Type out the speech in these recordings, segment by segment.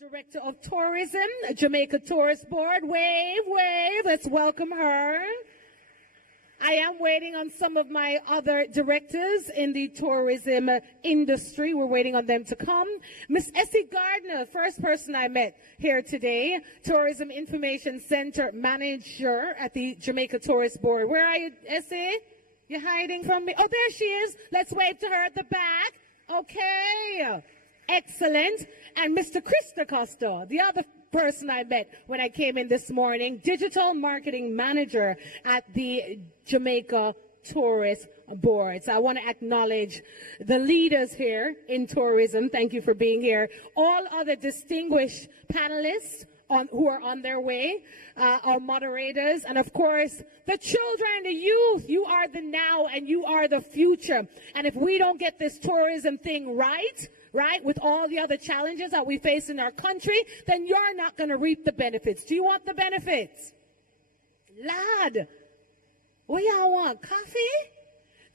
Director of Tourism, Jamaica Tourist Board. Wave, wave. Let's welcome her. I am waiting on some of my other directors in the tourism industry. We're waiting on them to come. Miss Essie Gardner, first person I met here today, Tourism Information Center Manager at the Jamaica Tourist Board. Where are you, Essie? You're hiding from me? Oh, there she is. Let's wave to her at the back. Okay. Excellent. And Mr. Chris DaCosta, the other person I met when I came in this morning, Digital Marketing Manager at the Jamaica Tourist Board. So I want to acknowledge the leaders here in tourism. Thank you for being here. All other distinguished panelists who are on their way, our moderators, and of course, the children, the youth. You are the now and you are the future. And if we don't get this tourism thing right, with all the other challenges that we face in our country, then you're not going to reap the benefits. Do you want the benefits? Lad, what y'all want? Coffee?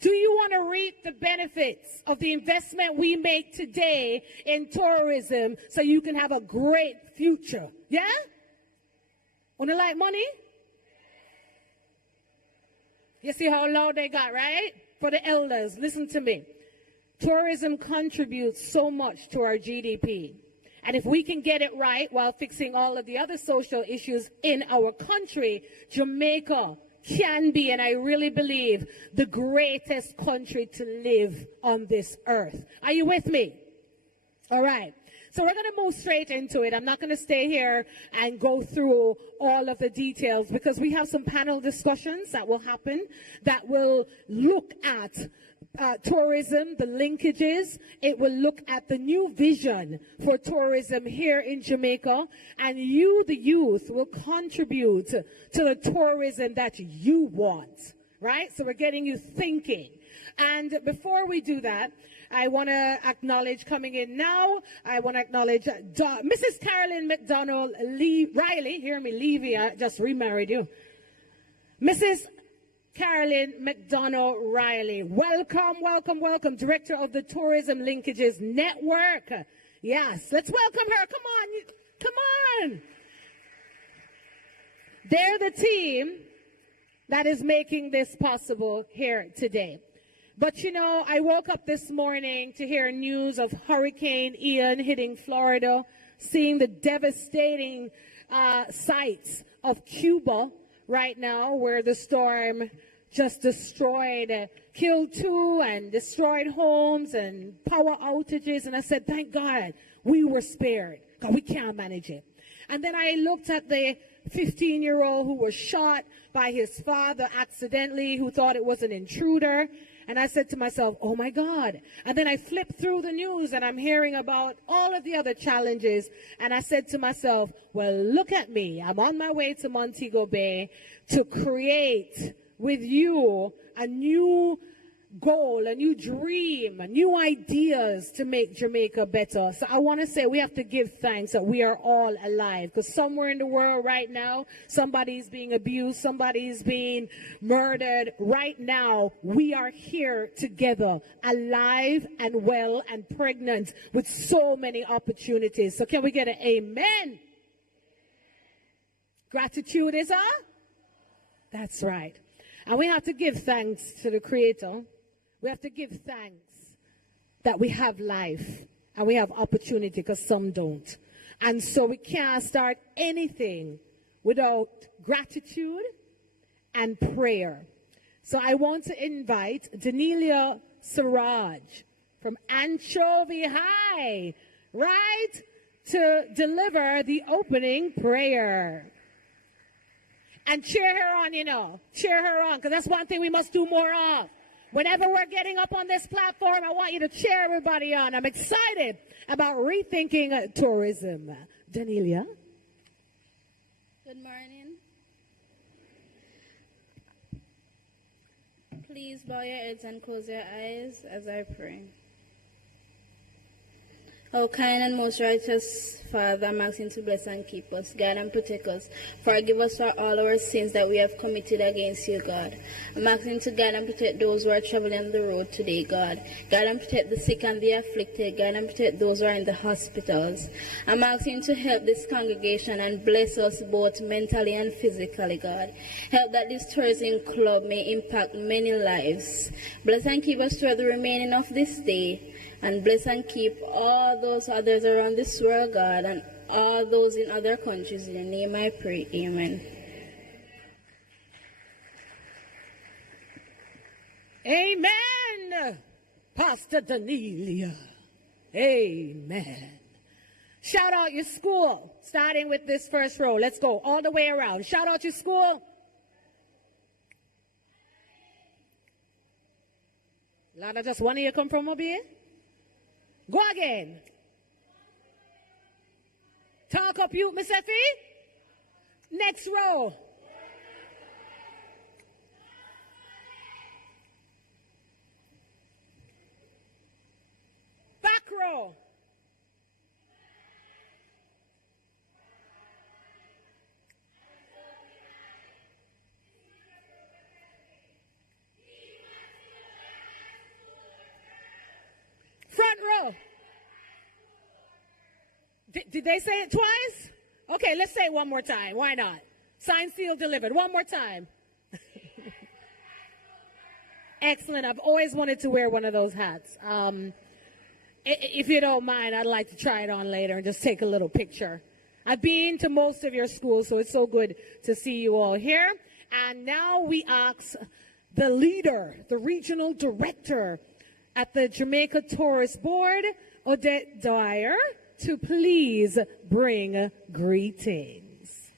Do you want to reap the benefits of the investment we make today in tourism so you can have a great future? Yeah? Wanna like money? You see how loud they got, right? For the elders, listen to me. Tourism contributes so much to our GDP. And if we can get it right while fixing all of the other social issues in our country, Jamaica can be, and I really believe, the greatest country to live on this earth. Are you with me? All right. So we're going to move straight into it. I'm not going to stay here and go through all of the details because we have some panel discussions that will happen that will look at tourism, the linkages. It will look at the new vision for tourism here in Jamaica, and you, the youth, will contribute to the tourism that you want, right? So we're getting you thinking. And before we do that, I want to acknowledge coming in now, I want to acknowledge Mrs. Carolyn McDonald Riley. Hear me, Levy, I just remarried you. Mrs. Carolyn McDonald Riley. Welcome, welcome, welcome. Director of the Tourism Linkages Network. Yes, let's welcome her. Come on, come on. They're the team that is making this possible here today. But you know, I woke up this morning to hear news of Hurricane Ian hitting Florida, seeing the devastating sights of Cuba right now, where the storm just destroyed, killed 2 and destroyed homes and power outages. And I said, thank God we were spared, because we can't manage it. And then I looked at the 15-year-old who was shot by his father accidentally, who thought it was an intruder. And I said to myself, oh my God. And then I flipped through the news and I'm hearing about all of the other challenges. And I said to myself, well, look at me. I'm on my way to Montego Bay to create with you a new goal, a new dream, new ideas to make Jamaica better. So I want to say we have to give thanks that we are all alive, because somewhere in the world right now, somebody's being abused, somebody's being murdered. Right now, we are here together, alive and well and pregnant with so many opportunities. So can we get an amen? Gratitude is our? That's right. And we have to give thanks to the Creator. We have to give thanks that we have life and we have opportunity, because some don't. And so we can't start anything without gratitude and prayer. So I want to invite Danelia Siraj from Anchovy High, right, to deliver the opening prayer. And cheer her on, you know. Cheer her on, because that's one thing we must do more of. Whenever we're getting up on this platform, I want you to cheer everybody on. I'm excited about rethinking tourism. Danelia. Good morning. Please bow your heads and close your eyes as I pray. O kind and most righteous Father, I'm asking to bless and keep us, guide and protect us. Forgive us for all our sins that we have committed against you, God. I'm asking to guide and protect those who are traveling on the road today, God. Guide and protect the sick and the afflicted. Guide and protect those who are in the hospitals. I'm asking to help this congregation and bless us both mentally and physically, God. Help that this tourism club may impact many lives. Bless and keep us throughout the remaining of this day. And bless and keep all those others around this world, God, and all those in other countries. In your name I pray. Amen. Amen. Pastor Danelia. Amen. Shout out your school, starting with this first row. Let's go all the way around. Shout out your school. Lada, just one of you come from over here? Go again. Talk up you, Miss Effie. Next row. Back row. Front row. Did they say it twice? Okay, let's say it one more time. Why not? Signed, sealed, delivered. One more time. Excellent. I've always wanted to wear one of those hats. If you don't mind, I'd like to try it on later and just take a little picture. I've been to most of your schools, so it's so good to see you all here. And now we ask the leader, the regional director at the Jamaica Tourist Board, Odette Dwyer, to please bring greetings.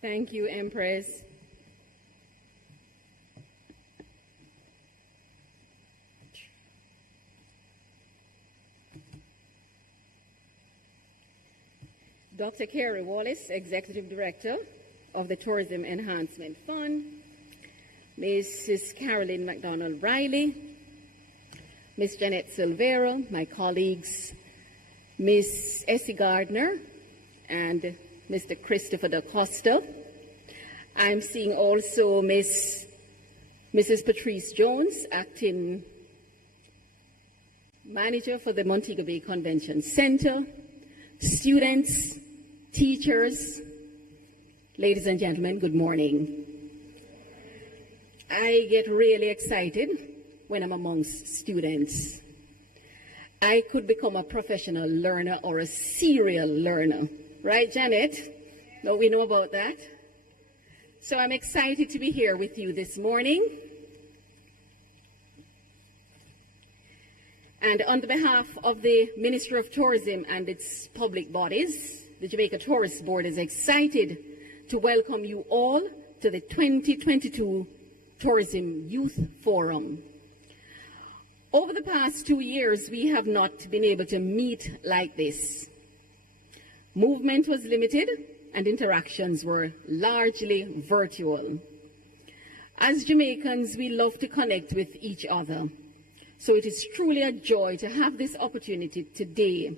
Thank you, Empress. Dr. Carey Wallace, Executive Director of the Tourism Enhancement Fund, Mrs. Carolyn McDonald-Riley, Ms. Janet Silvera, my colleagues, Ms. Essie Gardner, and Mr. Christopher Da Costa. I'm seeing also Mrs. Patrice Jones, Acting Manager for the Montego Bay Convention Center, students, teachers, ladies and gentlemen, good morning. I get really excited when I'm amongst students. I could become a professional learner or a serial learner. Right, Janet? No, we know about that. So I'm excited to be here with you this morning. And on the behalf of the Ministry of Tourism and its public bodies, the Jamaica Tourist Board is excited to welcome you all to the 2022 Tourism Youth Forum. Over the past 2 years, we have not been able to meet like this. Movement was limited and interactions were largely virtual. As Jamaicans, we love to connect with each other. So it is truly a joy to have this opportunity today.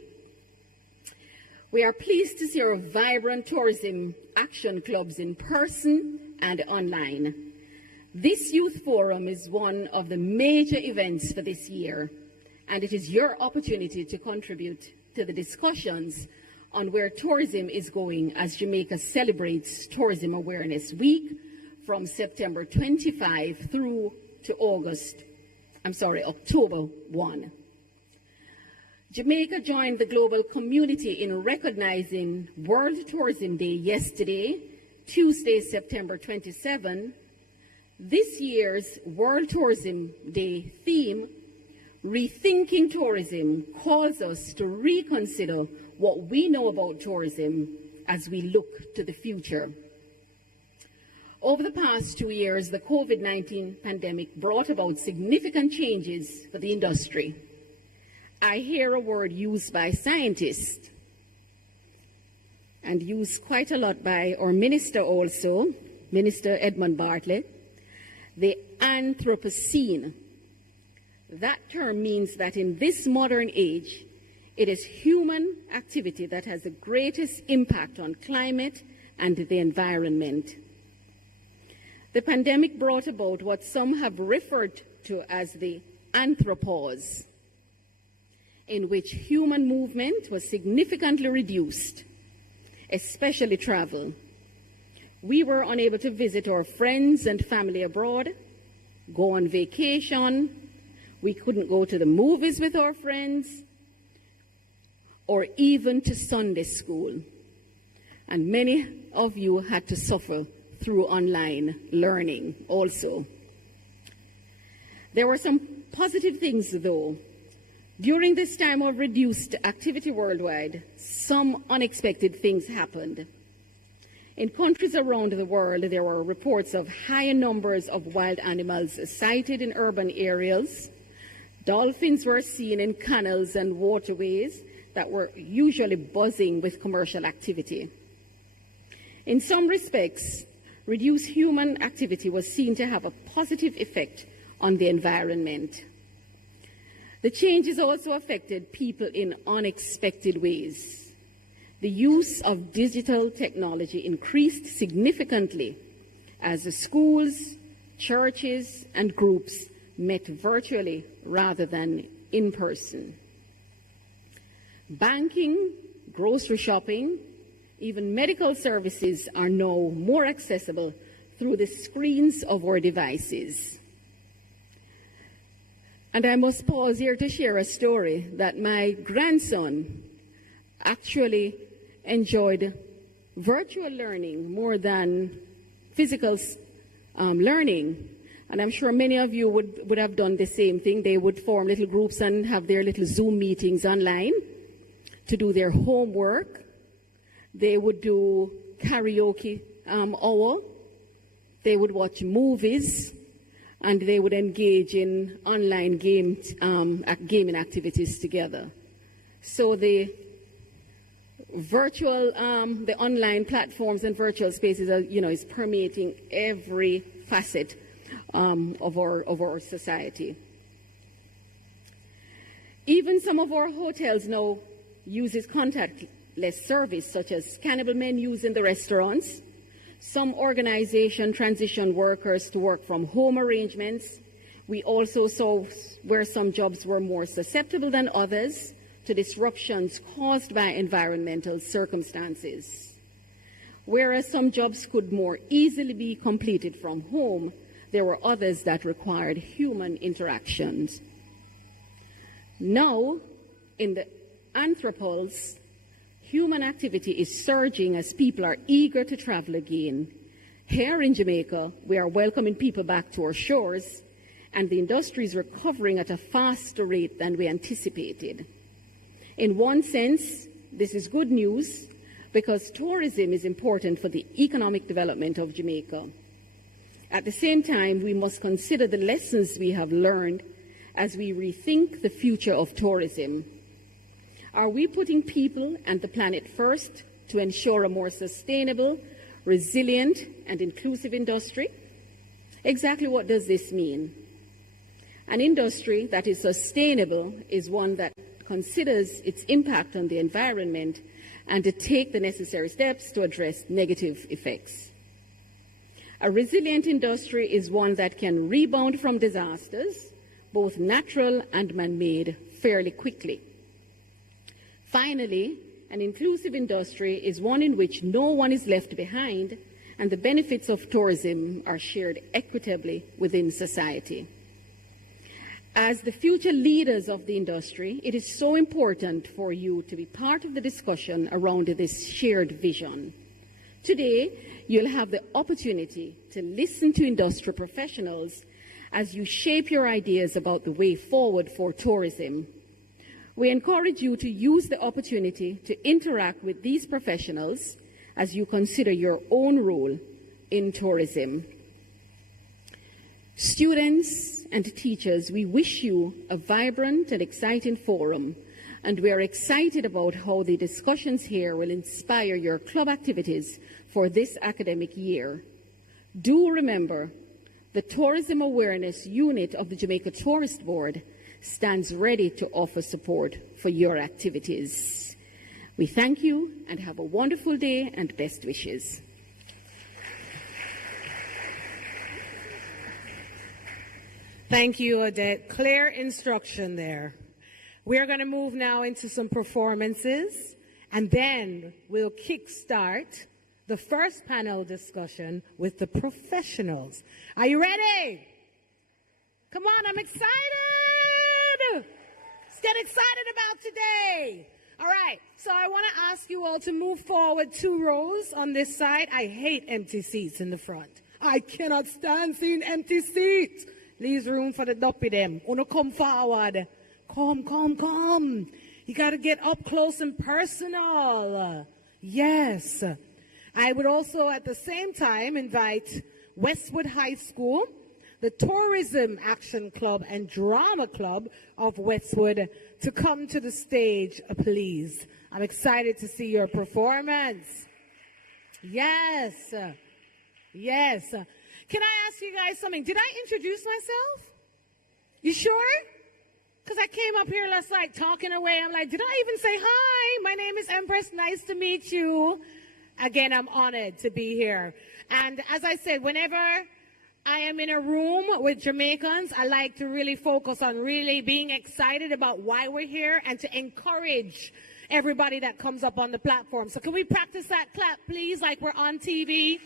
We are pleased to see our vibrant tourism action clubs in person and online. This youth forum is one of the major events for this year, and it is your opportunity to contribute to the discussions on where tourism is going as Jamaica celebrates Tourism Awareness Week from September 25 through to October 1. Jamaica joined the global community in recognizing World Tourism Day yesterday, Tuesday, September 27. This year's World Tourism Day theme, Rethinking Tourism, calls us to reconsider what we know about tourism as we look to the future. Over the past 2 years, the COVID-19 pandemic brought about significant changes for the industry. I hear a word used by scientists, and used quite a lot by our minister also, Minister Edmund Bartlett, the Anthropocene. That term means that in this modern age, it is human activity that has the greatest impact on climate and the environment. The pandemic brought about what some have referred to as the anthropause, in which human movement was significantly reduced, especially travel. We were unable to visit our friends and family abroad, go on vacation. We couldn't go to the movies with our friends, or even to Sunday school. And many of you had to suffer through online learning also. There were some positive things, though. During this time of reduced activity worldwide, some unexpected things happened. In countries around the world, there were reports of higher numbers of wild animals sighted in urban areas. Dolphins were seen in canals and waterways that were usually buzzing with commercial activity. In some respects, reduced human activity was seen to have a positive effect on the environment. The changes also affected people in unexpected ways. The use of digital technology increased significantly as the schools, churches, and groups met virtually rather than in person. Banking, grocery shopping, even medical services are now more accessible through the screens of our devices. And I must pause here to share a story that my grandson actually enjoyed virtual learning more than physical learning. And I'm sure many of you would have done the same thing. They would form little groups and have their little Zoom meetings online to do their homework. They would do karaoke hour. They would watch movies. And they would engage in online gaming activities together. So the virtual, the online platforms and virtual spaces are, is permeating every facet of our society. Even some of our hotels now uses contactless service, such as scannable menus in the restaurants. Some organizations transition workers to work from home arrangements. We also saw where some jobs were more susceptible than others to disruptions caused by environmental circumstances. Whereas some jobs could more easily be completed from home, there were others that required human interactions. Now, in the anthropos, human activity is surging as people are eager to travel again. Here in Jamaica, we are welcoming people back to our shores, and the industry is recovering at a faster rate than we anticipated. In one sense, this is good news because tourism is important for the economic development of Jamaica. At the same time, we must consider the lessons we have learned as we rethink the future of tourism. Are we putting people and the planet first to ensure a more sustainable, resilient, and inclusive industry? Exactly what does this mean? An industry that is sustainable is one that considers its impact on the environment and to take the necessary steps to address negative effects. A resilient industry is one that can rebound from disasters, both natural and man-made, fairly quickly. Finally, an inclusive industry is one in which no one is left behind and the benefits of tourism are shared equitably within society. As the future leaders of the industry, it is so important for you to be part of the discussion around this shared vision. Today, you'll have the opportunity to listen to industry professionals as you shape your ideas about the way forward for tourism. We encourage you to use the opportunity to interact with these professionals as you consider your own role in tourism. Students and teachers, we wish you a vibrant and exciting forum and we are excited about how the discussions here will inspire your club activities for this academic year. Do remember, the Tourism Awareness Unit of the Jamaica Tourist Board stands ready to offer support for your activities. We thank you and have a wonderful day and best wishes. Thank you, Odette. Clear instruction there. We are going to move now into some performances, and then we'll kickstart the first panel discussion with the professionals. Are you ready? Come on, I'm excited. Let's get excited about today. All right, so I want to ask you all to move forward 2 rows on this side. I hate empty seats in the front. I cannot stand seeing empty seats. Leaves room for the duppy them. Wanna come forward. Come. You got to get up close and personal. Yes. I would also at the same time invite Westwood High School, the Tourism Action Club and Drama Club of Westwood to come to the stage, please. I'm excited to see your performance. Yes. Can I ask you guys something? Did I introduce myself? You sure? Because I came up here last night talking away. I'm like, did I even say hi? My name is Empress. Nice to meet you. Again, I'm honored to be here. And as I said, whenever I am in a room with Jamaicans, I like to really focus on really being excited about why we're here and to encourage everybody that comes up on the platform. So can we practice that clap, please, like we're on TV?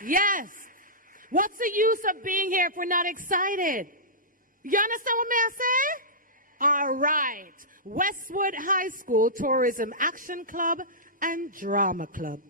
Yes. What's the use of being here if we're not excited? You understand what I say? All right. Westwood High School Tourism Action Club and Drama Club.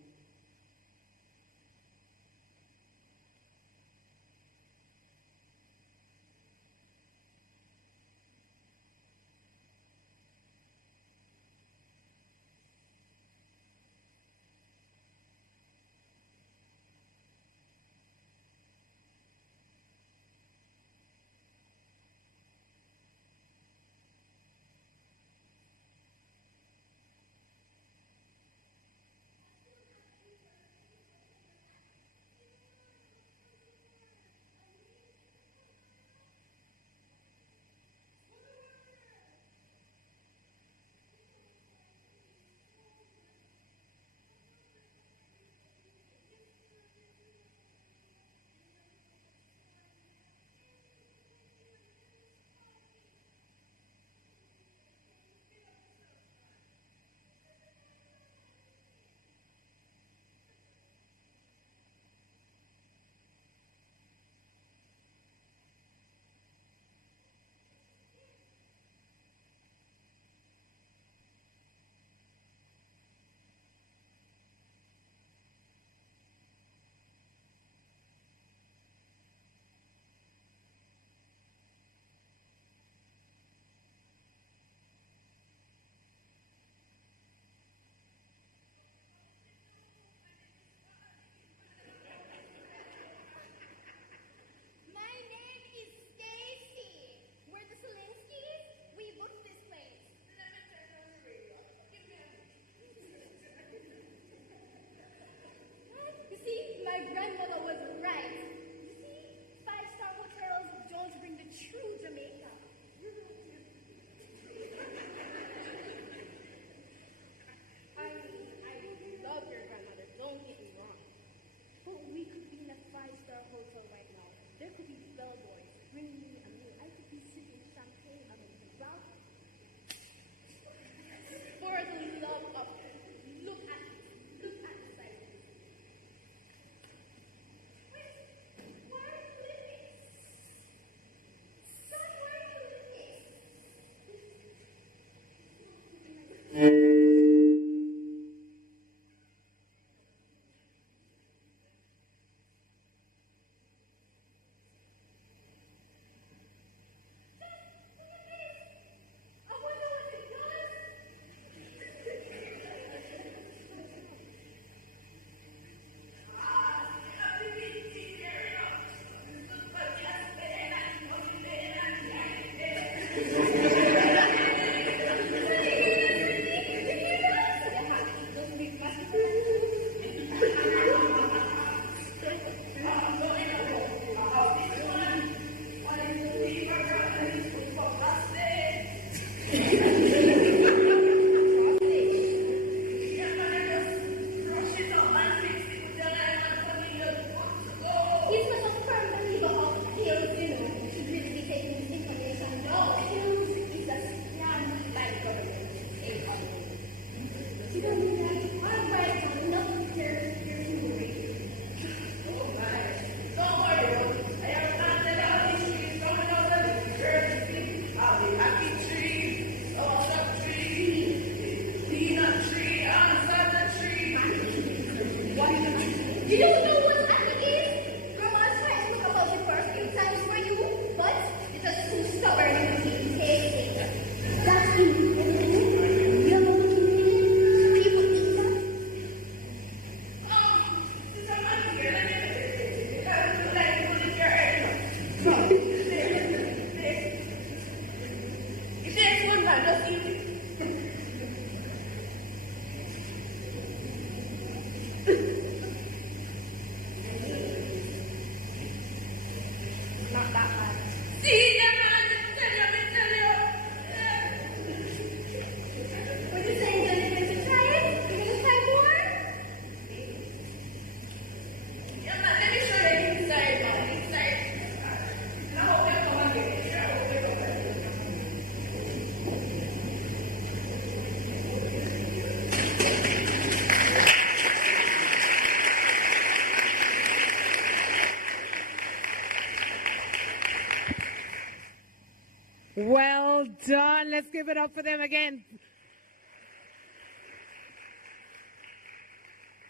Well done. Let's give it up for them again.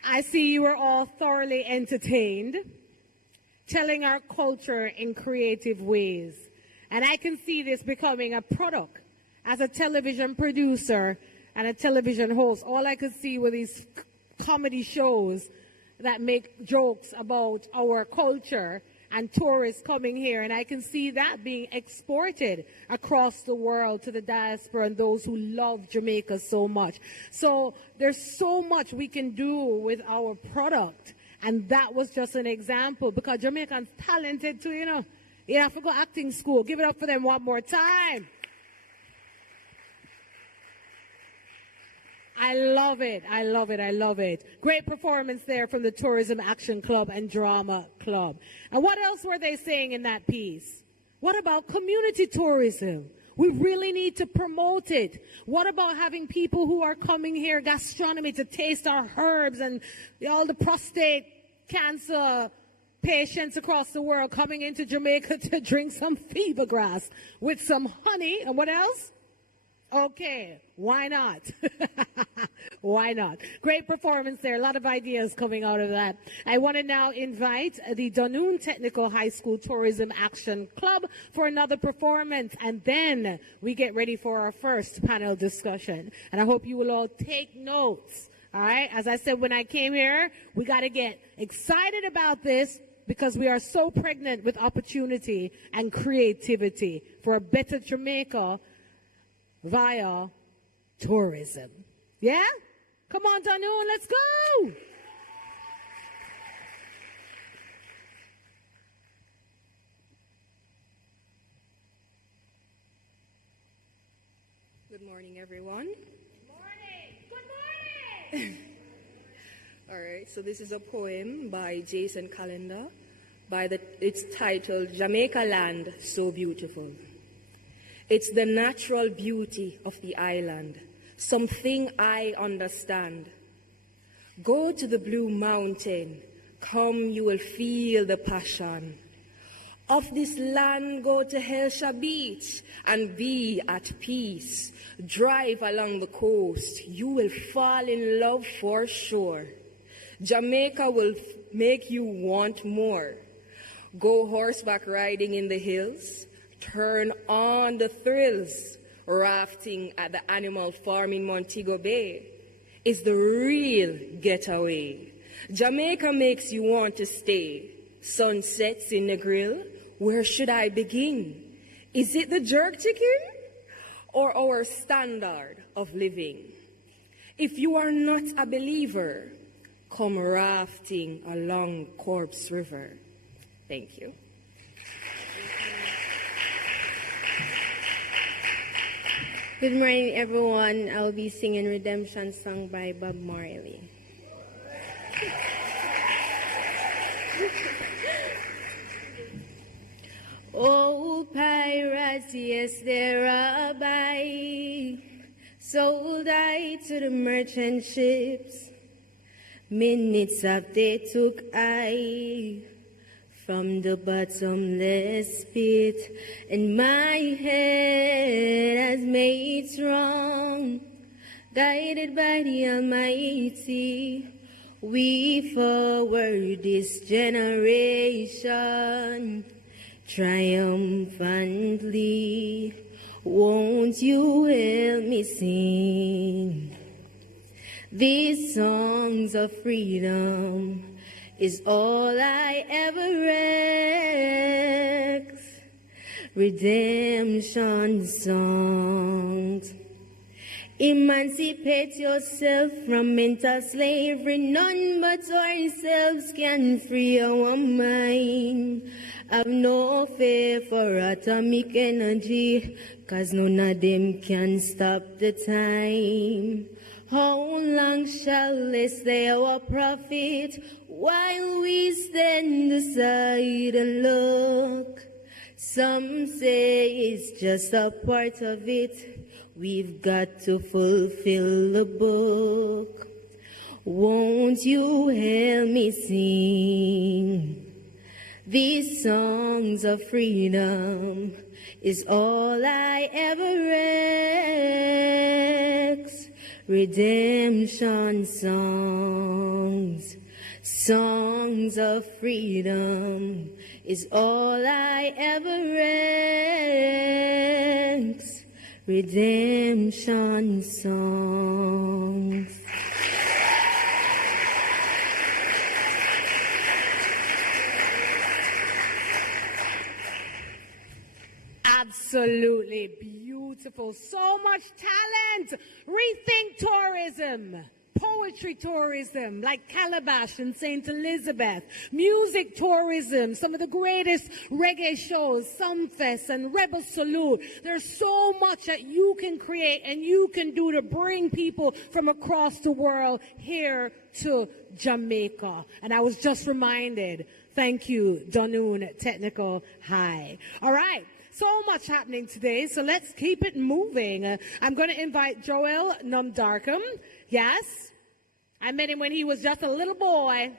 I see you were all thoroughly entertained, telling our culture in creative ways. And I can see this becoming a product. As a television producer and a television host, all I could see were these comedy shows that make jokes about our culture and tourists coming here. And I can see that being exported across the world to the diaspora and those who love Jamaica so much. So there's so much we can do with our product. And that was just an example, because Jamaicans talented too, you know. You have to go acting school. Give it up for them one more time. I love it. I love it. I love it. Great performance there from the Tourism Action Club and Drama Club. And what else were they saying in that piece? What about community tourism? We really need to promote it. What about having people who are coming here, gastronomy, to taste our herbs and all the prostate cancer patients across the world coming into Jamaica to drink some fever grass with some honey? And what else? Okay, why not? Why not? Great performance there. A lot of ideas coming out of that. I want to now invite the Dunoon Technical High School Tourism Action Club for another performance, and then we get ready for our first panel discussion. And I hope you will all take notes. All right? As I said when I came here, we got to get excited about this, because we are so pregnant with opportunity and creativity for a better Jamaica via tourism. Yeah? Come on, Dunoon, let's go! Good morning, everyone. Good morning! Good morning! All right, so this is a poem by Jason Callender. It's titled, Jamaica Land So Beautiful. It's the natural beauty of the island, something I understand. Go to the Blue Mountain, come you will feel the passion. Of this land go to Helsha Beach and be at peace. Drive along the coast, you will fall in love for sure. Jamaica will make you want more. Go horseback riding in the hills. Turn on the thrills. Rafting at the animal farm in Montego Bay is the real getaway. Jamaica makes you want to stay. Sunsets in the grill. Where should I begin? Is it the jerk chicken or our standard of living? If you are not a believer, come rafting along Corpse River. Thank you. Good morning, everyone. I'll be singing Redemption Song by Bob Marley. Oh, pirates, yes, there are by. Sold I to the merchant ships. Minutes of they took I from the bottomless pit, and my head has made strong, guided by the Almighty. We forward this generation triumphantly. Won't you help me sing these songs of freedom? Is all I ever ask. Redemption songs. Emancipate yourself from mental slavery. None but ourselves can free our mind. Have no fear for atomic energy, 'cause none of them can stop the time. How long shall they slay our prophet while we stand aside and look? Some say it's just a part of it. We've got to fulfill the book. Won't you help me sing These songs of freedom is all I ever ask. Redemption songs, songs of freedom is all I ever ask. Redemption songs. Absolutely beautiful. So much talent. Rethink tourism. Poetry tourism, like Calabash and St. Elizabeth. Music tourism, some of the greatest reggae shows, Sumfest and Rebel Salute. There's so much that you can create and you can do to bring people from across the world here to Jamaica. And I was just reminded, thank you, Dunoon Technical High. All right. So much happening today, so let's keep it moving. I'm going to invite Joel Numdarkham. Yes, I met him when he was just a little boy.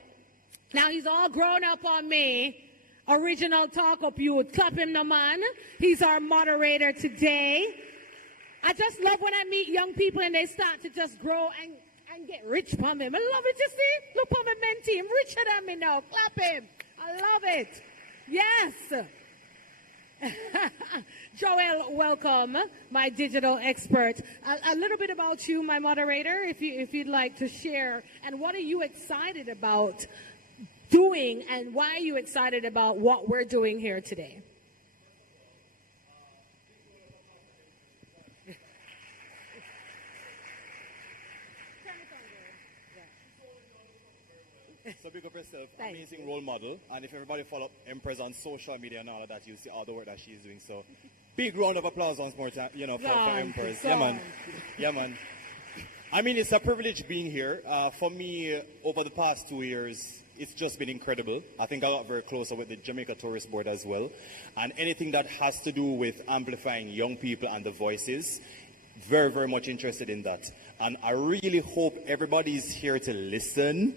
Now he's all grown up on me. Original talk up youth. Clap him, no man. He's our moderator today. I just love when I meet young people and they start to just grow and get rich from them. I love it, you see? Look on my mentee. I'm richer than me now. Clap him. I love it. Yes. Joel, welcome, my digital expert. A little bit about you, my moderator, if you'd like to share. And what are you excited about doing, and why are you excited about what we're doing here today? So big up yourself, amazing role model. And if everybody follow Empress on social media and all of that, you see all the work that she's doing. So big round of applause once more time, for Empress. Yeah, man. Yeah, man. I mean, it's a privilege being here. For me, over the past 2 years, it's just been incredible. I think I got very close with the Jamaica Tourist Board as well. And anything that has to do with amplifying young people and the voices, very, very much interested in that. And I really hope everybody is here to listen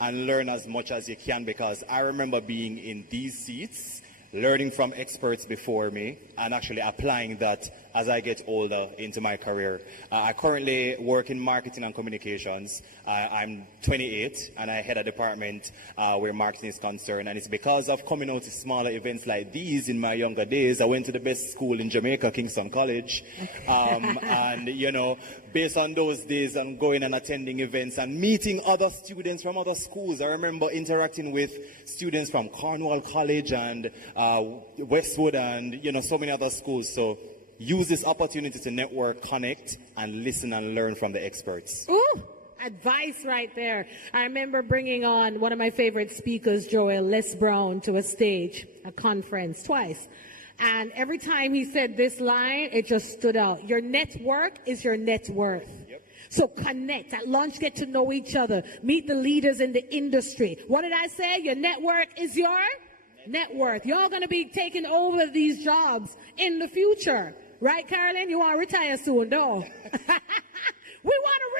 and learn as much as you can, because I remember being in these seats, learning from experts before me, and actually applying that as I get older into my career. I currently work in marketing and communications. I'm 28 and I head a department where marketing is concerned, and it's because of coming out to smaller events like these in my younger days. I went to the best school in Jamaica, Kingston College, and based on those days and going and attending events and meeting other students from other schools. I remember interacting with students from Cornwall College and Westwood and so many other schools. So use this opportunity to network, connect, and listen and learn from the experts. Ooh, advice right there. I remember bringing on one of my favorite speakers, Joel, Les Brown, to a stage, a conference, twice. And every time he said this line, it just stood out. Your network is your net worth. Yep. So connect. At lunch, get to know each other. Meet the leaders in the industry. What did I say? Your network is your net worth. Y'all going to be taking over these jobs in the future. Right, Carolyn? You want to retire soon, though? We want to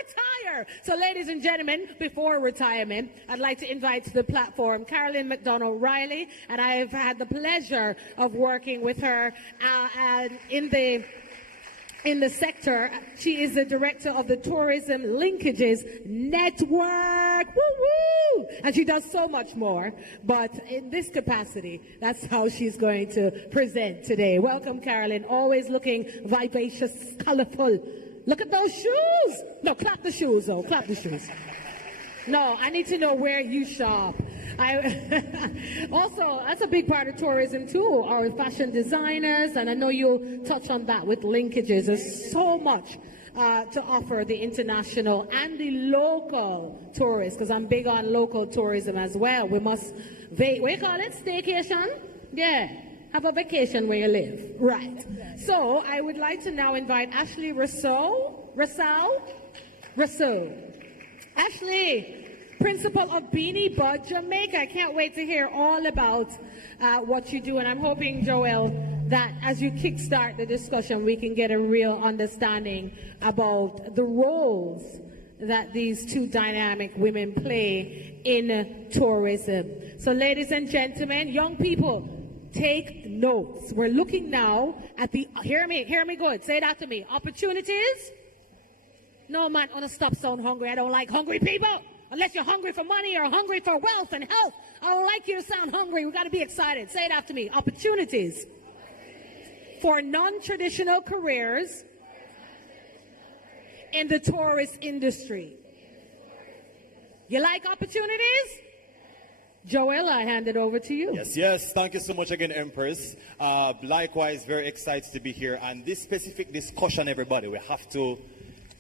retire. So, ladies and gentlemen, before retirement, I'd like to invite to the platform Carolyn McDonald-Riley, and I have had the pleasure of working with her in the sector. She is the director of the Tourism Linkages Network. Woo-woo! And she does so much more. But in this capacity, that's how she's going to present today. Welcome, Carolyn. Always looking vivacious, colorful. Look at those shoes. No, clap the shoes, though. Clap the shoes. No, I need to know where you shop. Also, that's a big part of tourism too, our fashion designers, and I know you'll touch on that with linkages. There's so much to offer the international and the local tourists, because I'm big on local tourism as well. We must, what do you call it, staycation? Yeah, have a vacation where you live. Right. So I would like to now invite Ashley Rousseau. Ashley, principal of Beanie Bud Jamaica. I can't wait to hear all about what you do, and I'm hoping, Joel, that as you kickstart the discussion, we can get a real understanding about the roles that these two dynamic women play in tourism. So ladies and gentlemen, young people, take notes. We're looking now at the, hear me good, say that to me, opportunities. No man, I want to stop sound hungry. I don't like hungry people. Unless you're hungry for money or hungry for wealth and health. I don't like you to sound hungry. We got to be excited. Say it after me. Opportunities for non-traditional careers in the tourist industry. You like opportunities? Joel, I hand it over to you. Yes. Thank you so much again, Empress. Likewise, very excited to be here. And this specific discussion, everybody, we have to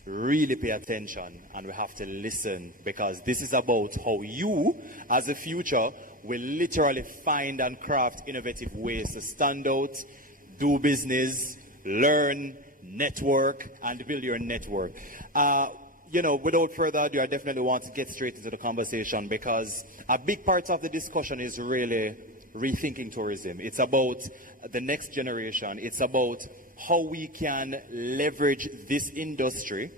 really pay attention and we have to listen, because this is about how you, as a future, will literally find and craft innovative ways to stand out, do business, learn, network, and build your network. Without further ado, I definitely want to get straight into the conversation, because a big part of the discussion is really rethinking tourism. It's about the next generation. It's about how we can leverage this industry,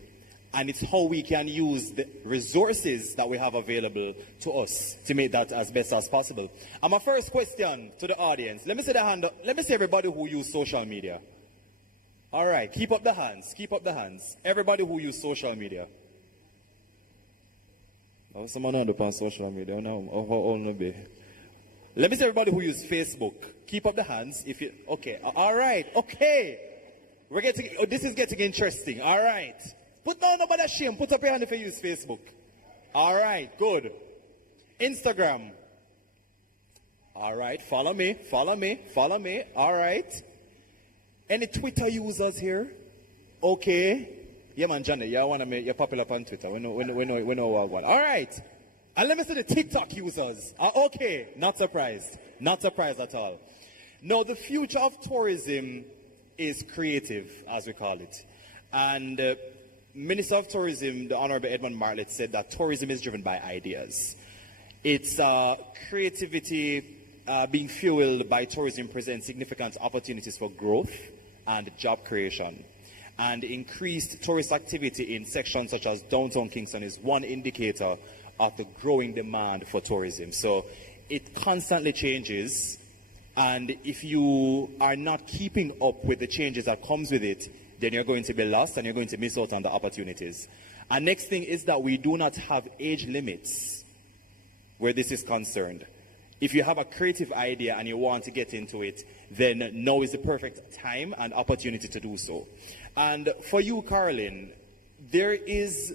and it's how we can use the resources that we have available to us to make that as best as possible. And my first question to the audience, let me see the hand up. Let me see everybody who use social media. All right, keep up the hands. Everybody who use social media. Oh, someone on social media now. Let me see everybody who use Facebook. Keep up the hands. If you okay, all right, okay. We're getting. Oh, this is getting interesting. All right. Put down nobody shame. Put up your hand if you use Facebook. All right, good. Instagram. All right, follow me. All right. Any Twitter users here? Okay. Yeah, man, Johnny, you're popular on Twitter. We know what. All right. And let me see the TikTok users. Okay, not surprised at all. Now, the future of tourism is creative, as we call it. And Minister of Tourism, the Honorable Edmund Marlett, said that tourism is driven by ideas. It's creativity being fueled by tourism presents significant opportunities for growth and job creation. And increased tourist activity in sections such as downtown Kingston is one indicator of the growing demand for tourism. So it constantly changes, and if you are not keeping up with the changes that comes with it, then you're going to be lost and you're going to miss out on the opportunities. And next thing is that we do not have age limits where this is concerned. If you have a creative idea and you want to get into it, then now is the perfect time and opportunity to do so. And for you, Caroline, there is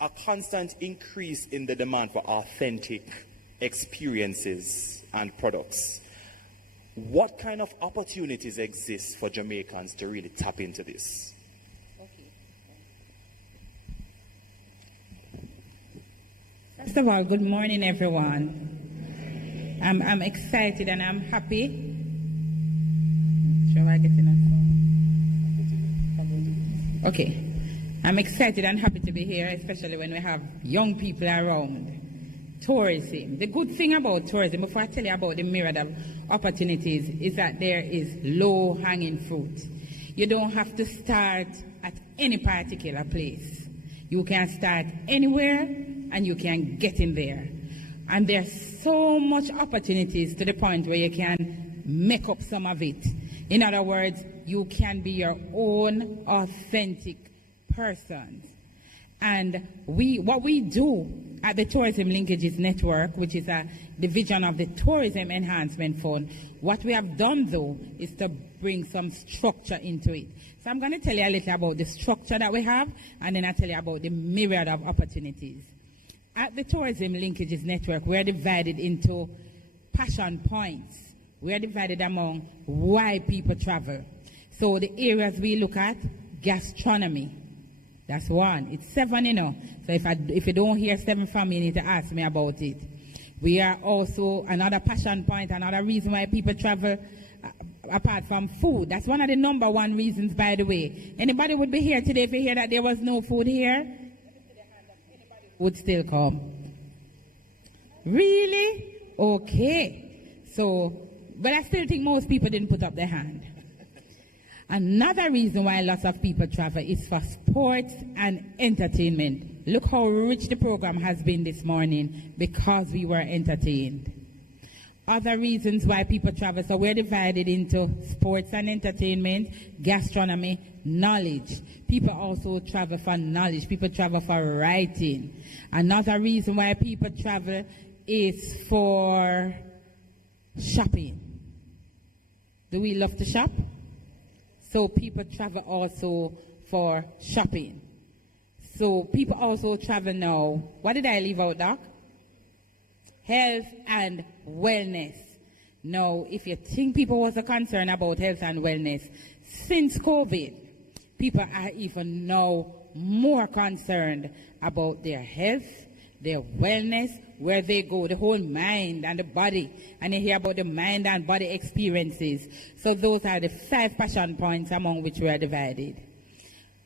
a constant increase in the demand for authentic experiences and products. What kind of opportunities exist for Jamaicans to really tap into this? First of all, good morning, everyone. I'm excited and I'm happy. Shall I get in a phone? Okay. I'm excited and happy to be here, especially when we have young people around. Tourism. The good thing about tourism, before I tell you about the myriad of opportunities, is that there is low-hanging fruit. You don't have to start at any particular place. You can start anywhere and you can get in there. And there's so much opportunities to the point where you can make up some of it. In other words, you can be your own authentic person. And what we do at the Tourism Linkages Network, which is a division of the Tourism Enhancement Fund, what we have done, though, is to bring some structure into it. So I'm going to tell you a little about the structure that we have, and then I'll tell you about the myriad of opportunities. At the Tourism Linkages Network, we're divided into passion points. We're divided among why people travel. So the areas we look at, gastronomy. That's one. It's 7, you know. So if you don't hear 7 from me, you need to ask me about it. We are also another passion point, another reason why people travel, apart from food. That's one of the #1 reasons, by the way. Anybody would be here today if you hear that there was no food here? Would still come. Really? Okay. So, but I still think most people didn't put up their hand. Another reason why lots of people travel is for sports and entertainment Look how rich the program has been this morning because we were entertained. Other reasons why people travel, so we're divided into sports and entertainment, gastronomy, knowledge. People also travel for knowledge. People travel for writing. Another reason why people travel is for shopping. Do we love to shop? So people travel also for shopping. So people also travel now. What did I leave out, Doc? Health and wellness. Now, if you think people was a concern about health and wellness, since COVID, people are even now more concerned about their health, their wellness, where they go, the whole mind and the body. And you hear about the mind and body experiences. So those are the 5 passion points among which we are divided.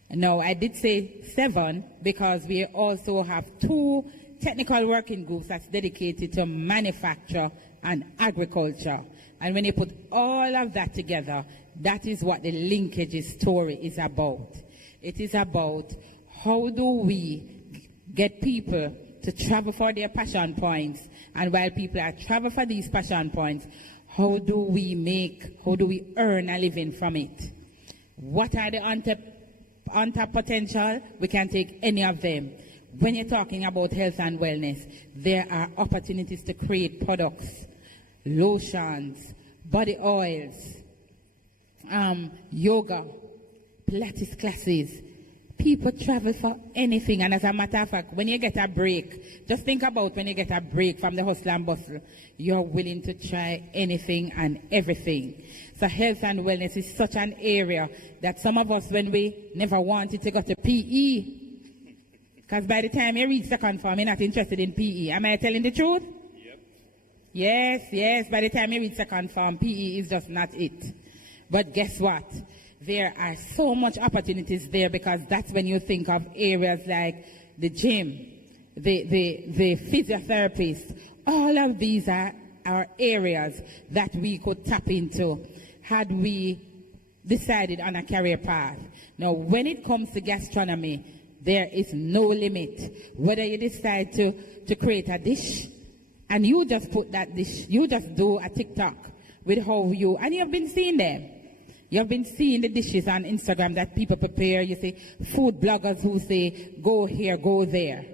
Now, I did say 7 because we also have 2 technical working groups that's dedicated to manufacture and agriculture. And when you put all of that together, that is what the linkages story is about. It is about how do we get people to travel for their passion points, and while people are traveling for these passion points, how do we earn a living from it? What are the untapped potential? We can take any of them. When you're talking about health and wellness, there are opportunities to create products, lotions, body oils, yoga, Pilates classes. People travel for anything, and as a matter of fact, when you get a break, just think about when you get a break from the hustle and bustle, you're willing to try anything and everything. So health and wellness is such an area that some of us, when we never wanted to go to PE, because by the time you reach second form, you're not interested in PE. Am I telling the truth? Yep. Yes. By the time you reach second form, PE is just not it. But guess what? There are so much opportunities there, because that's when you think of areas like the gym, the physiotherapist. All of these are areas that we could tap into had we decided on a career path. Now, when it comes to gastronomy, there is no limit. Whether you decide to create a dish and you just put that dish, you just do a TikTok with how you, and you've been seeing them. You've been seeing the dishes on Instagram that people prepare. You see food bloggers who say, go here, go there.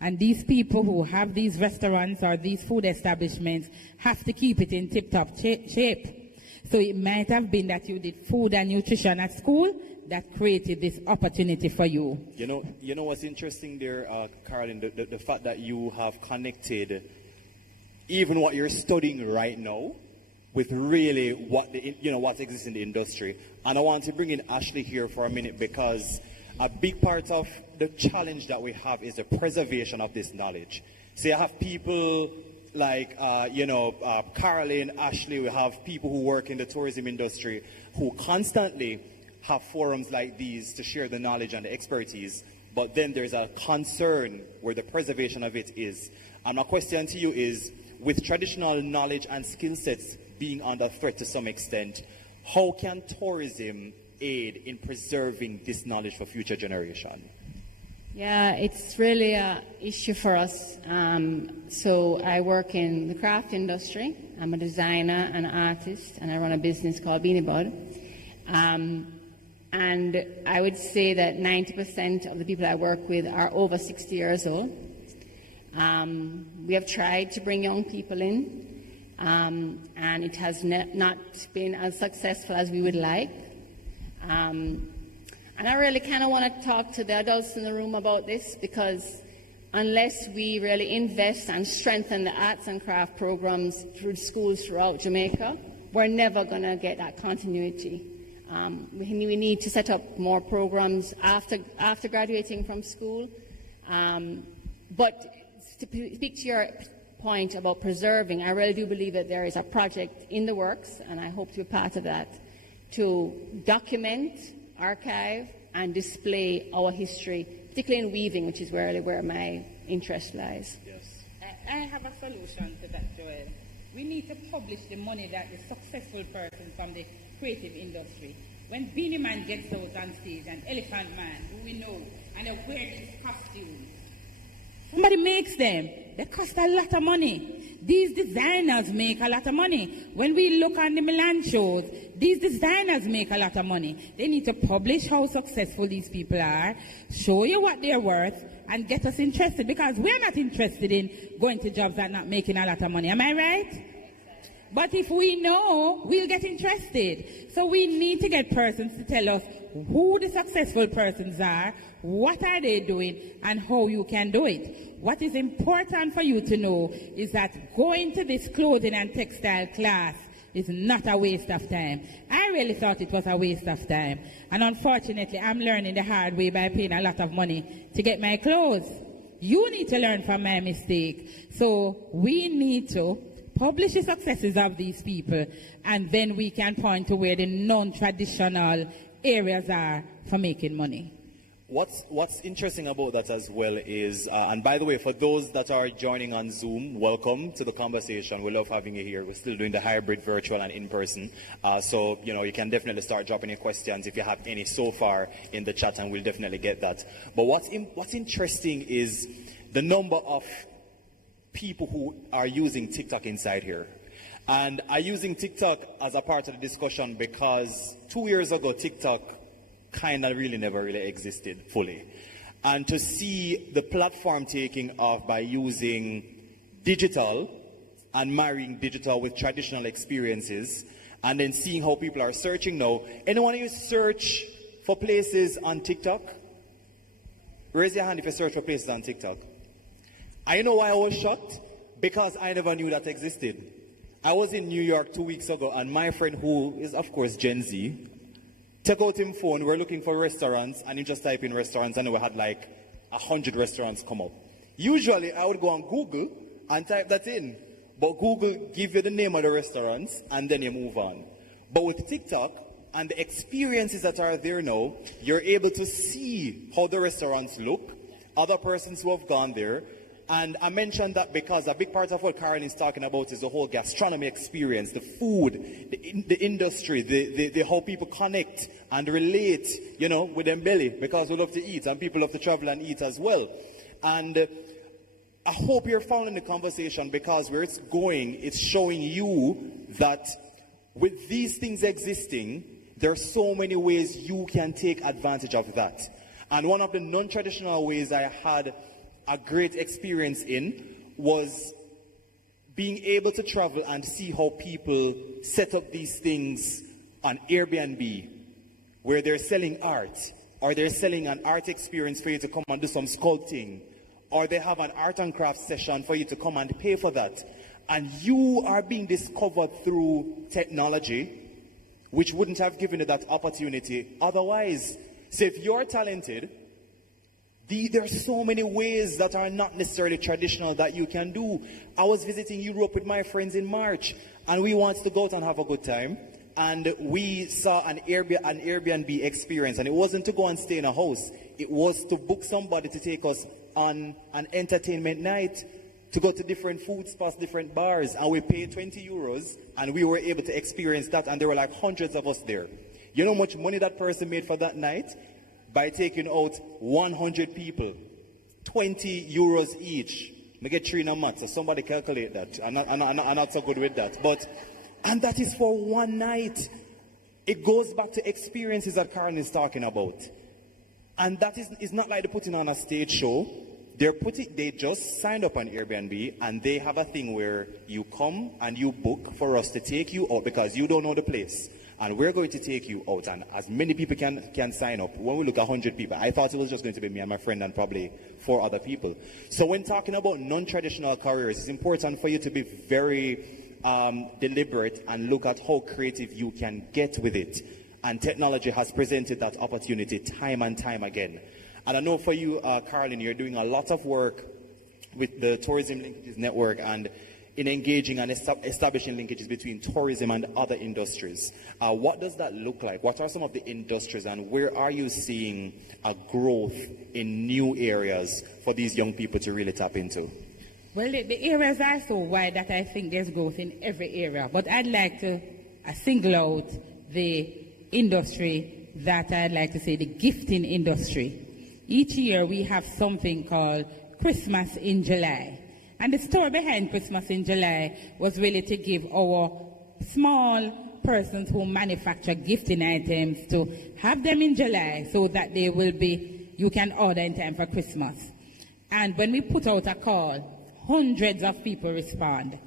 And these people who have these restaurants or these food establishments have to keep it in tip-top shape. So it might have been that you did food and nutrition at school that created this opportunity for you. You know what's interesting there, Caroline, the fact that you have connected even what you're studying right now with really what what exists in the industry. And I want to bring in Ashley here for a minute, because a big part of the challenge that we have is the preservation of this knowledge. So you have people like Caroline, Ashley, we have people who work in the tourism industry who constantly have forums like these to share the knowledge and the expertise, but then there's a concern where the preservation of it is. And my question to you is, with traditional knowledge and skill sets being under threat to some extent, how can tourism aid in preserving this knowledge for future generation? Yeah, it's really an issue for us. So I work in the craft industry. I'm a designer and artist, and I run a business called Beanie Bud. And I would say that 90% of the people I work with are over 60 years old. We have tried to bring young people in, and it has not been as successful as we would like. And I really kind of want to talk to the adults in the room about this, because unless we really invest and strengthen the arts and craft programs through schools throughout Jamaica, we're never going to get that continuity. We need to set up more programs after graduating from school. But to speak to your point about preserving, I really do believe that there is a project in the works, and I hope to be part of that, to document, archive, and display our history, particularly in weaving, which is really where my interest lies. Yes. I have a solution to that, Joel. We need to publish the money that the successful person from the creative industry When Beanie Man gets out on stage and Elephant Man, who we know, and they wear these costumes, somebody makes them. They cost a lot of money. These designers make a lot of money. When we look on the Milan shows, these designers make a lot of money. They need to publish how successful these people are, show you what they're worth, and get us interested, because we're not interested in going to jobs that are not making a lot of money. Am I right? But if we know, we'll get interested. So we need to get persons to tell us who the successful persons are, what are they doing, and how you can do it. What is important for you to know is that going to this clothing and textile class is not a waste of time. I really thought it was a waste of time. And unfortunately, I'm learning the hard way by paying a lot of money to get my clothes. You need to learn from my mistake. So we need to publish the successes of these people, and then we can point to where the non-traditional areas are for making money. What's interesting about that as well is, and by the way, for those that are joining on Zoom, welcome to the conversation. We love having you here. We're still doing the hybrid, virtual, and in-person. So, you can definitely start dropping your questions if you have any so far in the chat, and we'll definitely get that. But what's interesting is the number of people who are using TikTok inside here. And are using TikTok as a part of the discussion because 2 years ago, TikTok kind of never really existed fully. And to see the platform taking off by using digital and marrying digital with traditional experiences, and then seeing how people are searching now. Anyone who search for places on TikTok? Raise your hand if you search for places on TikTok. I know why I was shocked, because I never knew that existed. I was in New York 2 weeks ago, and my friend, who is of course Gen Z, took out his phone. We're looking for restaurants, and he just type in restaurants, and we had like 100 restaurants come up. Usually I would go on Google and type that in, but Google give you the name of the restaurants and then you move on. But with TikTok and the experiences that are there now, you're able to see how the restaurants look, other persons who have gone there. And I mentioned that because a big part of what Karen is talking about is the whole gastronomy experience, the food, the industry, the how people connect and relate, with them belly, because we love to eat and people love to travel and eat as well. And I hope you're following the conversation, because where it's going, it's showing you that with these things existing, there are so many ways you can take advantage of that. And one of the non-traditional ways I had a great experience in was being able to travel and see how people set up these things on Airbnb, where they're selling art, or they're selling an art experience for you to come and do some sculpting, or they have an art and craft session for you to come and pay for that. And you are being discovered through technology, which wouldn't have given you that opportunity otherwise. So if you're talented, there are so many ways that are not necessarily traditional that you can do. I was visiting Europe with my friends in March, and we wanted to go out and have a good time. And we saw an Airbnb experience, and it wasn't to go and stay in a house. It was to book somebody to take us on an entertainment night, to go to different food spots, different bars, and we paid 20 euros, and we were able to experience that, and there were like hundreds of us there. You know how much money that person made for that night? By taking out 100 people, 20 euros each. I get 3 in a month, so somebody calculate that. I'm not so good with that. And that is for one night. It goes back to experiences that Karen is talking about. And that is not like they're putting on a stage show. They just signed up on Airbnb, and they have a thing where you come and you book for us to take you out because you don't know the place. And we're going to take you out, and as many people can sign up. When we look at 100 people, I thought it was just going to be me and my friend and probably 4 other people. So when talking about non-traditional careers, it's important for you to be very deliberate and look at how creative you can get with it. And technology has presented that opportunity time and time again. And I know for you, Caroline, you're doing a lot of work with the Tourism Linkages Network and in engaging and establishing linkages between tourism and other industries. What does that look like? What are some of the industries, and where are you seeing a growth in new areas for these young people to really tap into? Well, the areas are so wide that I think there's growth in every area. But I'd like to single out the industry that I'd like to say the gifting industry. Each year we have something called Christmas in July. And the story behind Christmas in July was really to give our small persons who manufacture gifting items to have them in July so that they will be, you can order in time for Christmas. And when we put out a call, hundreds of people respond.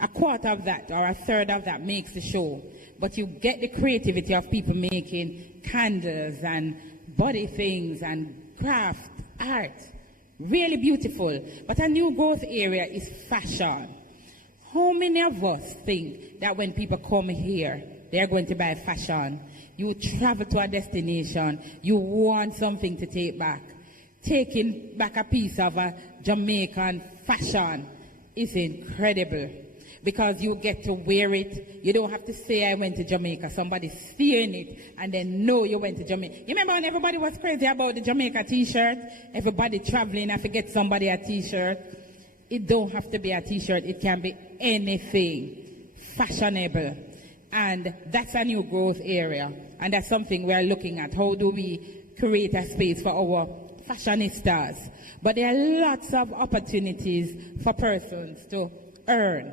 A quarter of that or a third of that makes the show. But you get the creativity of people making candles and body things and craft, art. Really beautiful. But a new growth area is fashion. How many of us think that when people come here, they're going to buy fashion? You travel to a destination, you want something to take back. Taking back a piece of a Jamaican fashion is incredible because you get to wear it. You don't have to say I went to Jamaica. Somebody's seeing it and they know you went to Jamaica. You remember when everybody was crazy about the Jamaica t-shirt? Everybody traveling, I forget somebody a t-shirt. It don't have to be a t-shirt. It can be anything fashionable. And that's a new growth area. And that's something we are looking at. How do we create a space for our fashionistas? But there are lots of opportunities for persons to earn.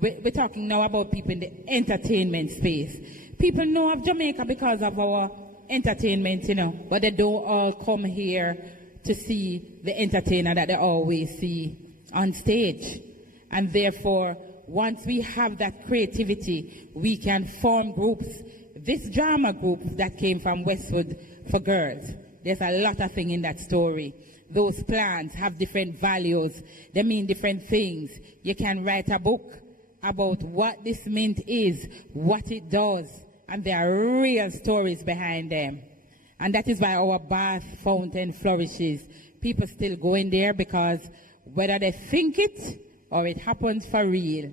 We're talking now about people in the entertainment space. People know of Jamaica because of our entertainment, you know, but they don't all come here to see the entertainer that they always see on stage. And therefore, once we have that creativity, we can form groups. This drama group that came from Westwood for girls, there's a lot of things in that story. Those plans have different values. They mean different things. You can write a book about what this mint is, what it does, and there are real stories behind them. And that is why our bath fountain flourishes. People still go in there because whether they think it or it happens for real,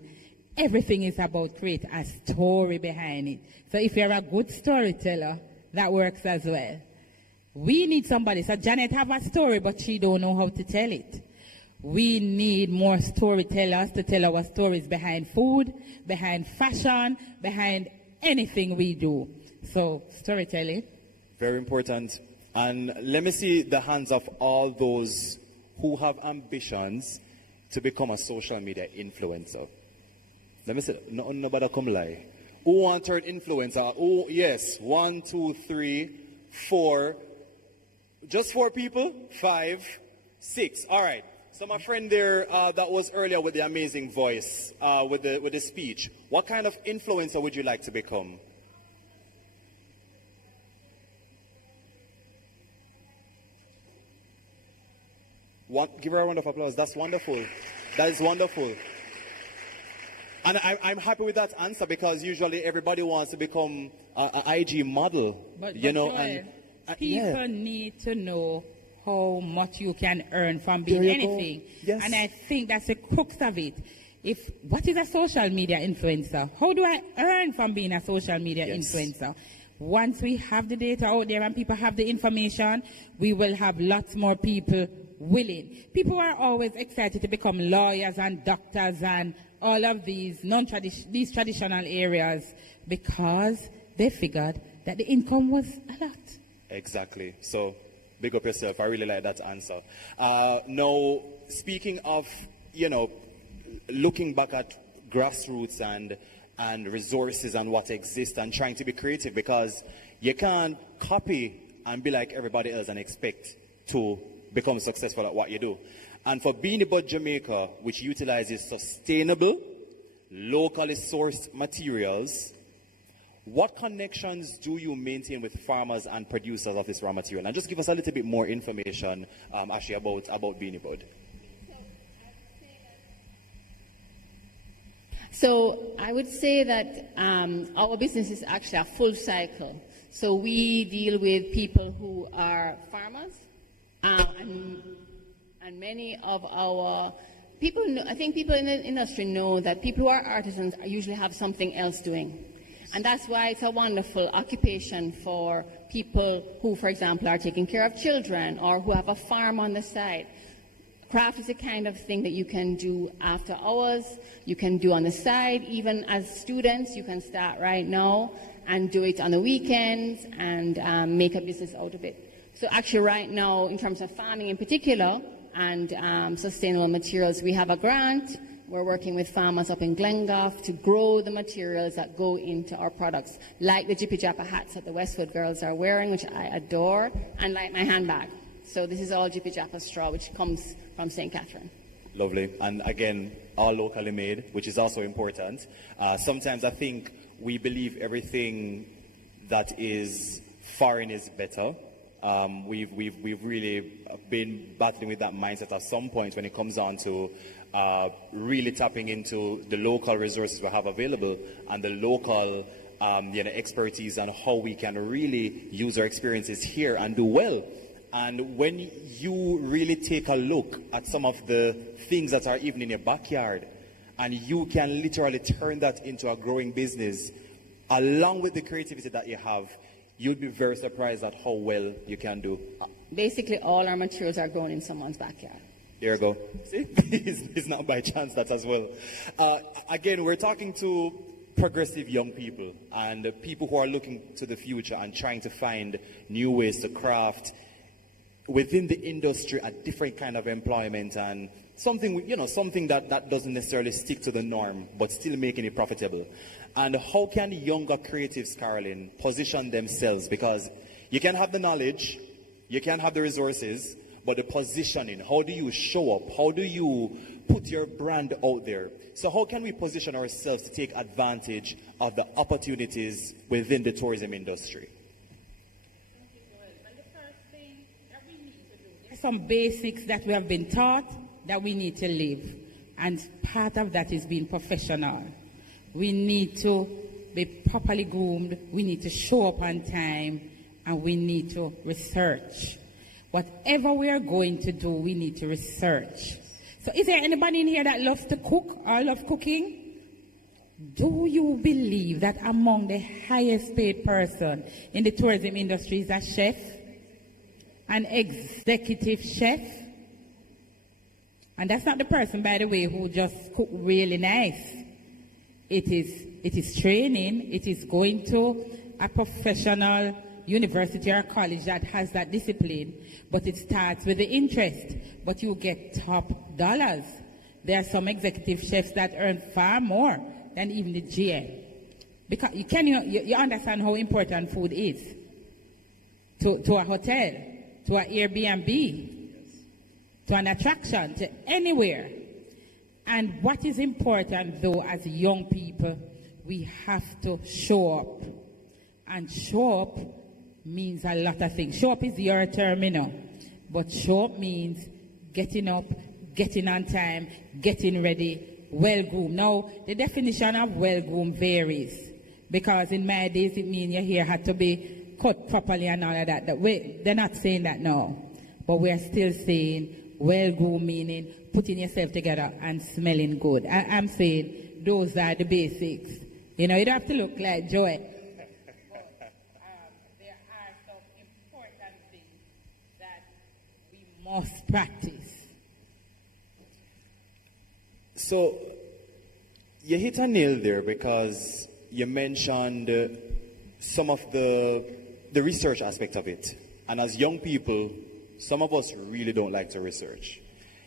everything is about create a story behind it. So if you're a good storyteller, that works as well. We need somebody. So Janet have a story, but she don't know how to tell it. We need more storytellers to tell our stories behind food, behind fashion, behind anything we do. So storytelling. Very important. And let me see the hands of all those who have ambitions to become a social media influencer. Let me see. Nobody come lie. Who want to turn influencer? Oh, yes. 1, 2, 3, 4. Just 4 people? 5, 6. All right. So my friend there that was earlier with the amazing voice, with the speech, what kind of influencer would you like to become? Give her a round of applause. That's wonderful. That is wonderful. And I'm happy with that answer because usually everybody wants to become an IG model, you know. Joel, people need to know how much you can earn from being anything. Yes. And I think that's the crux of it. What is a social media influencer? How do I earn from being a social media influencer? Once we have the data out there and people have the information, we will have lots more people willing. People are always excited to become lawyers and doctors and all of these these traditional areas because they figured that the income was a lot. Exactly. So big up yourself. I really like that answer. Now, speaking of, you know, looking back at grassroots and resources and what exists and trying to be creative, because you can't copy and be like everybody else and expect to become successful at what you do. And for Beanie Bud Jamaica, which utilizes sustainable, locally sourced materials, what connections do you maintain with farmers and producers of this raw material? And just give us a little bit more information, actually, about Beanie Bud. So I would say that our business is actually a full cycle. So we deal with people who are farmers, and many of our people, I think people in the industry know that people who are artisans usually have something else doing. And that's why it's a wonderful occupation for people who, for example, are taking care of children or who have a farm on the side. Craft is the kind of thing that you can do after hours, you can do on the side, even as students, you can start right now and do it on the weekends and make a business out of it. So actually right now, in terms of farming in particular and sustainable materials, we have a grant. We're working with farmers up in Glengoff to grow the materials that go into our products, like the Jippy Jappa hats that the Westwood girls are wearing, which I adore, and like my handbag. So this is all Jippy Jappa straw, which comes from St. Catherine. Lovely. And again, all locally made, which is also important. Sometimes I think we believe everything that is foreign is better. We've really been battling with that mindset at some point when it comes down to really tapping into the local resources we have available and the local expertise and how we can really use our experiences here and do well. And when you really take a look at some of the things that are even in your backyard, and you can literally turn that into a growing business, along with the creativity that you have, you'd be very surprised at how well you can do. Basically, all our materials are grown in someone's backyard. There you go. See? It's not by chance that as well. Again, we're talking to progressive young people and people who are looking to the future and trying to find new ways to craft within the industry a different kind of employment and something, something that doesn't necessarily stick to the norm, but still making it profitable. And how can younger creatives, Caroline, position themselves? Because you can have the knowledge, you can have the resources, but the positioning, how do you show up? How do you put your brand out there? So how can we position ourselves to take advantage of the opportunities within the tourism industry? Some basics that we have been taught that we need to live, and part of that is being professional. We need to be properly groomed, we need to show up on time, and we need to research. Whatever we are going to do, we need to research. So is there anybody in here that loves to cook or love cooking? Do you believe that among the highest paid person in the tourism industry is a chef? An executive chef? And that's not the person, by the way, who just cook really nice. It is training, it is going to a professional university or college that has that discipline, but it starts with the interest, but you get top dollars. There are some executive chefs that earn far more than even the GM. Because you understand how important food is to a hotel, to an Airbnb, to an attraction, to anywhere. And what is important, though, as young people, we have to show up. And show up means a lot of things. Show up is your term, but show up means getting up, getting on time, getting ready, well-groomed. Now, the definition of well-groomed varies, because in my days it means your hair had to be cut properly and all of that. They're not saying that now, but we're still saying well-groomed, meaning putting yourself together and smelling good. I'm saying those are the basics. You don't have to look like Joy. There are some important things that we must practice. So you hit a nail there, because you mentioned some of the research aspect of it. And as young people, some of us really don't like to research.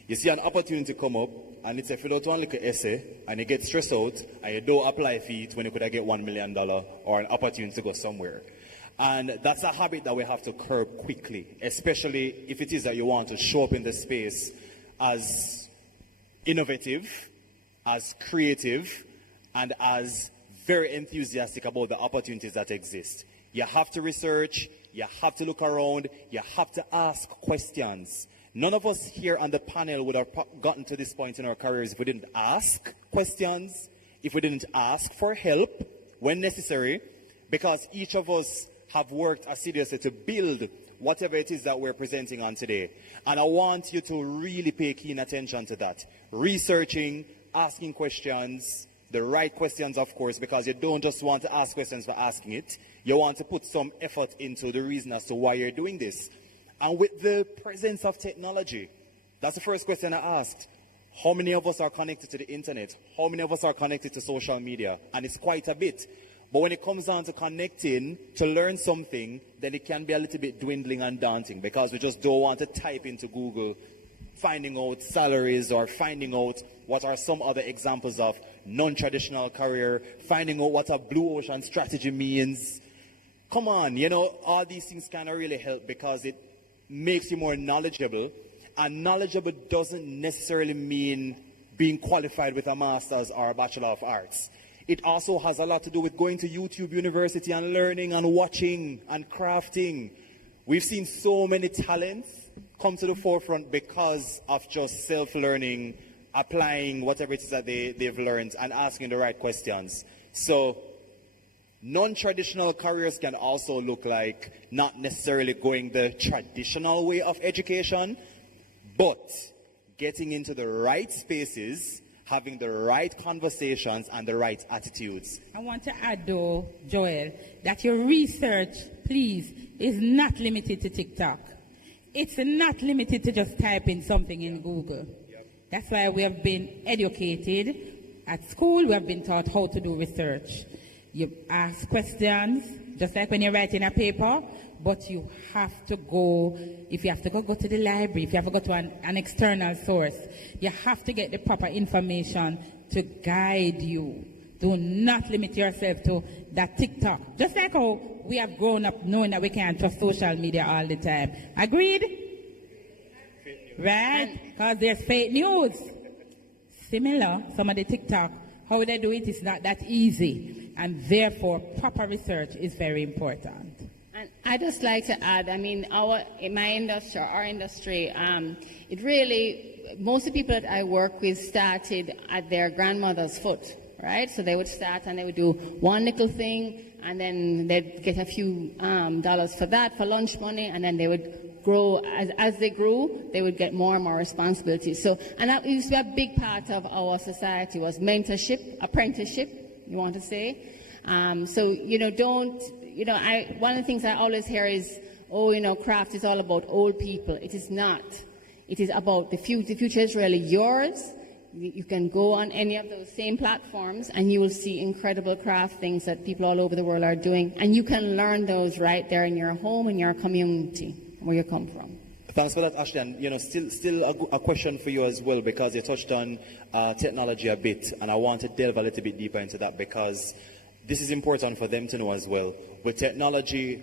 You see an opportunity come up, and it's a fill out one little essay, and you get stressed out, and you don't apply for it when you could have get $1 million or an opportunity to go somewhere. And that's a habit that we have to curb quickly, especially if it is that you want to show up in the space as innovative, as creative, and as very enthusiastic about the opportunities that exist. You have to research, you have to look around, you have to ask questions. None of us here on the panel would have gotten to this point in our careers if we didn't ask questions, if we didn't ask for help when necessary, because each of us have worked assiduously to build whatever it is that we're presenting on today. And I want you to really pay keen attention to that. Researching, asking questions, the right questions, of course, because you don't just want to ask questions for asking it. You want to put some effort into the reason as to why you're doing this. And with the presence of technology, That's the first question I asked. How many of us are connected to the internet? How many of us are connected to social media? And it's quite a bit. But when it comes down to connecting to learn something, then it can be a little bit dwindling and daunting because we just don't want to type into Google finding out salaries or finding out what are some other examples of non-traditional career, finding out what a blue ocean strategy means. Come on, you know, all these things can really help because it makes you more knowledgeable. And knowledgeable doesn't necessarily mean being qualified with a master's or a bachelor of arts. It also has a lot to do with going to YouTube University and learning and watching and crafting. We've seen so many talents come to the forefront because of just self-learning, applying whatever it is that they've learned and asking the right questions. So non-traditional careers can also look like not necessarily going the traditional way of education, but getting into the right spaces, having the right conversations and the right attitudes. I want to add though, Joel, that your research, please, is not limited to TikTok. It's not limited to just typing something in Google. That's why we have been educated at school. We have been taught how to do research. You ask questions, just like when you're writing a paper, but you have to go, if you have to go to the library, if you have to go to an external source, you have to get the proper information to guide you. Do not limit yourself to that TikTok. Just like how we have grown up knowing that we can't trust social media all the time. Agreed? Right? Because there's fake news. Similar, some of the TikTok, how they do it is not that easy. And therefore, proper research is very important. And I just like to add, I mean, our industry, it really, most of the people that I work with started at their grandmother's foot, right? So they would start and they would do one little thing, and then they'd get a few dollars for that, for lunch money, and then they would grow. As they grew, they would get more and more responsibilities. So, and that used to be a big part of our society was mentorship, apprenticeship, you want to say. So, you know, one of the things I always hear is, oh, you know, craft is all about old people. It is not. It is about the future. The future is really yours. You can go on any of those same platforms and you will see incredible craft things that people all over the world are doing. And you can learn those right there in your home, in your community, where you come from. Thanks for that, Ashley. And, you know, still a question for you as well, because you touched on technology a bit, and I want to delve a little bit deeper into that because this is important for them to know as well. With technology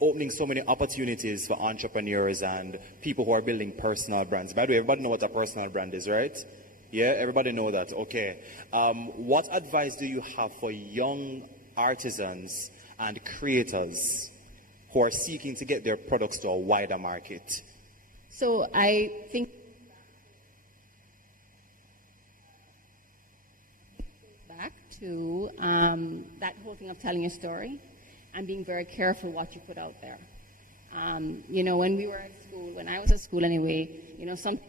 opening so many opportunities for entrepreneurs and people who are building personal brands. By the way, everybody know what a personal brand is, right? Yeah, everybody know that. Okay. What advice do you have for young artisans and creators who are seeking to get their products to a wider market? So I think back to that whole thing of telling a story and being very careful what you put out there. You know, when we were at school, when I was at school anyway, you know, something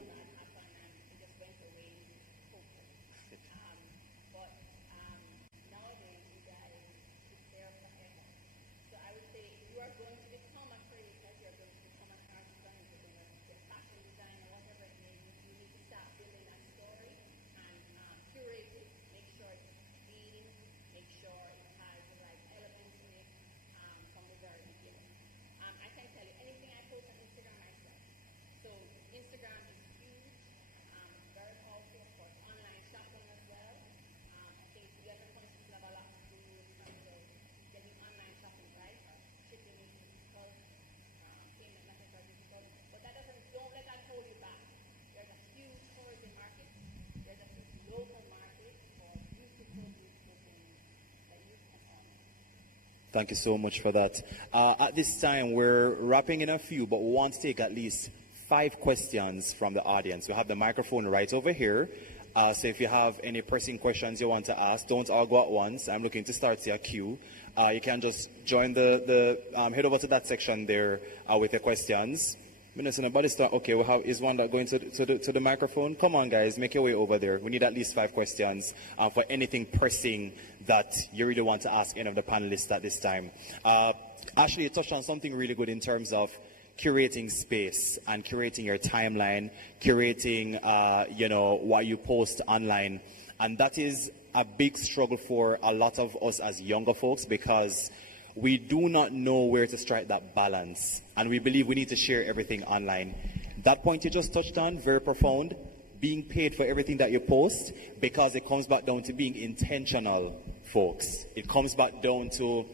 Thank you so much for that. At this time, we're wrapping in a few, but we want to take at least 5 questions from the audience. We have the microphone right over here. So if you have any pressing questions you want to ask, don't all go at once. I'm looking to start your queue. You can just join head over to that section there with your questions. Okay, is one that going to the microphone? Come on, guys, make your way over there. We need at least 5 questions for anything pressing that you really want to ask any of the panelists at this time. Ashley, you touched on something really good in terms of curating space and curating your timeline, curating, what you post online. And that is a big struggle for a lot of us as younger folks, because we do not know where to strike that balance. And we believe we need to share everything online. That point you just touched on, very profound, being paid for everything that you post, because it comes back down to being intentional, folks. It comes back down to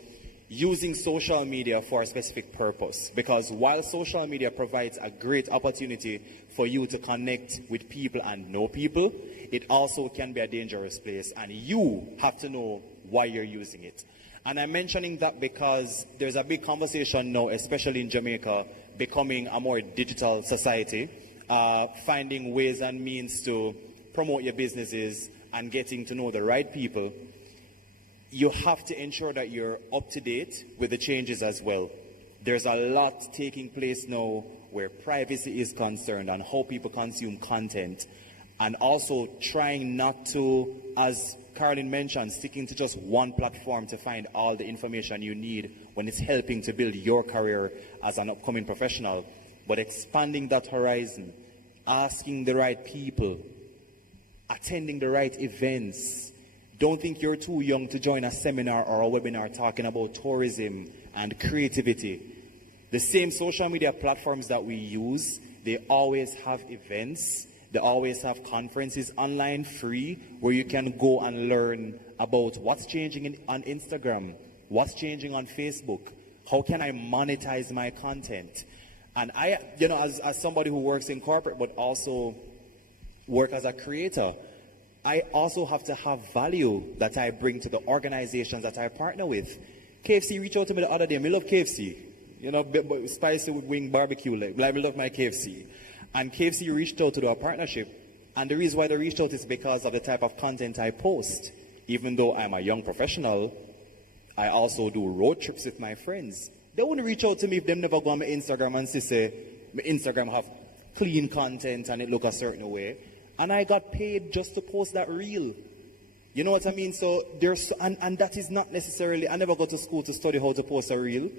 using social media for a specific purpose. Because while social media provides a great opportunity for you to connect with people and know people, it also can be a dangerous place, and you have to know why you're using it. And I'm mentioning that because there's a big conversation now, especially in Jamaica, becoming a more digital society, finding ways and means to promote your businesses and getting to know the right people. You have to ensure that you're up to date with the changes as well. There's a lot taking place now where privacy is concerned and how people consume content, and also trying not to, as Carolyn mentioned, sticking to just one platform to find all the information you need when it's helping to build your career as an upcoming professional, but expanding that horizon, asking the right people, attending the right events. Don't think you're too young to join a seminar or a webinar talking about tourism and creativity. The same social media platforms that we use, they always have events. They always have conferences online free where you can go and learn about what's changing on Instagram, what's changing on Facebook, how can I monetize my content. And I, as somebody who works in corporate but also work as a creator, I also have to have value that I bring to the organizations that I partner with. KFC reached out to me the other day. I love KFC. Spicy with wing barbecue. I love my KFC. And KFC reached out to do a partnership. And the reason why they reached out is because of the type of content I post. Even though I'm a young professional, I also do road trips with my friends. They wouldn't reach out to me if they never go on my Instagram and say, my Instagram have clean content and it look a certain way. And I got paid just to post that reel. You know what I mean? So there's, and that is not necessarily, I never go to school to study how to post a reel.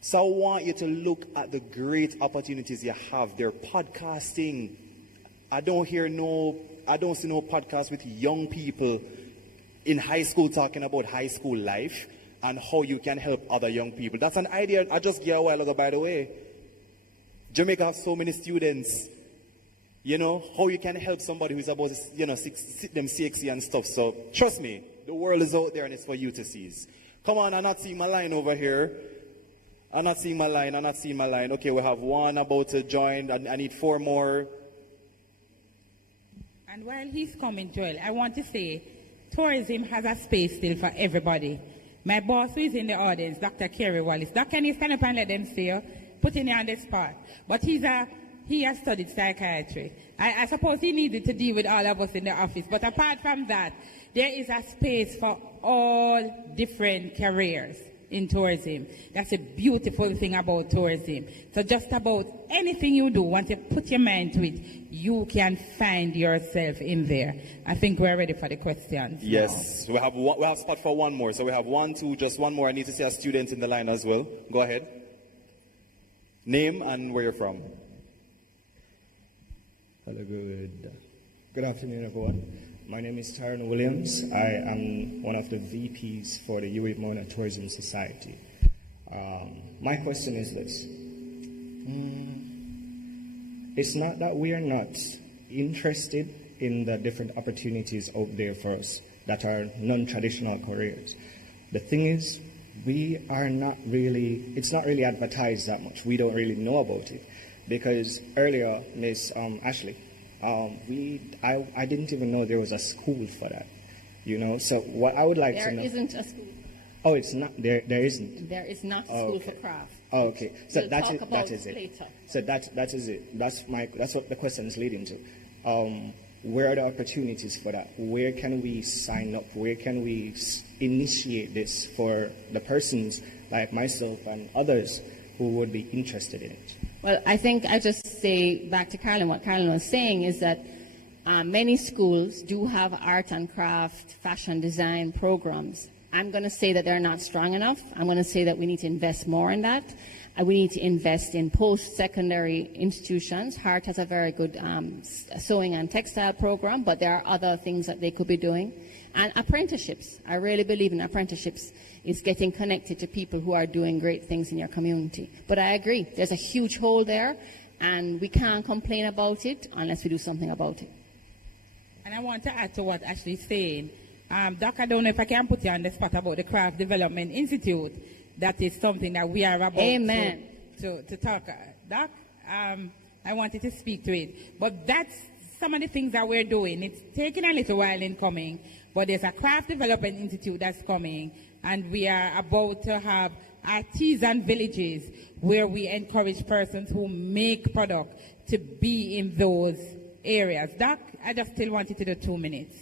So I want you to look at the great opportunities you have. They're podcasting. I don't see no podcast with young people in high school talking about high school life and how you can help other young people. That's an idea I just gave a while ago, by the way. Jamaica has so many students. How you can help somebody who's about to, sit them sexy and stuff. So trust me, the world is out there and it's for you to seize. Come on, I'm not seeing my line over here. I'm not seeing my line. Okay, we have one about to join. I need 4 more. And while he's coming, Joel, I want to say tourism has a space still for everybody. My boss who is in the audience, Dr. Kerry Wallace. Doc, can you stand up and let them see you? Putting you on the spot. But he has studied psychiatry. I suppose he needed to deal with all of us in the office. But apart from that, there is a space for all different careers in tourism. That's a beautiful thing about tourism. So just about anything you do, once you put your mind to it, you can find yourself in there. I think we're ready for the questions. Yes, we have spot for one more. So we have 1, 2, just one more. I need to see a student in the line as well. Go ahead. Name and where you're from. Hello, good afternoon, everyone. My name is Tyrone Williams. I am one of the VPs for the UAE Mona Tourism Society. My question is this. It's not that we are not interested in the different opportunities out there for us that are non-traditional careers. The thing is, it's not really advertised that much. We don't really know about it. Because earlier, Miss Ashley, I didn't even know there was a school for that, So what I would like to know. There isn't a school. Oh, it's not there. There isn't. There is not a school for craft. Oh, okay. So we'll that is it. Later. So that is it. That's what the question is leading to. Where are the opportunities for that? Where can we sign up? Where can we initiate this for the persons like myself and others who would be interested in it? Well, I think I just say back to Carolyn, what Carolyn was saying is that many schools do have art and craft, fashion design programs. I'm going to say that they're not strong enough. I'm going to say that we need to invest more in that. We need to invest in post-secondary institutions. Hart has a very good sewing and textile program, but there are other things that they could be doing. And apprenticeships. I really believe in apprenticeships. Is getting connected to people who are doing great things in your community. But I agree, there's a huge hole there, and we can't complain about it unless we do something about it. And I want to add to what Ashley's saying. Doc, I don't know if I can put you on the spot about the Craft Development Institute. That is something that we are about to talk. Doc, I wanted to speak to it. But that's some of the things that we're doing. It's taking a little while in coming, but there's a Craft Development Institute that's coming, and we are about to have artisan villages where we encourage persons who make product to be in those areas. Doc, I just still wanted to do 2 minutes.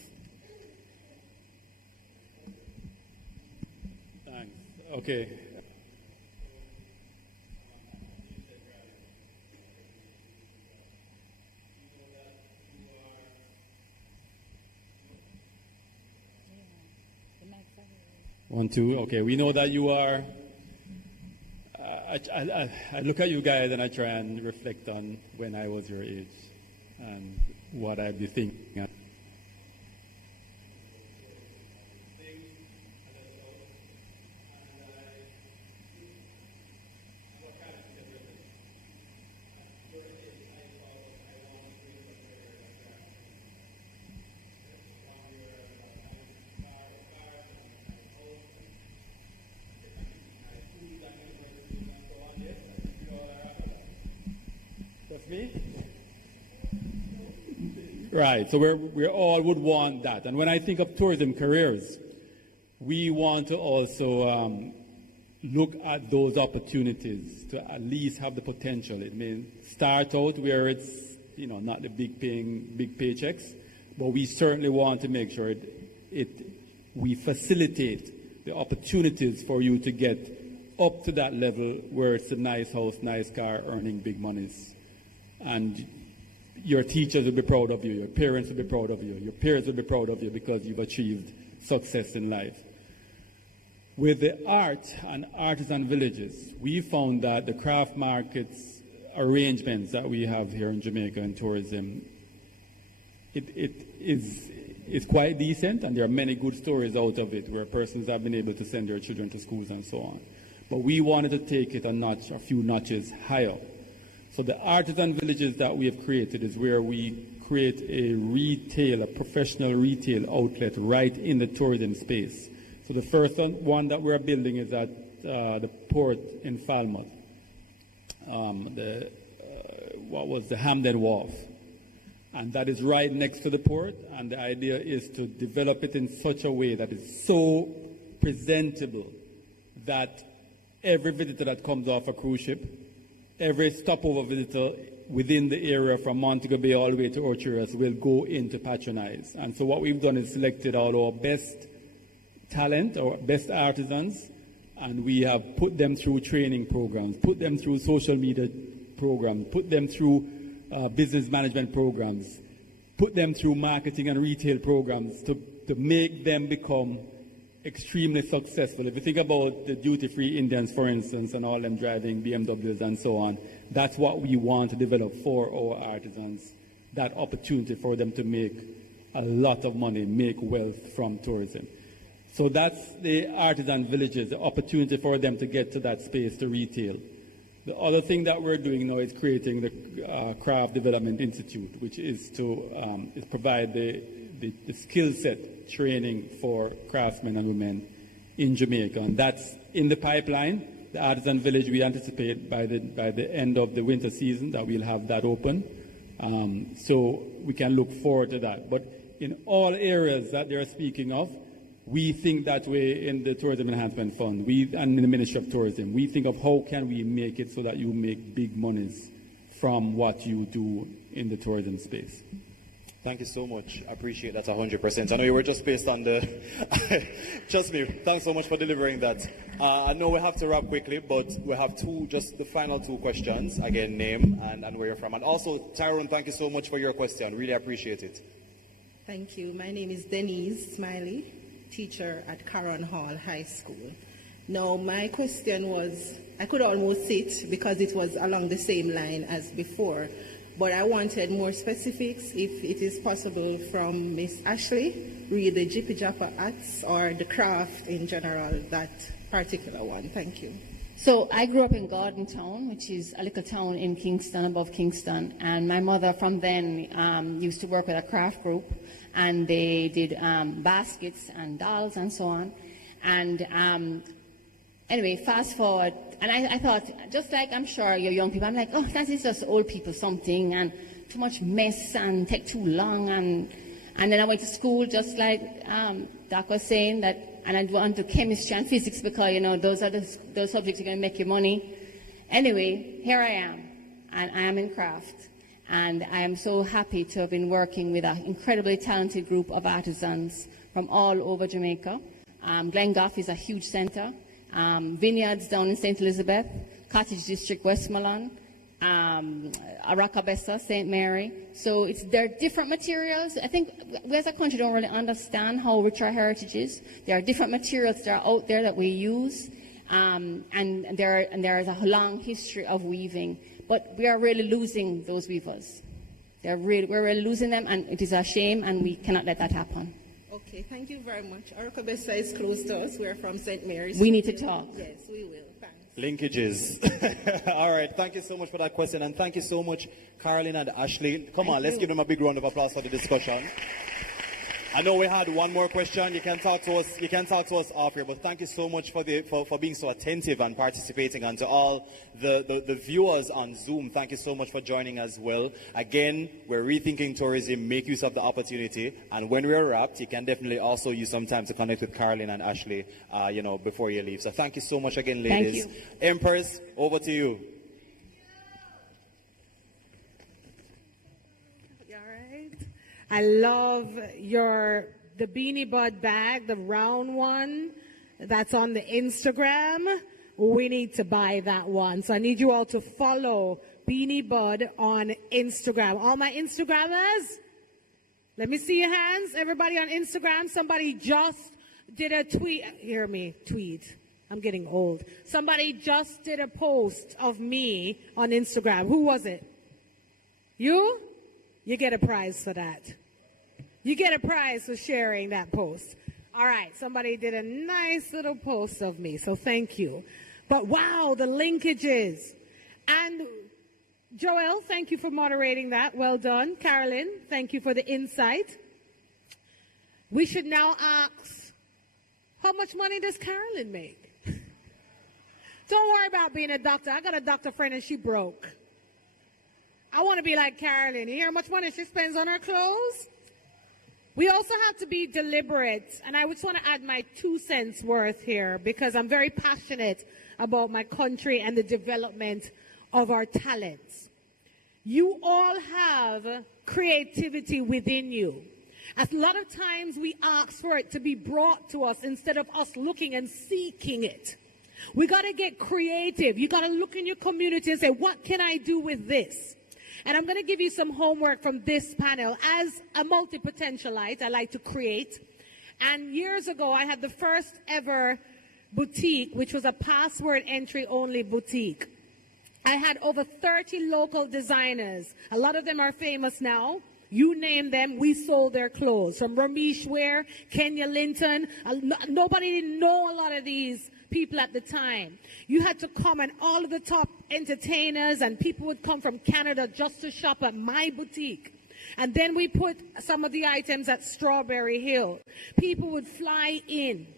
Thanks. Okay. One, two. Okay, we know that you are. I look at you guys and I try and reflect on when I was your age and what I'd be thinking. Right, so we all would want that. And when I think of tourism careers, we want to also look at those opportunities to at least have the potential. It may start out where it's, not the big paychecks, but we certainly want to make sure we facilitate the opportunities for you to get up to that level where it's a nice house, nice car, earning big monies. And your teachers will be proud of you, your parents will be proud of you, your peers will be proud of you because you've achieved success in life. With the art and artisan villages, we found that the craft markets arrangements that we have here in Jamaica in tourism, it is quite decent, and there are many good stories out of it where persons have been able to send their children to schools and so on. But we wanted to take it a few notches higher. So the artisan villages that we have created is where we create a professional retail outlet right in the tourism space. So the first one that we're building is at the port in Falmouth, the Hamden Wharf. And that is right next to the port, and the idea is to develop it in such a way that it's so presentable that every visitor that comes off a cruise ship, every stopover visitor within the area from Montego Bay all the way to Orchurias will go in to patronize. And so what we've done is selected all our best talent, our best artisans, and we have put them through training programs, put them through social media programs, put them through business management programs, put them through marketing and retail programs to make them become extremely successful. If you think about the duty-free Indians, for instance, and all them driving BMWs and so on, that's what we want to develop for our artisans, that opportunity for them to make a lot of money, make wealth from tourism. So that's the artisan villages, the opportunity for them to get to that space to retail. The other thing that we're doing now is creating the Craft Development Institute, which is to provide the skill set training for craftsmen and women in Jamaica. And that's in the pipeline. The artisan village, we anticipate by the end of the winter season that we'll have that open. So we can look forward to that. But in all areas that they're speaking of, we think that way in the Tourism Enhancement Fund and in the Ministry of Tourism. We think of how can we make it so that you make big monies from what you do in the tourism space. Thank you so much. I appreciate that 100%. I know you were just based on the... Trust me, thanks so much for delivering that. I know we have to wrap quickly, but we have just the final two questions. Again, name and where you're from. And also, Tyrone, thank you so much for your question. Really appreciate it. Thank you. My name is Denise Smiley, teacher at Caron Hall High School. No, my question was, I could almost sit because it was along the same line as before, but I wanted more specifics, if it is possible, from Miss Ashley, read the Jippy Japper arts or the craft in general, that particular one. Thank you. So I grew up in Garden Town, which is a little town in Kingston, above Kingston, and my mother from then used to work with a craft group, and they did baskets and dolls and so on. And anyway, fast forward, and I thought, just like I'm sure you're young people, I'm like, oh, that is just old people something, and too much mess and take too long, and then I went to school just like Doc was saying that. And I went to chemistry and physics because, you know, those are those subjects are going to make you money. Anyway, here I am, and I am in craft. And I am so happy to have been working with an incredibly talented group of artisans from all over Jamaica. Glengoff is a huge center. Vineyards down in St. Elizabeth, Cottage District, Westmoreland, Arakabessa, St. Mary. So there are different materials. I think we as a country don't really understand how rich our heritage is. There are different materials that are out there that we use, and there is a long history of weaving. But we are really losing those weavers. We're really losing them, and it is a shame, and we cannot let that happen. Okay, thank you very much. Arakabessa is close to us. We're from St. Mary's. We need to talk. Yes, we will. Thanks. Linkages. All right, thank you so much for that question, and thank you so much, Caroline and Ashley. Come on, let's give them a big round of applause for the discussion. I know we had one more question. You can talk to us. You can talk to us off here. But thank you so much for being so attentive and participating. And to all the viewers on Zoom, thank you so much for joining as well. Again, we're rethinking tourism. Make use of the opportunity. And when we're wrapped, you can definitely also use some time to connect with Caroline and Ashley. Before you leave. So thank you so much again, ladies. Thank you. Empress, over to you. I love the Beanie Bud bag, the round one that's on the Instagram. We need to buy that one. So I need you all to follow Beanie Bud on Instagram. All my Instagrammers, let me see your hands. Everybody on Instagram, somebody just did a tweet. Hear me, tweet. I'm getting old. Somebody just did a post of me on Instagram. Who was it? You? You get a prize for that. You get a prize for sharing that post. All right, somebody did a nice little post of me, so thank you. But wow, the linkages. And Joel, thank you for moderating that. Well done. Carolyn, thank you for the insight. We should now ask, how much money does Carolyn make? Don't worry about being a doctor. I got a doctor friend and she broke. I want to be like Carolyn. You hear how much money she spends on her clothes? We also have to be deliberate, and I just want to add my 2 cents worth here because I'm very passionate about my country and the development of our talents. You all have creativity within you. A lot of times we ask for it to be brought to us instead of us looking and seeking it. We got to get creative. You got to look in your community and say, what can I do with this? And I'm going to give you some homework from this panel. As a multi-potentialite, I like to create. And years ago, I had the first ever boutique, which was a password entry only boutique. I had over 30 local designers. A lot of them are famous now. You name them, we sold their clothes. From Ramesh Ware, Kenya Linton. Nobody didn't know a lot of these people at the time. You had to come, and all of the top entertainers and people would come from Canada just to shop at my boutique. And then we put some of the items at Strawberry Hill. People would fly in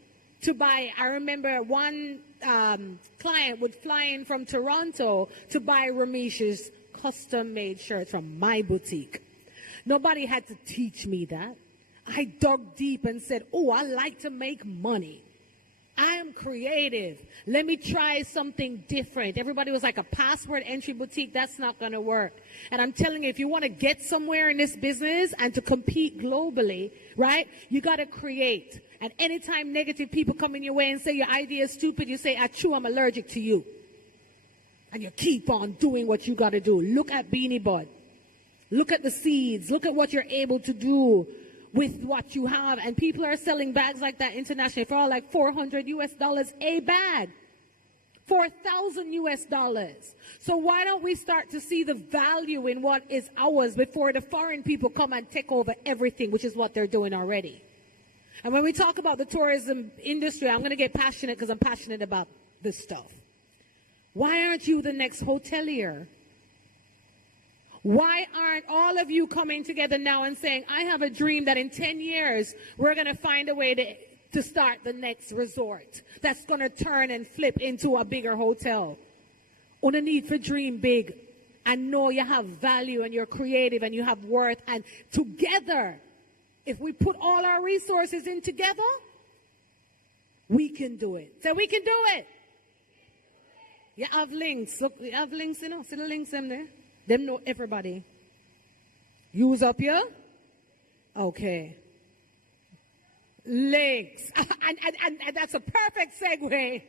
to buy. I remember one client would fly in from Toronto to buy Ramesh's custom-made shirts from my boutique. Nobody had to teach me that. I dug deep and said, oh, I like to make money. I am creative. Let me try something different. Everybody was like, a password entry boutique, that's not going to work. And I'm telling you, if you want to get somewhere in this business and to compete globally, right, you got to create. And anytime negative people come in your way and say your idea is stupid, you say, achoo, I'm allergic to you. And you keep on doing what you got to do. Look at Beanie Bud. Look at the seeds. Look at what you're able to do with what you have. And people are selling bags like that internationally for all like $400 US a bag. 4,000 US dollars. So why don't we start to see the value in what is ours before the foreign people come and take over everything, which is what they're doing already. And when we talk about the tourism industry, I'm going to get passionate because I'm passionate about this stuff. Why aren't you the next hotelier? Why aren't all of you coming together now and saying, I have a dream that in 10 years, we're going to find a way to start the next resort that's going to turn and flip into a bigger hotel. On a need for dream big and know you have value and you're creative and you have worth. And together, if we put all our resources in together, we can do it. So we can do it. You have links. Look, you have links, you know. See the links them there? Them know everybody. Use up your? Okay. Links. And that's a perfect segue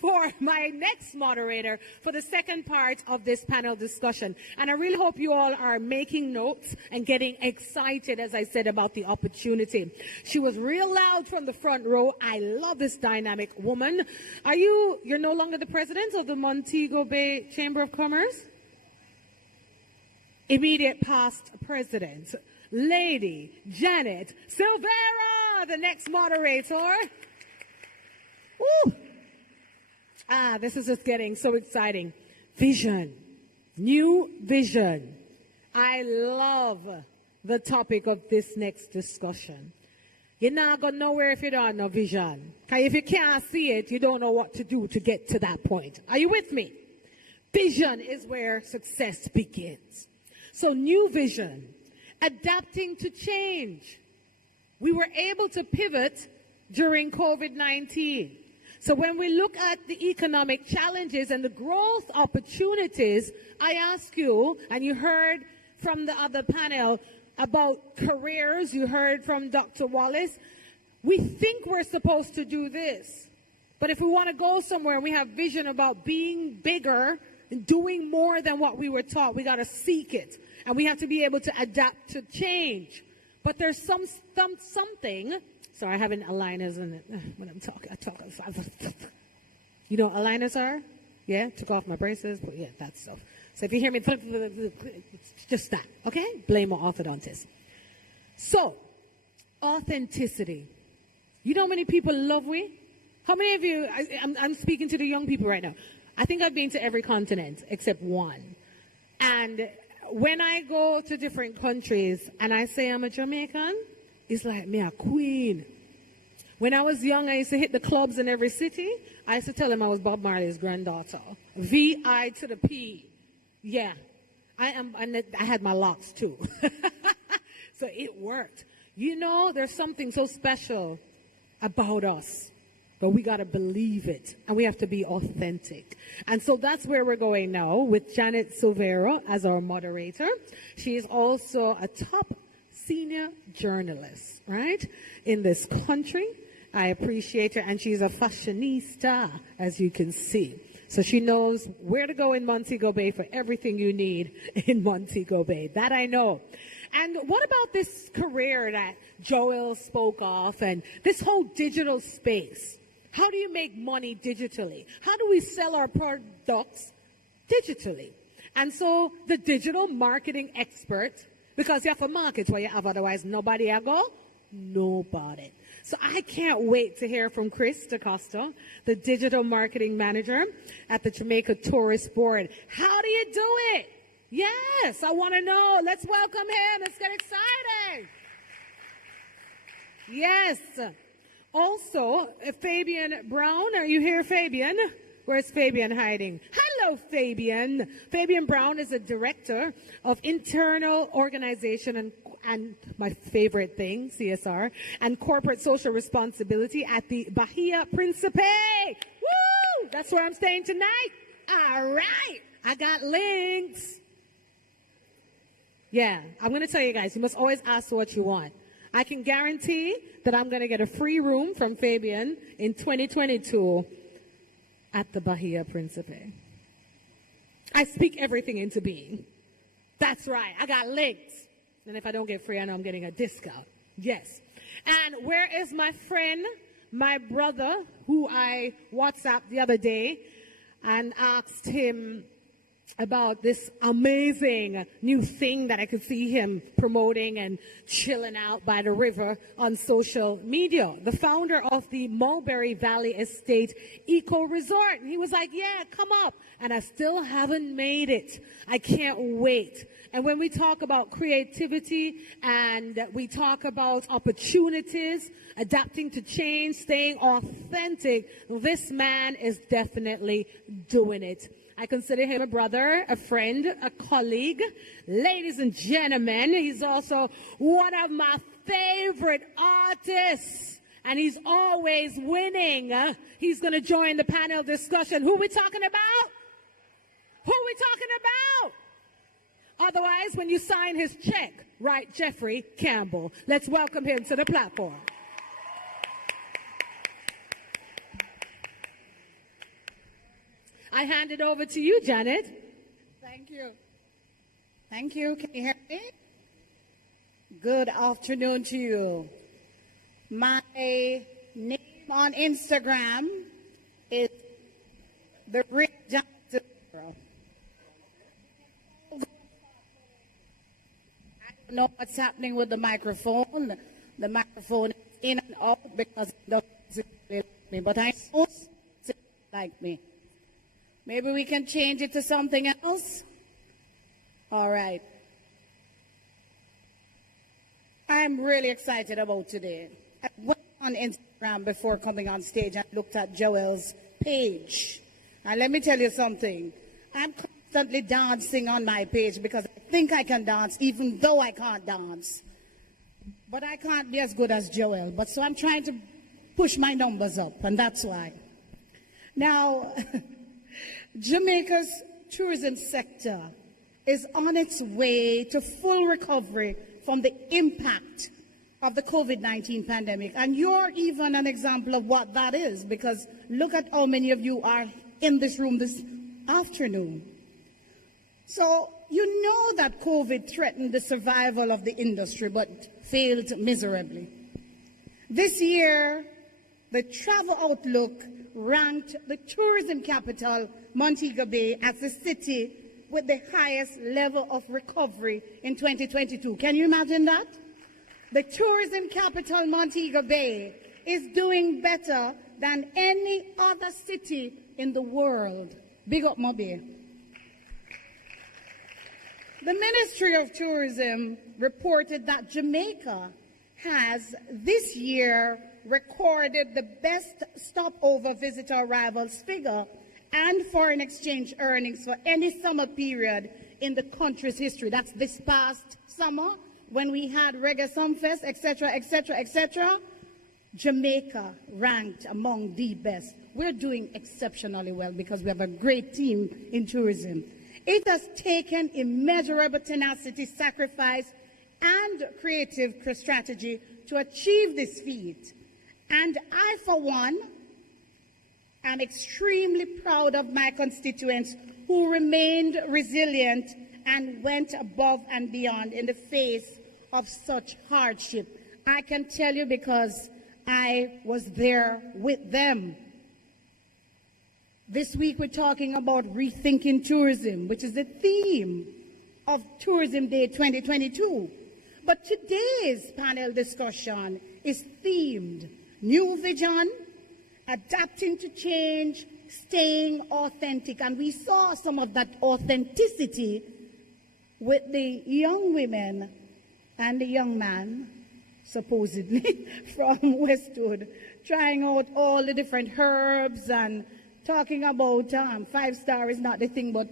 for my next moderator for the second part of this panel discussion. And I really hope you all are making notes and getting excited, as I said, about the opportunity. She was real loud from the front row. I love this dynamic woman. You're no longer the president of the Montego Bay Chamber of Commerce? Immediate past president, Lady Janet Silvera, the next moderator. Ooh. This is just getting so exciting. Vision, new vision. I love the topic of this next discussion. You're not going nowhere if you don't have no vision. Because if you can't see it, you don't know what to do to get to that point. Are you with me? Vision is where success begins. So new vision, adapting to change. We were able to pivot during COVID-19. So when we look at the economic challenges and the growth opportunities, I ask you, and you heard from the other panel about careers, you heard from Dr. Wallace, we think we're supposed to do this. But if we want to go somewhere, we have vision about being bigger and doing more than what we were taught. We got to seek it. And we have to be able to adapt to change. But there's something. Sorry, I have aligners in it when I'm talking. I talk. You know what aligners are? Yeah, took off my braces. But yeah, that stuff. So if you hear me, it's just that. Okay? Blame my orthodontist. So, authenticity. You know how many people love we? How many of you, I'm speaking to the young people right now. I think I've been to every continent except one. And when I go to different countries and I say I'm a Jamaican, it's like me a queen. When I was young, I used to hit the clubs in every city. I used to tell them I was Bob Marley's granddaughter. V-I to the P. Yeah. I am, and I had my locks too. So it worked. You know, there's something so special about us. But we got to believe it, and we have to be authentic. And so that's where we're going now with Janet Silvera as our moderator. She is also a top senior journalist, right, in this country. I appreciate her, and she's a fashionista, as you can see. So she knows where to go in Montego Bay for everything you need in Montego Bay. That I know. And what about this career that Joel spoke of and this whole digital space? How do you make money digitally? How do we sell our products digitally? And so the digital marketing expert, because you have to market what you have, otherwise nobody will go? Nobody. So I can't wait to hear from Chris DaCosta, the digital marketing manager at the Jamaica Tourist Board. How do you do it? Yes, I want to know. Let's welcome him. Let's get excited. Yes. Also, Fabian Brown. Are you here, Fabian? Where's Fabian hiding? Hello, Fabian. Fabian Brown is a director of internal organization and my favorite thing, CSR, and corporate social responsibility at the Bahia Principe. Woo! That's where I'm staying tonight. All right. I got links. Yeah, I'm going to tell you guys, you must always ask what you want. I can guarantee that I'm going to get a free room from Fabian in 2022 at the Bahia Principe. I speak everything into being. That's right. I got links. And if I don't get free, I know I'm getting a discount. Yes. And where is my friend, my brother, who I WhatsApped the other day and asked him about this amazing new thing that I could see him promoting and chilling out by the river on social media. The founder of the Mulberry Valley Estate Eco Resort. And he was like, yeah, come up. And I still haven't made it. I can't wait. And when we talk about creativity and we talk about opportunities, adapting to change, staying authentic, this man is definitely doing it. I consider him a brother, a friend, a colleague. Ladies and gentlemen, he's also one of my favorite artists. And he's always winning. He's going to join the panel discussion. Who are we talking about? Who are we talking about? Otherwise, when you sign his check, write Jeffrey Campbell. Let's welcome him to the platform. I hand it over to you, Janet. Thank you. Thank you. Can you hear me? Good afternoon to you. My name on Instagram is the Real Janet. I don't know what's happening with the microphone. The microphone is in and out because it doesn't like me, but I know it's like me. Maybe we can change it to something else? All right. I'm really excited about today. I went on Instagram before coming on stage and looked at Joel's page. And let me tell you something. I'm constantly dancing on my page because I think I can dance even though I can't dance. But I can't be as good as Joel. But so I'm trying to push my numbers up, and that's why. Now, Jamaica's tourism sector is on its way to full recovery from the impact of the COVID-19 pandemic. And you're even an example of what that is, because look at how many of you are in this room this afternoon. So you know that COVID threatened the survival of the industry, but failed miserably. This year, the Travel Outlook ranked the tourism capital, Montego Bay, as the city with the highest level of recovery in 2022. Can you imagine that? The tourism capital, Montego Bay, is doing better than any other city in the world. Big up, Mobe. The Ministry of Tourism reported that Jamaica has this year recorded the best stopover visitor arrivals figure and foreign exchange earnings for any summer period in the country's history. That's this past summer when we had Reggae Sumfest, etc., etc., etc. Jamaica ranked among the best. We're doing exceptionally well because we have a great team in tourism. It has taken immeasurable tenacity, sacrifice, and creative strategy to achieve this feat. And I, for one, am extremely proud of my constituents who remained resilient and went above and beyond in the face of such hardship. I can tell you because I was there with them. This week we're talking about rethinking tourism, which is the theme of Tourism Day 2022. But today's panel discussion is themed New Vision, Adapting to Change, Staying Authentic. And we saw some of that authenticity with the young women and the young man, supposedly, from Westwood, trying out all the different herbs and talking about 5-star is not the thing, but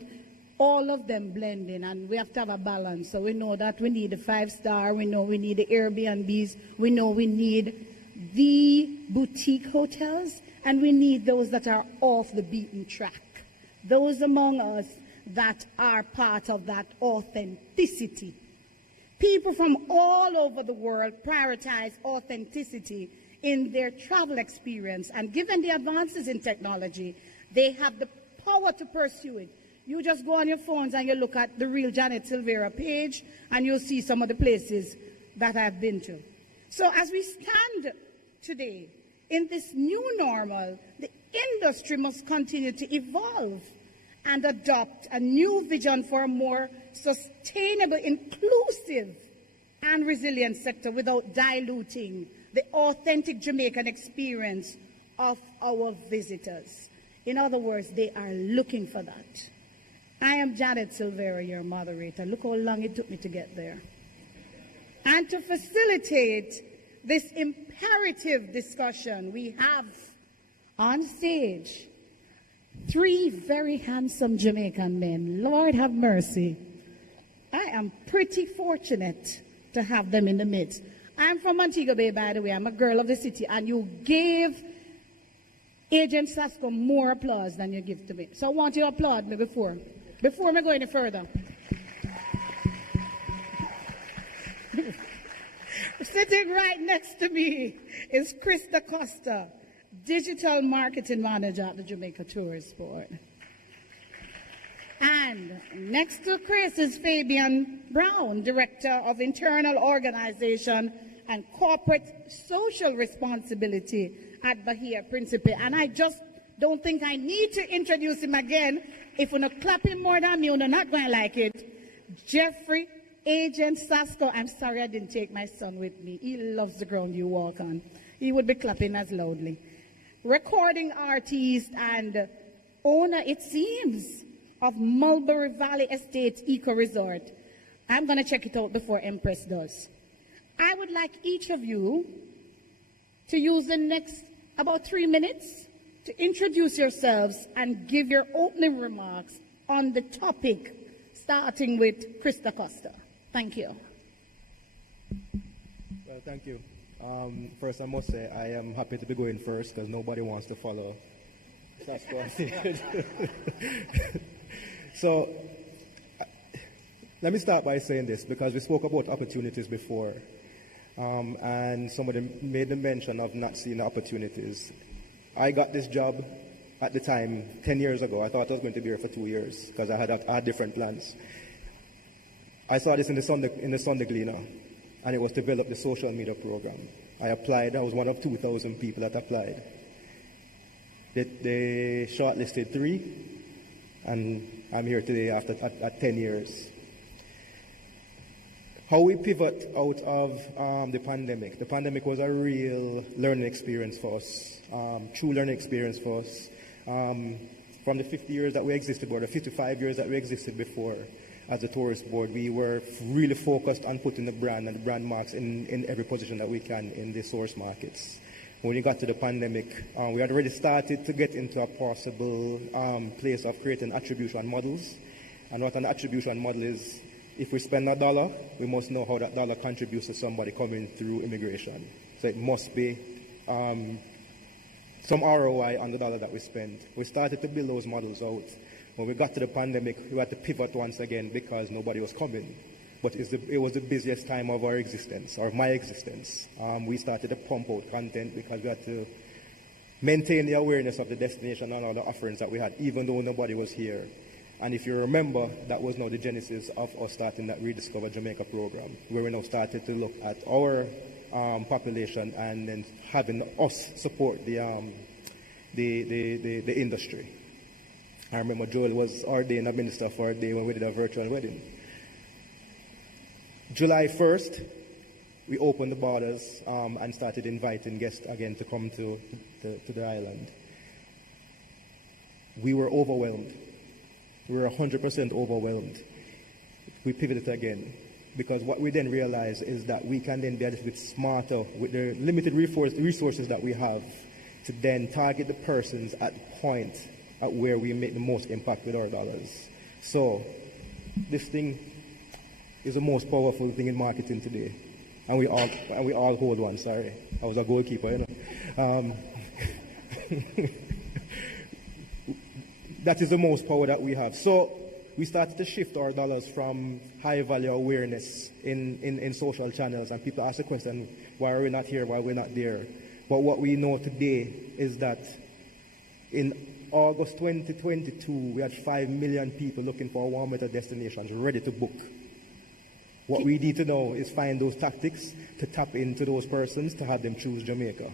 all of them blending, and we have to have a balance. So we know that we need the 5-star, we know we need the Airbnbs, we know we need the boutique hotels, and we need those that are off the beaten track. Those among us that are part of that authenticity. People from all over the world prioritize authenticity in their travel experience, and given the advances in technology, they have the power to pursue it. You just go on your phones and you look at the Real Janet Silvera page, and you'll see some of the places that I've been to. So as we stand today in this new normal, the industry must continue to evolve and adopt a new vision for a more sustainable, inclusive, and resilient sector without diluting the authentic Jamaican experience of our visitors. In other words, they are looking for that. I am Janet Silvera, your moderator. Look how long it took me to get there. And to facilitate this imperative discussion, we have on stage 3 very handsome Jamaican men. Lord have mercy. I am pretty fortunate to have them in the midst. I'm from Montego Bay, by the way. I'm a girl of the city, and you gave Agent Sasko more applause than you give to me. So I want you to applaud me before I go any further. Sitting right next to me is Krista Costa, Digital Marketing Manager at the Jamaica Tourist Board. And next to Chris is Fabian Brown, Director of Internal Organization and Corporate Social Responsibility at Bahia Principe. And I just don't think I need to introduce him again. If you're not clapping more than me, you're not going to like it. Jeffrey Agent Sasko. I'm sorry I didn't take my son with me. He loves the ground you walk on. He would be clapping as loudly. Recording artist and owner, it seems, of Mulberry Valley Estates Eco Resort. I'm going to check it out before Empress does. I would like each of you to use the next about 3 minutes to introduce yourselves and give your opening remarks on the topic, starting with Krista Costa. Thank you. Well, thank you. First, I must say I am happy to be going first because nobody wants to follow. So, let me start by saying this because we spoke about opportunities before, and somebody made the mention of not seeing the opportunities. I got this job at the time 10 years ago. I thought I was going to be here for 2 years because I had different plans. I saw this in the Sunday Gleaner, and it was to develop the social media program. I applied. I was one of 2,000 people that applied. They shortlisted 3, and I'm here today at 10 years. How we pivot out of the pandemic. The pandemic was a real learning experience for us, true learning experience for us. From the 50 years that we existed, or the 55 years that we existed before as a tourist board, we were really focused on putting the brand and the brand marks in every position that we can in the source markets. When we got to the pandemic, we had already started to get into a possible place of creating attribution models. And what an attribution model is, if we spend $1, we must know how that dollar contributes to somebody coming through immigration. So it must be some ROI on the dollar that we spend. We started to build those models out. When we got to the pandemic, we had to pivot once again because nobody was coming. But it was the busiest time of our existence, or my existence. We started to pump out content because we had to maintain the awareness of the destination and all the offerings that we had, even though nobody was here. And if you remember, that was now the genesis of us starting that Rediscover Jamaica program, where we now started to look at our population and then having us support the industry. I remember Joel was ordained a minister for a day when we did a virtual wedding. July 1st, we opened the borders and started inviting guests again to come to the island. We were overwhelmed. We were 100% overwhelmed. We pivoted again because what we then realized is that we can then be a little bit smarter with the limited resources that we have to then target the persons at the point at where we make the most impact with our dollars. So this thing is the most powerful thing in marketing today, and we all hold one. Sorry, I was a goalkeeper, you know. That is the most power that we have. So we started to shift our dollars from high value awareness in social channels, and people ask the question, why are we not here, why are we not there? But what we know today is that in August 2022, we had 5 million people looking for warm weather destinations ready to book. What we need to know is find those tactics to tap into those persons to have them choose Jamaica.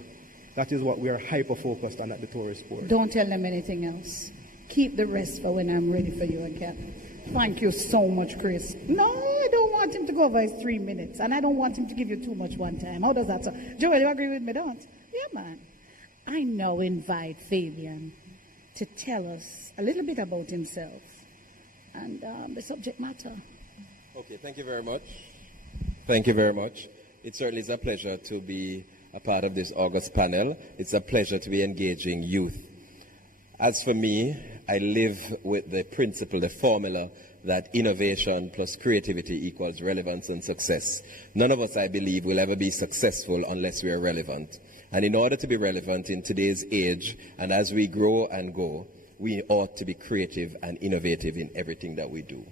That is what we are hyper-focused on at the tourist board. Don't tell them anything else. Keep the rest for when I'm ready for you again. Thank you so much, Chris. No, I don't want him to go over his 3 minutes, and I don't want him to give you too much one time. How does that sound? Joel, you agree with me, don't? Yeah, man. I now invite Fabian to tell us a little bit about himself and the subject matter. Okay, thank you very much. Thank you very much. It certainly is a pleasure to be a part of this August panel. It's a pleasure to be engaging youth. As for me, I live with the principle, the formula, that innovation plus creativity equals relevance and success. None of us, I believe, will ever be successful unless we are relevant. And in order to be relevant in today's age, and as we grow and go, we ought to be creative and innovative in everything that we do.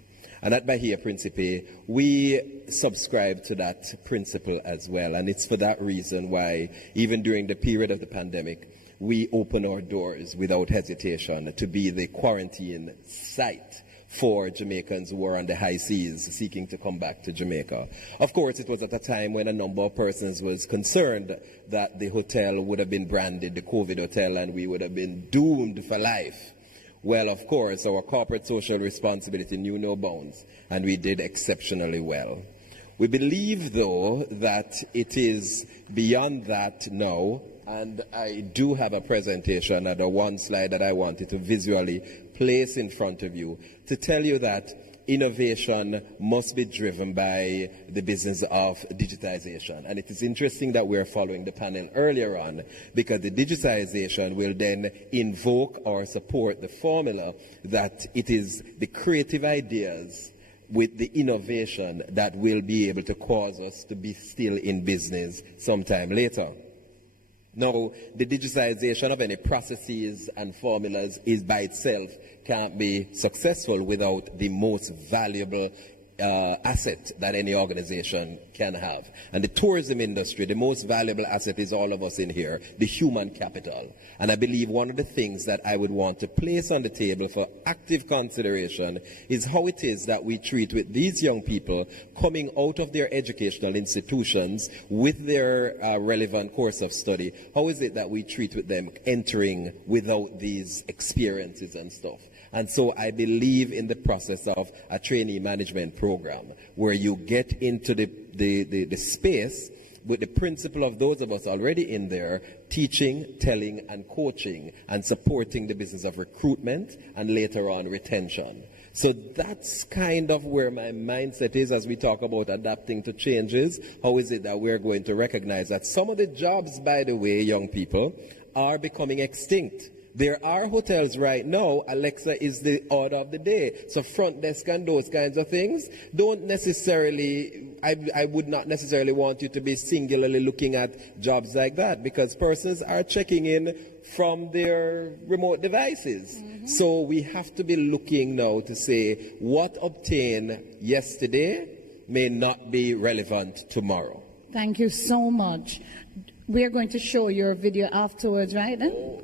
And at Bahia Principe, we subscribe to that principle as well. And it's for that reason why, even during the period of the pandemic, we open our doors without hesitation to be the quarantine site for Jamaicans who are on the high seas seeking to come back to Jamaica. Of course, it was at a time when a number of persons was concerned that the hotel would have been branded the COVID hotel and we would have been doomed for life. Well, of course, our corporate social responsibility knew no bounds, and we did exceptionally well. We believe, though, that it is beyond that now, and I do have a presentation, another one slide that I wanted to visually place in front of you to tell you that innovation must be driven by the business of digitization. And it is interesting that we're following the panel earlier on, because the digitization will then invoke or support the formula that it is the creative ideas with the innovation that will be able to cause us to be still in business sometime later. Now, the digitization of any processes and formulas is by itself can't be successful without the most valuable asset that any organization can have. And the tourism industry, the most valuable asset is all of us in here, the human capital. And I believe one of the things that I would want to place on the table for active consideration is how it is that we treat with these young people coming out of their educational institutions with their relevant course of study. How is it that we treat with them entering without these experiences and stuff? And so I believe in the process of a trainee management program where you get into the space with the principle of those of us already in there, teaching, telling, and coaching, and supporting the business of recruitment and later on retention. So that's kind of where my mindset is as we talk about adapting to changes. How is it that we're going to recognize that some of the jobs, by the way, young people, are becoming extinct? There are hotels right now, Alexa is the order of the day. So front desk and those kinds of things don't necessarily, I would not necessarily want you to be singularly looking at jobs like that, because persons are checking in from their remote devices. So we have to be looking now to say what obtained yesterday may not be relevant tomorrow. Thank you so much. We are going to show your video afterwards, right then?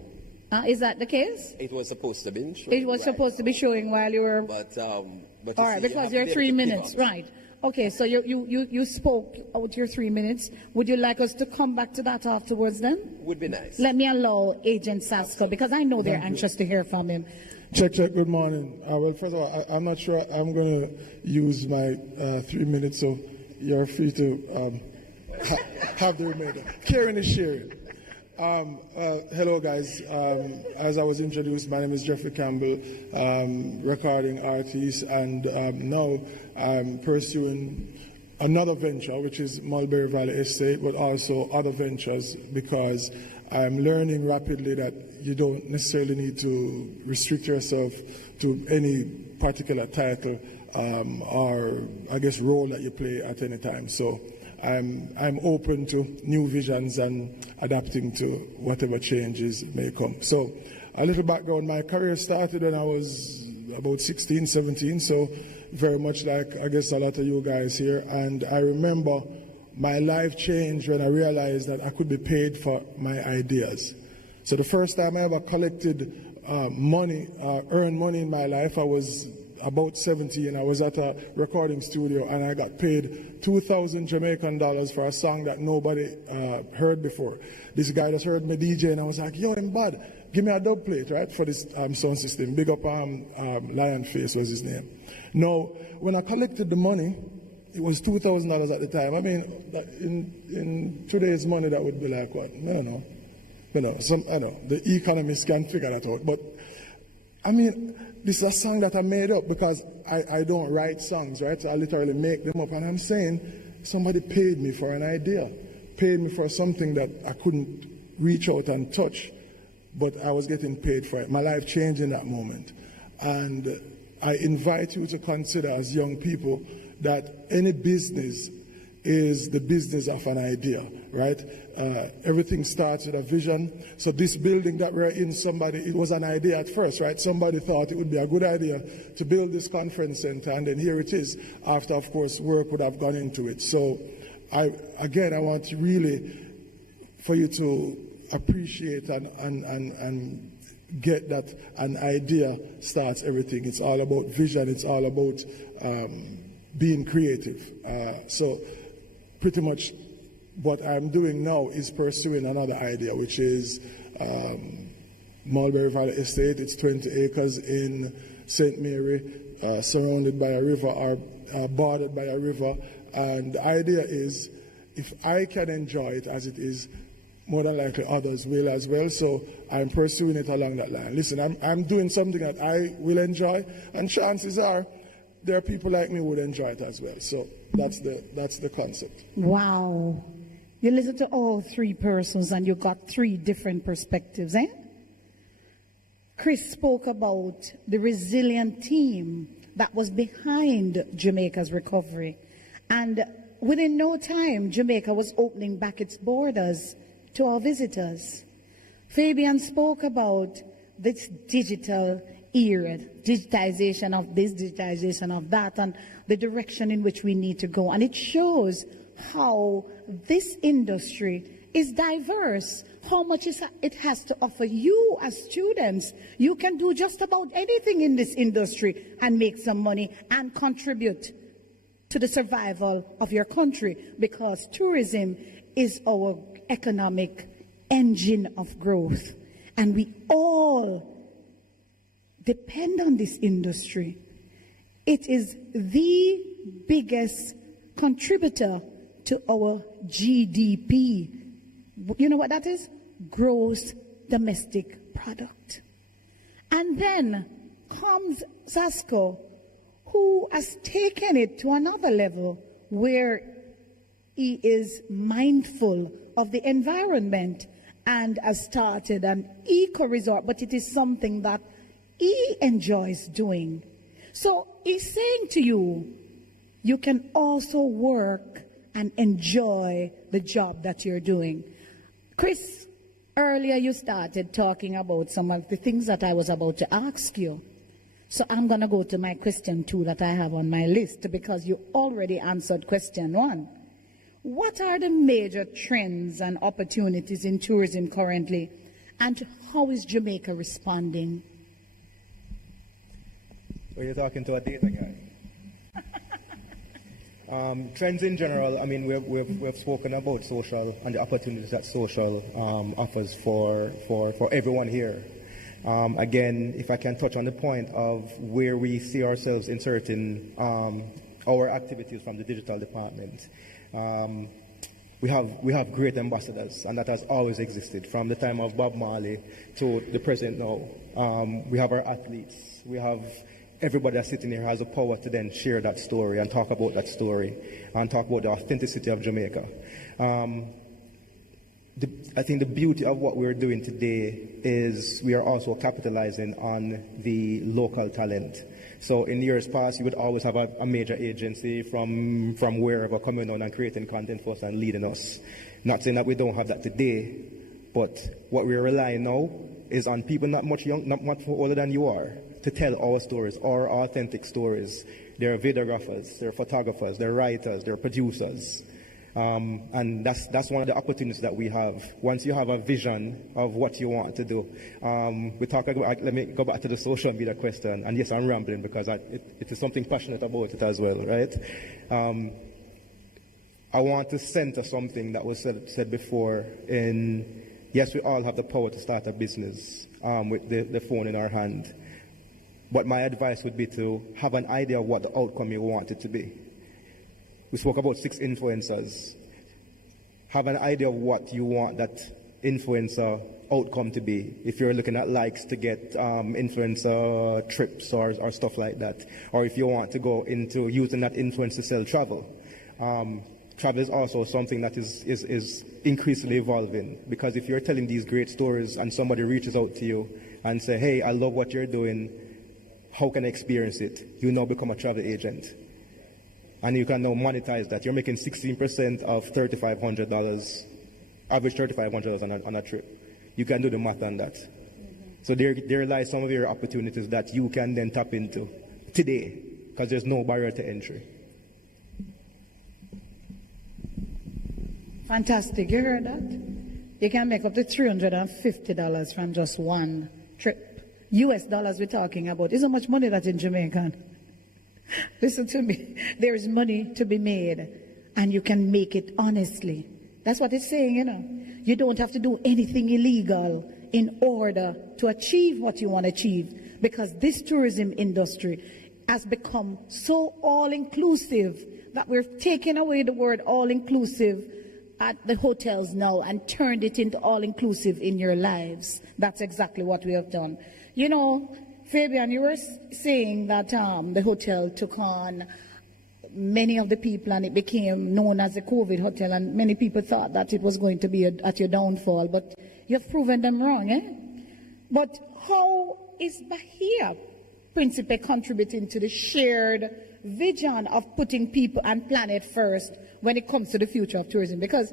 Is that the case? It was supposed to be. It was supposed to be showing while you were. But all right, because you're 3 minutes, right? Okay, so you spoke out your 3 minutes. Would you like us to come back to that afterwards then? Would be nice. Let me allow Agent Saska, because I know they're anxious to hear from him. Check. Good morning. Well, first of all, I'm not sure I'm going to use my 3 minutes, so you're free to have the remainder. Caring is sharing. Hello guys, as I was introduced, my name is Jeffrey Campbell, recording artist, and now I'm pursuing another venture, which is Mulberry Valley Estate, but also other ventures, because I'm learning rapidly that you don't necessarily need to restrict yourself to any particular title or, I guess, role that you play at any time. So I'm open to new visions and adapting to whatever changes may come. So a little background, my career started when I was about 16, 17, so very much like I guess a lot of you guys here. And I remember my life changed when I realized that I could be paid for my ideas. So the first time I ever collected money, earned money in my life, I was about 17, I was at a recording studio and I got paid 2,000 Jamaican dollars for a song that nobody heard before. This guy just heard me DJ and I was like, yo, I'm bad. Give me a dub plate, right, for this sound system. Big up Lion Face was his name. Now, when I collected the money, it was $2,000 at the time. I mean, in today's money, that would be like what? I don't know. I know. The economists can figure that out. But, I mean, this is a song that I made up because I don't write songs, right? So I literally make them up. And I'm saying somebody paid me for an idea, paid me for something that I couldn't reach out and touch, but I was getting paid for it. My life changed in that moment. And I invite you to consider as young people that any business is the business of an idea, right? Everything starts with a vision. So this building that we're in, it was an idea at first, right? Somebody thought it would be a good idea to build this conference center, and then here it is, after, of course, work would have gone into it. So, I want to really, for you to appreciate and get that an idea starts everything. It's all about vision. It's all about being creative. So pretty much what I'm doing now is pursuing another idea, which is Mulberry Valley Estate. It's 20 acres in St. Mary, surrounded by a river, or bordered by a river. And the idea is, if I can enjoy it as it is, more than likely others will as well. So I'm pursuing it along that line. Listen, I'm doing something that I will enjoy, and chances are there are people like me who would enjoy it as well. So that's the concept. Wow. You listen to all three persons and you got three different perspectives, eh? Chris spoke about the resilient team that was behind Jamaica's recovery. And within no time, Jamaica was opening back its borders to our visitors. Fabian spoke about this digital era, digitization of this, digitization of that, and the direction in which we need to go. And it shows how this industry is diverse, how much it has to offer you as students. You can do just about anything in this industry and make some money and contribute to the survival of your country, because tourism is our economic engine of growth. And we all depend on this industry. It is the biggest contributor to our GDP. You know what that is? Gross domestic product. And then comes Zasco, who has taken it to another level where he is mindful of the environment and has started an eco-resort, but it is something that he enjoys doing. So he's saying to you, you can also work and enjoy the job that you're doing. Chris, earlier you started talking about some of the things that I was about to ask you. So I'm going to go to my question 2 that I have on my list, because you already answered question 1. What are the major trends and opportunities in tourism currently, and how is Jamaica responding? So you're talking to a data guy. Trends in general, I mean, we've spoken about social and the opportunities that social offers for everyone here. Again, if I can touch on the point of where we see ourselves inserting our activities from the digital department. We have great ambassadors, and that has always existed from the time of Bob Marley to the present now. We have our athletes. We have everybody that's sitting here has a power to then share that story and talk about that story and talk about the authenticity of Jamaica. I think the beauty of what we're doing today is we are also capitalizing on the local talent. So in years past, you would always have a major agency from wherever coming on and creating content for us and leading us. Not saying that we don't have that today, but what we're relying now is on people not much older than you are to tell our stories, our authentic stories. They're videographers, they're photographers, they're writers, they're producers. And that's one of the opportunities that we have. Once you have a vision of what you want to do, we talk about, let me go back to the social media question. And yes, I'm rambling because it is something passionate about it as well, right? I want to center something that was said before in, yes, we all have the power to start a business with the phone in our hand. But my advice would be to have an idea of what the outcome you want it to be. We spoke about 6 influencers. Have an idea of what you want that influencer outcome to be. If you're looking at likes to get influencer trips or stuff like that. Or if you want to go into using that influence to sell travel. Travel is also something that is increasingly evolving. Because if you're telling these great stories and somebody reaches out to you and say, hey, I love what you're doing, how can I experience it? You now become a travel agent. And you can now monetize that. You're making 16% of $3,500, average $3,500 on a trip. You can do the math on that. So there lies some of your opportunities that you can then tap into today, because there's no barrier to entry. Fantastic. You heard that? You can make up to $350 from just one trip. US dollars we're talking about. Is how much money that's in Jamaica? Listen to me. There is money to be made, and you can make it honestly. That's what it's saying, you know. You don't have to do anything illegal in order to achieve what you want to achieve, because this tourism industry has become so all-inclusive that we're taking away the word all-inclusive at the hotels now and turned it into all-inclusive in your lives. That's exactly what we have done. You know, Fabian, you were saying that the hotel took on many of the people and it became known as a COVID hotel, and many people thought that it was going to be at your downfall, but you've proven them wrong, eh? But how is Bahia Principe contributing to the shared vision of putting people and planet first when it comes to the future of tourism? Because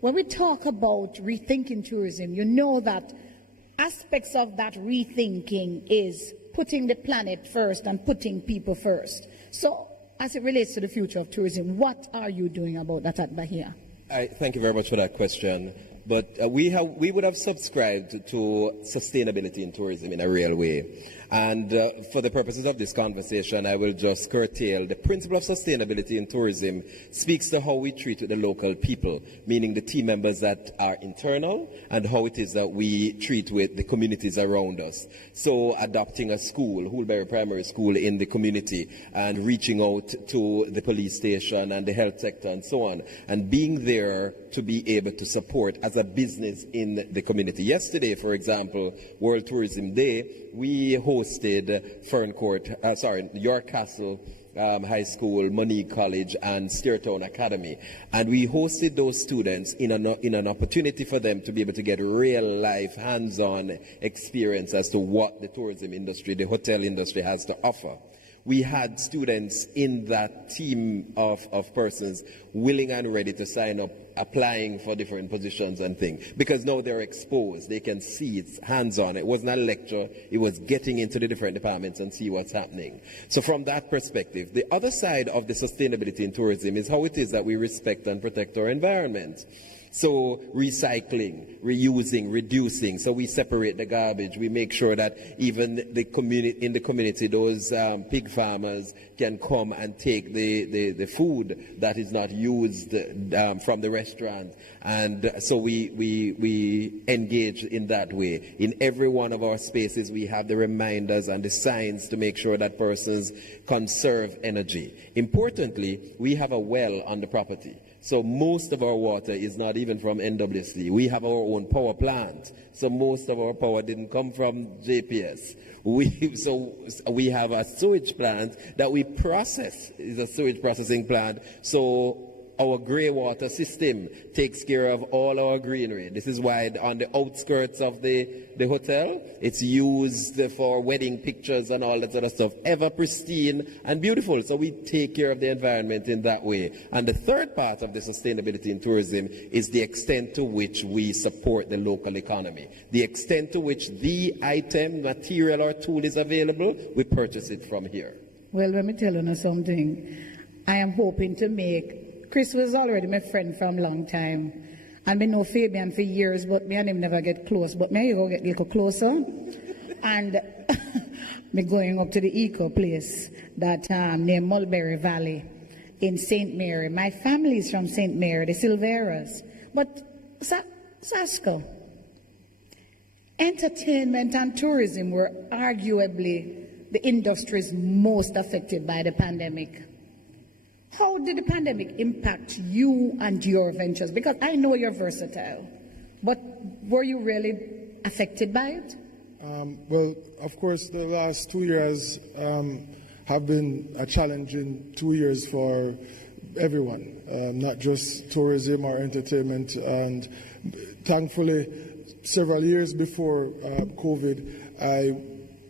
when we talk about rethinking tourism, you know that aspects of that rethinking is putting the planet first and putting people first. So, as it relates to the future of tourism, what are you doing about that at Bahia? Thank you very much for that question. But we would have subscribed to sustainability in tourism in a real way. And for the purposes of this conversation, I will just curtail the principle of sustainability in tourism speaks to how we treat the local people, meaning the team members that are internal, and how it is that we treat with the communities around us. So adopting a school, Hulberry Primary School in the community, and reaching out to the police station and the health sector and so on, and being there to be able to support as a business in the community. Yesterday, for example, World Tourism Day, we hosted York Castle High School, Monique College, and Steertown Academy. And we hosted those students in an opportunity for them to be able to get real life, hands-on experience as to what the tourism industry, the hotel industry has to offer. We had students in that team of persons willing and ready to sign up, applying for different positions and things, because now they're exposed. They can see it's hands-on. It wasn't a lecture. It was getting into the different departments and see what's happening. So from that perspective, the other side of the sustainability in tourism is how it is that we respect and protect our environment. So recycling, reusing, reducing. So we separate the garbage. We make sure that even in the community, those pig farmers can come and take the food that is not used from the restaurant. And so we engage in that way. In every one of our spaces, we have the reminders and the signs to make sure that persons conserve energy. Importantly, we have a well on the property. So most of our water is not even from NWC. We have our own power plant. So most of our power didn't come from JPS. So we have a sewage plant that we process. It's a sewage processing plant. So our grey water system takes care of all our greenery. This is why on the outskirts of the hotel, it's used for wedding pictures and all that sort of stuff. Ever pristine and beautiful. So we take care of the environment in that way. And the third part of the sustainability in tourism is the extent to which we support the local economy. The extent to which the item, material or tool is available, we purchase it from here. Well, let me tell you something. I am hoping to make Chris was already my friend from a long time. And I know Fabian for years, but me and him never get close. But me go get a little closer. And me going up to the eco place that near Mulberry Valley in St. Mary. My family is from St. Mary, the Silveras. But Sasko, entertainment and tourism were arguably the industries most affected by the pandemic. How did the pandemic impact you and your ventures? Because I know you're versatile, but were you really affected by it? Well, of course, the last 2 years have been a challenging 2 years for everyone, not just tourism or entertainment. And thankfully, several years before COVID, I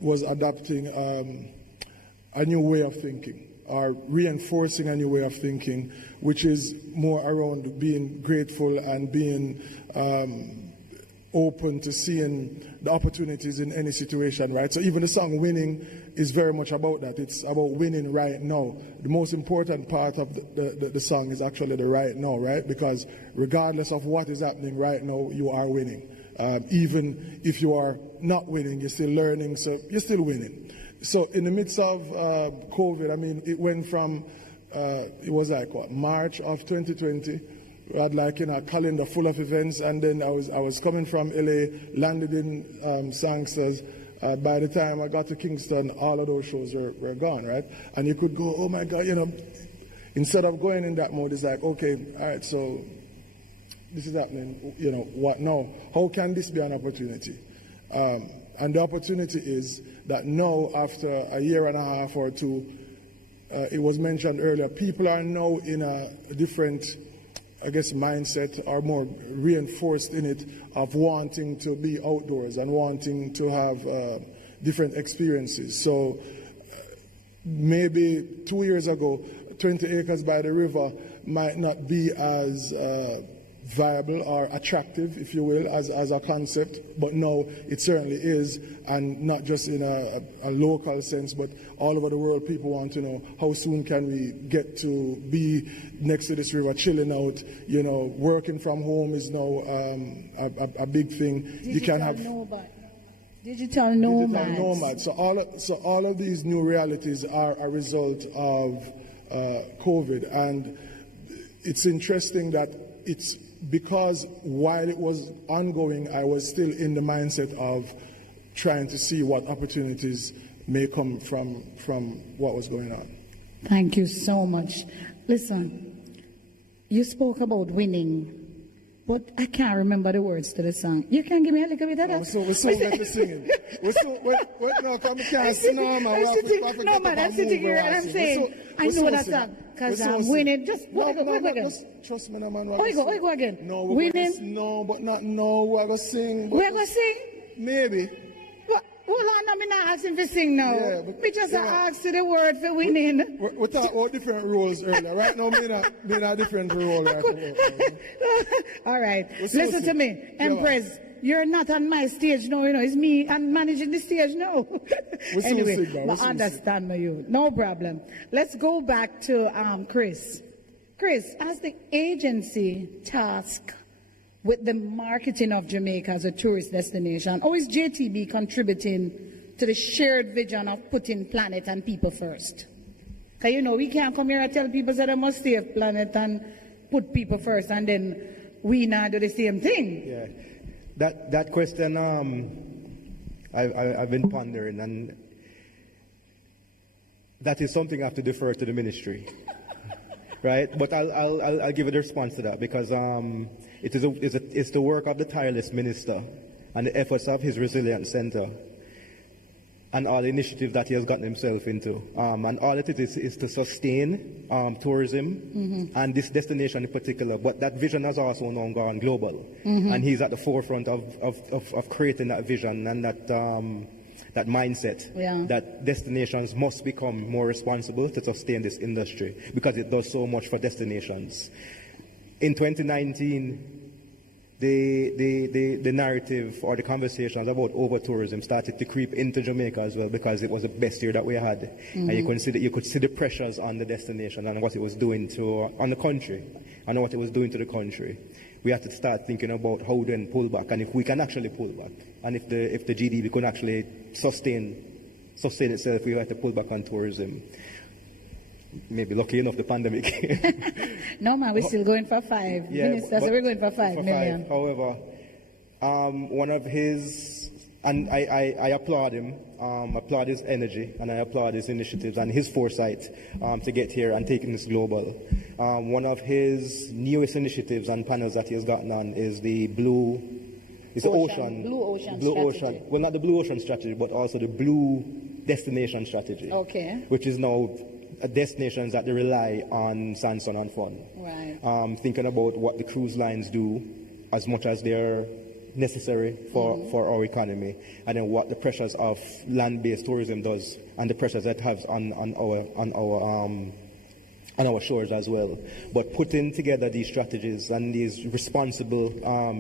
was adopting a new way of thinking, or reinforcing a new way of thinking, which is more around being grateful and being open to seeing the opportunities in any situation, right? So even the song Winning is very much about that. It's about winning right now. The most important part of the song is actually the right now, right? Because regardless of what is happening right now, you are winning. Even if you are not winning, you're still learning, so you're still winning. So in the midst of COVID, I mean, it went from, it was like what, March of 2020. We had like a calendar full of events, and then I was coming from LA, landed in Sangsters. By the time I got to Kingston, all of those shows were gone, right? And you could go, oh my God, you know, instead of going in that mode, it's like, okay, all right, so this is happening, you know, what now? How can this be an opportunity? And the opportunity is that now, after a year and a half or two, it was mentioned earlier, people are now in a different, I guess, mindset, or more reinforced in it, of wanting to be outdoors and wanting to have different experiences. So maybe 2 years ago, 20 acres by the river might not be as viable or attractive, if you will, as a concept, but now it certainly is, and not just in a local sense, but all over the world. People want to know, how soon can we get to be next to this river, chilling out? You know, working from home is now a big thing. You can have digital nomads. So all of these new realities are a result of COVID, and it's interesting that it's because while it was ongoing, I was still in the mindset of trying to see what opportunities may come from what was going on. Thank you so much. Listen, you spoke about winning, but I can't remember the words to the song. You can give me a little bit of that? We're so good at singing. No, come can't sing, no, man. No, man, I'm sitting here and I'm saying, I know that song, because I'm winning. Just go again. Trust me, no, man. Go again. No, winning. No, but not no. We're going to sing. We're going to sing? Maybe. Hold on, I'm not asking for sing now. Yeah, we just asked the word for winning. We talked about different roles earlier. Right now, I'm in a different role. All right. Listen to me. Empress, you're not on my stage now, you know. It's me. I'm managing the stage now. Anyway, but understand me, you. No problem. Let's go back to Chris. Chris, as the agency tasked with the marketing of Jamaica as a tourist destination, how is JTB contributing to the shared vision of putting planet and people first? Because, you know, we can't come here and tell people that they must save planet and put people first, and then we not do the same thing. Yeah, that question I've been pondering, and that is something I have to defer to the ministry. Right, but I'll give a response to that, because it's the work of the tireless minister and the efforts of his Resilience Center and all the initiatives that he has gotten himself into. And all it is to sustain tourism and this destination in particular. But that vision has also now gone global, and he's at the forefront of creating that vision and that mindset, that destinations must become more responsible to sustain this industry, because it does so much for destinations. In 2019, the narrative or the conversations about over-tourism started to creep into Jamaica as well, because it was the best year that we had. And you could see the pressures on the destination and what it was doing on the country, and what it was doing to the country. We had to start thinking about how we then pull back, and if we can actually pull back, and if the GDP could actually sustain itself, we had to pull back on tourism. Maybe lucky enough the pandemic. No, man, we're still going for 5 minutes. So we're going for 5 million. However, one of his, and I applaud him, applaud his energy, and I applaud his initiatives and his foresight to get here and taking this global. One of his newest initiatives and panels that he has gotten on is the Blue Ocean strategy. Well, not the Blue Ocean strategy, but also the Blue Destination strategy. Okay. Which is now destinations that they rely on sand, sun, and fun. Right. Thinking about what the cruise lines do as much as they're necessary for our economy, and then what the pressures of land-based tourism does, and the pressures that it has on our shores as well. But putting together these strategies and these responsible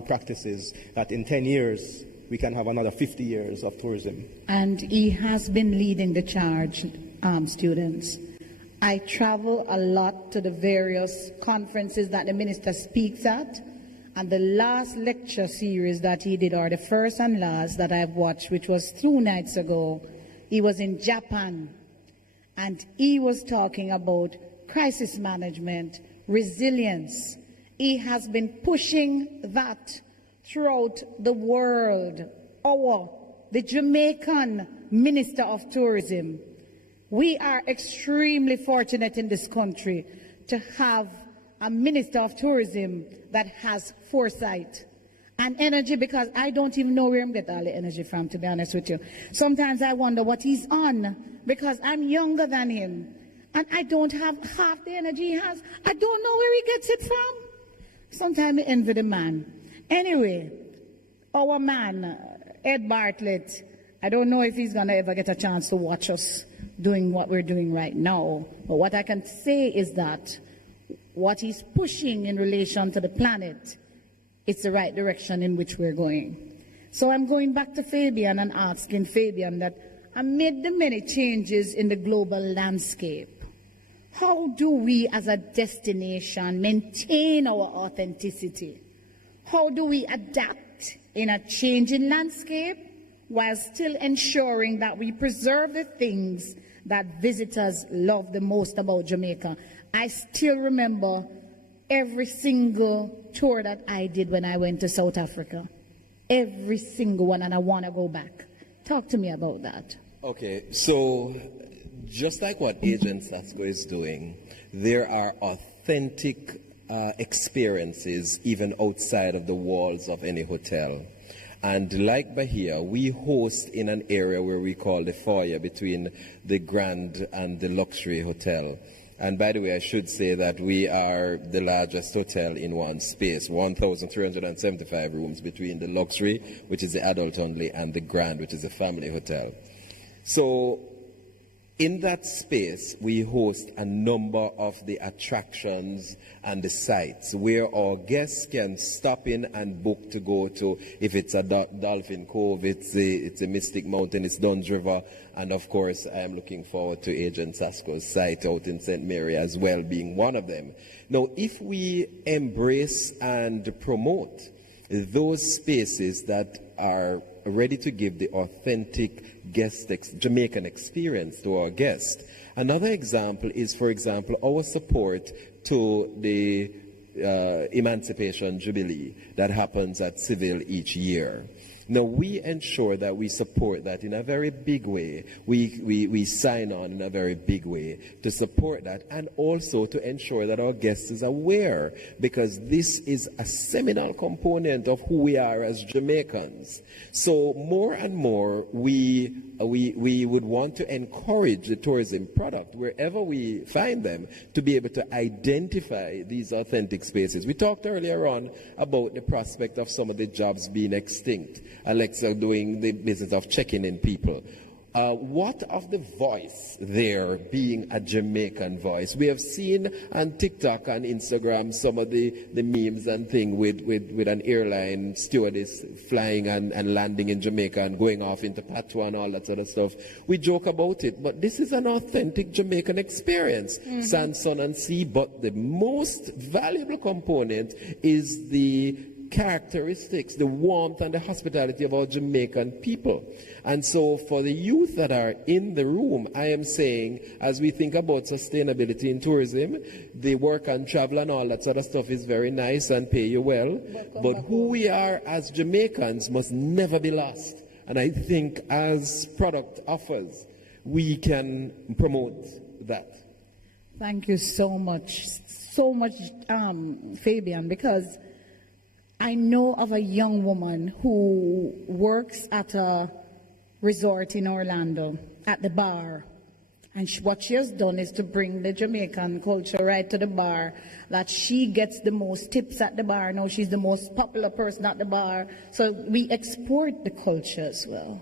practices, that in 10 years we can have another 50 years of tourism. And he has been leading the charge, students. I travel a lot to the various conferences that the minister speaks at, and the last lecture series that he did, or the first and last that I've watched, which was 2 nights ago, he was in Japan, and he was talking about crisis management, resilience. He has been pushing that throughout the world. The Jamaican Minister of Tourism, we are extremely fortunate in this country to have a Minister of Tourism that has foresight and energy, because I don't even know where I'm getting all the energy from, to be honest with you. Sometimes I wonder what he's on, because I'm younger than him and I don't have half the energy he has. I don't know where he gets it from. Sometimes I envy the man. Anyway, our man, Ed Bartlett, I don't know if he's going to ever get a chance to watch us doing what we're doing right now. But what I can say is that what he's pushing in relation to the planet, it's the right direction in which we're going. So I'm going back to Fabian and asking Fabian that amid the many changes in the global landscape, how do we as a destination maintain our authenticity? How do we adapt in a changing landscape while still ensuring that we preserve the things that visitors love the most about Jamaica? I still remember every single tour that I did when I went to South Africa. Every single one, and I want to go back. Talk to me about that. Okay, so just like what Agent Sasko is doing, there are authentic experiences even outside of the walls of any hotel. And like Bahia, we host in an area where we call the foyer between the Grand and the Luxury Hotel. And by the way, I should say that we are the largest hotel in one space, 1,375 rooms between the Luxury, which is the adult only, and the Grand, which is a family hotel. So in that space, we host a number of the attractions and the sites where our guests can stop in and book to go to. If it's a Dolphin Cove, it's a Mystic Mountain, it's Dunn's River, and of course, I am looking forward to Agent Sasko's site out in St. Mary as well, being one of them. Now, if we embrace and promote those spaces that are ready to give the authentic Jamaican experience to our guests. Another example is, for example, our support to the Emancipation Jubilee that happens at Seville each year. Now, we ensure that we support that in a very big way. We sign on in a very big way to support that, and also to ensure that our guests is aware, because this is a seminal component of who we are as Jamaicans. So more and more, we would want to encourage the tourism product, wherever we find them, to be able to identify these authentic spaces. We talked earlier on about the prospect of some of the jobs being extinct. Alexa doing the business of checking in people. What of the voice there being a Jamaican voice? We have seen on TikTok and Instagram some of the memes and thing with an airline stewardess flying and landing in Jamaica and going off into patois and all that sort of stuff. We joke about it, but this is an authentic Jamaican experience. Sand, sun and sea, but the most valuable component is the characteristics, the warmth and the hospitality of our Jamaican people. And so for the youth that are in the room, I am saying, as we think about sustainability in tourism, the work and travel and all that sort of stuff is very nice and pay you well, but who we are as Jamaicans must never be lost. And I think as product offers, we can promote that. Thank you so much, Fabian, because I know of a young woman who works at a resort in Orlando at the bar. And what she has done is to bring the Jamaican culture right to the bar, that she gets the most tips at the bar. Now she's the most popular person at the bar. So we export the culture as well,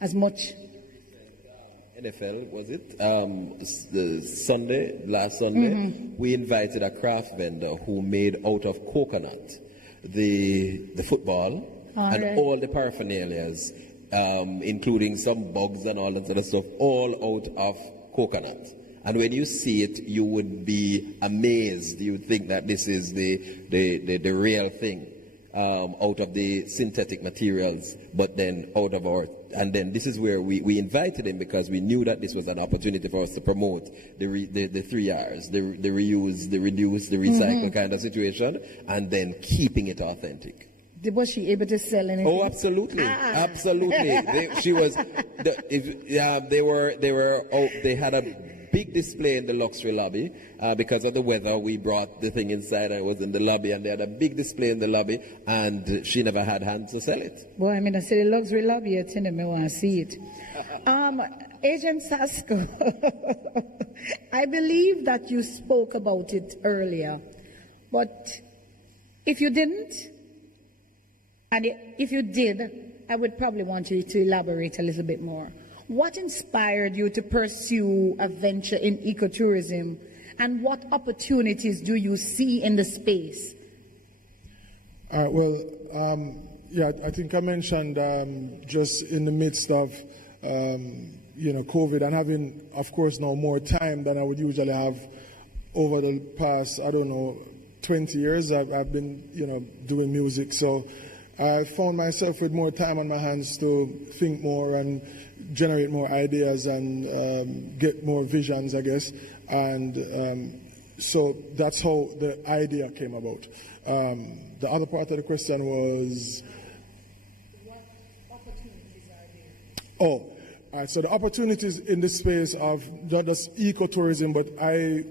as much. NFL, was it? Last Sunday, we invited a craft vendor who made out of coconut the football and all the paraphernalias, including some bugs and all that sort of stuff, all out of coconut. And when you see it, you would be amazed. You would think that this is the real thing, out of the synthetic materials, but then out of our. And then this is where we invited him, because we knew that this was an opportunity for us to promote the 3 R's, the reuse, the reduce, the recycle kind of situation, and then keeping it authentic. Was she able to sell anything? Oh, absolutely, absolutely. They had a big display in the luxury lobby because of the weather. We brought the thing inside, and it was in the lobby, and they had a big display in the lobby, and she never had hands to sell it. Boy, I mean, I see the luxury lobby, you tell me I want to see it. Agent Sasko, I believe that you spoke about it earlier, but if you didn't, and if you did, I would probably want you to elaborate a little bit more. What inspired you to pursue a venture in ecotourism, and what opportunities do you see in the space? I think I mentioned just in the midst of COVID and having, of course, now more time than I would usually have over the past, 20 years. I've been, doing music, so I found myself with more time on my hands to think more and generate more ideas and get more visions, I guess. And so that's how the idea came about. The other part of the question was... What opportunities are there? Oh, all right, so the opportunities in the space of not just ecotourism, but I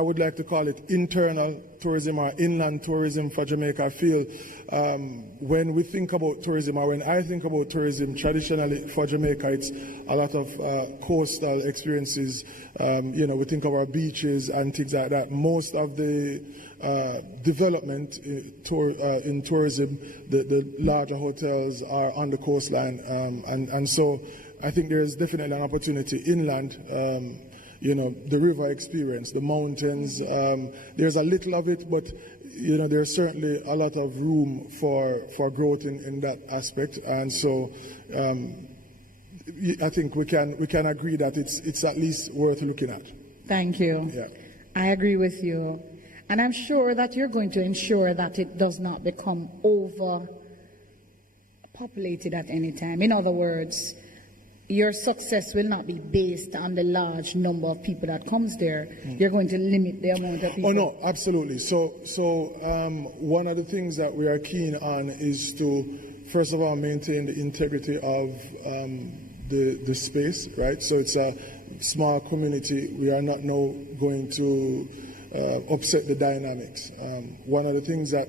would like to call it internal tourism or inland tourism for Jamaica. I feel when we think about tourism, or when I think about tourism, traditionally for Jamaica, it's a lot of coastal experiences. We think of our beaches and things like that. Most of the development in tourism, the larger hotels are on the coastline. And so I think there's definitely an opportunity inland. The river experience, the mountains, there's a little of it, but, there's certainly a lot of room for growth in that aspect. And so I think we can agree that it's at least worth looking at. Thank you. Yeah. I agree with you. And I'm sure that you're going to ensure that it does not become overpopulated at any time. In other words, your success will not be based on the large number of people that comes there. You're going to limit the amount of people. Oh no, absolutely. So one of the things that we are keen on is to, first of all, maintain the integrity of the space, right? So it's a small community. We are not now going to upset the dynamics. One of the things that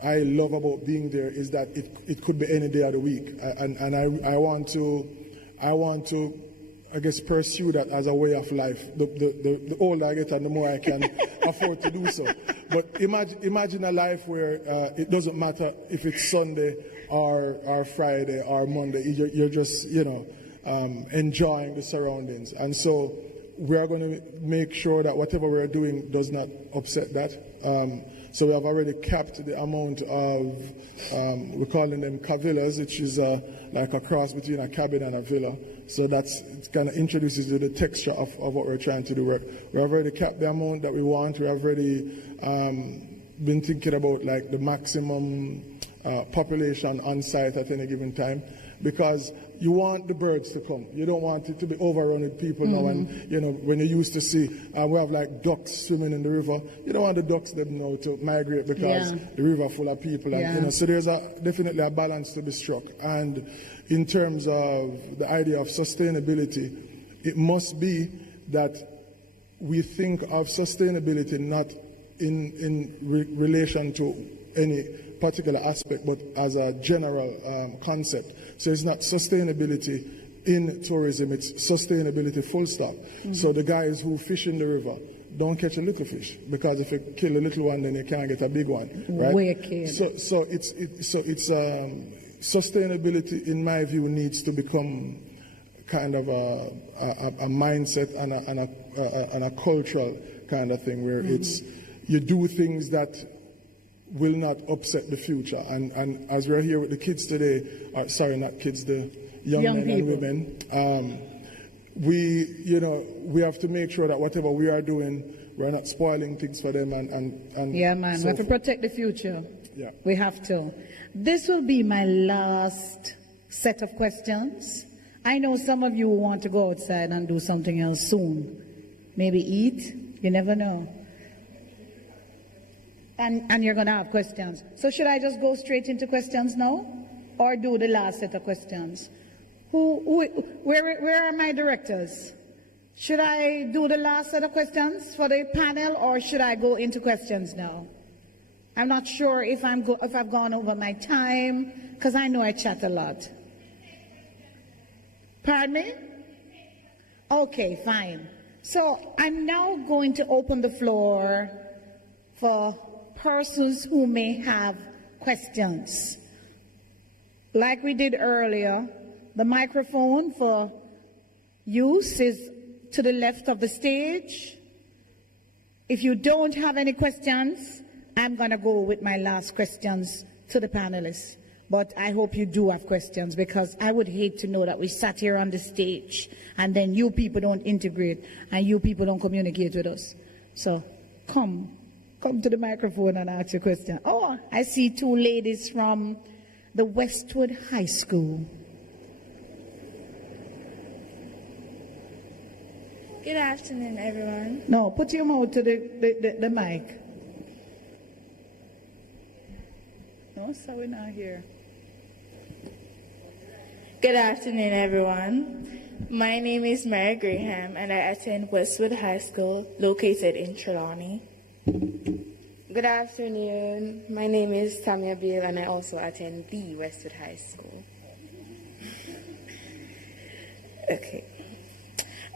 I love about being there is that it could be any day of the week, and I want to, I guess, pursue that as a way of life. The older I get and the more I can afford to do so. But imagine a life where it doesn't matter if it's Sunday or Friday or Monday. You're just, enjoying the surroundings. And so we are going to make sure that whatever we're doing does not upset that. So we have already capped the amount of, we're calling them cavillas, which is like a cross between a cabin and a villa. So it kind of introduces you to the texture of what we're trying to do. We have already capped the amount that we want. We have already been thinking about like the maximum population on site at any given time, because you want the birds to come. You don't want it to be overrun with people now. And when you used to see, we have like ducks swimming in the river. You don't want the ducks them now to migrate because the river full of people. And, so there's definitely a balance to be struck. And in terms of the idea of sustainability, it must be that we think of sustainability not in relation to any particular aspect, but as a general concept. So it's not sustainability in tourism, it's sustainability full stop. So the guys who fish in the river don't catch a little fish, because if you kill a little one, then you can't get a big one, right? Wicked. So it's sustainability, in my view, needs to become kind of a mindset and a cultural kind of thing, where it's you do things that will not upset the future. And as we're here with the kids today, sorry, not kids, the young men people and women, we have to make sure that whatever we are doing, we're not spoiling things for them. Yeah, man, we have to protect the future. Yeah. We have to. This will be my last set of questions. I know some of you want to go outside and do something else soon. Maybe eat. You never know. And you're going to have questions. So should I just go straight into questions now? Or do the last set of questions? Where are my directors? Should I do the last set of questions for the panel, or should I go into questions now? I'm not sure if I've gone over my time, because I know I chat a lot. Pardon me? Okay, fine. So I'm now going to open the floor for persons who may have questions. Like we did earlier, the microphone for use is to the left of the stage. If you don't have any questions, I'm going to go with my last questions to the panelists. But I hope you do have questions, because I would hate to know that we sat here on the stage and then you people don't integrate and you people don't communicate with us. So come to the microphone and ask your question. Oh, I see two ladies from the Westwood High School. Good afternoon, everyone. No, put your mouth to the mic. No, so we're not here. Good afternoon, everyone. My name is Mary Graham, and I attend Westwood High School, located in Trelawney. Good afternoon. My name is Tamia Beale, and I also attend the Westwood High School. Okay.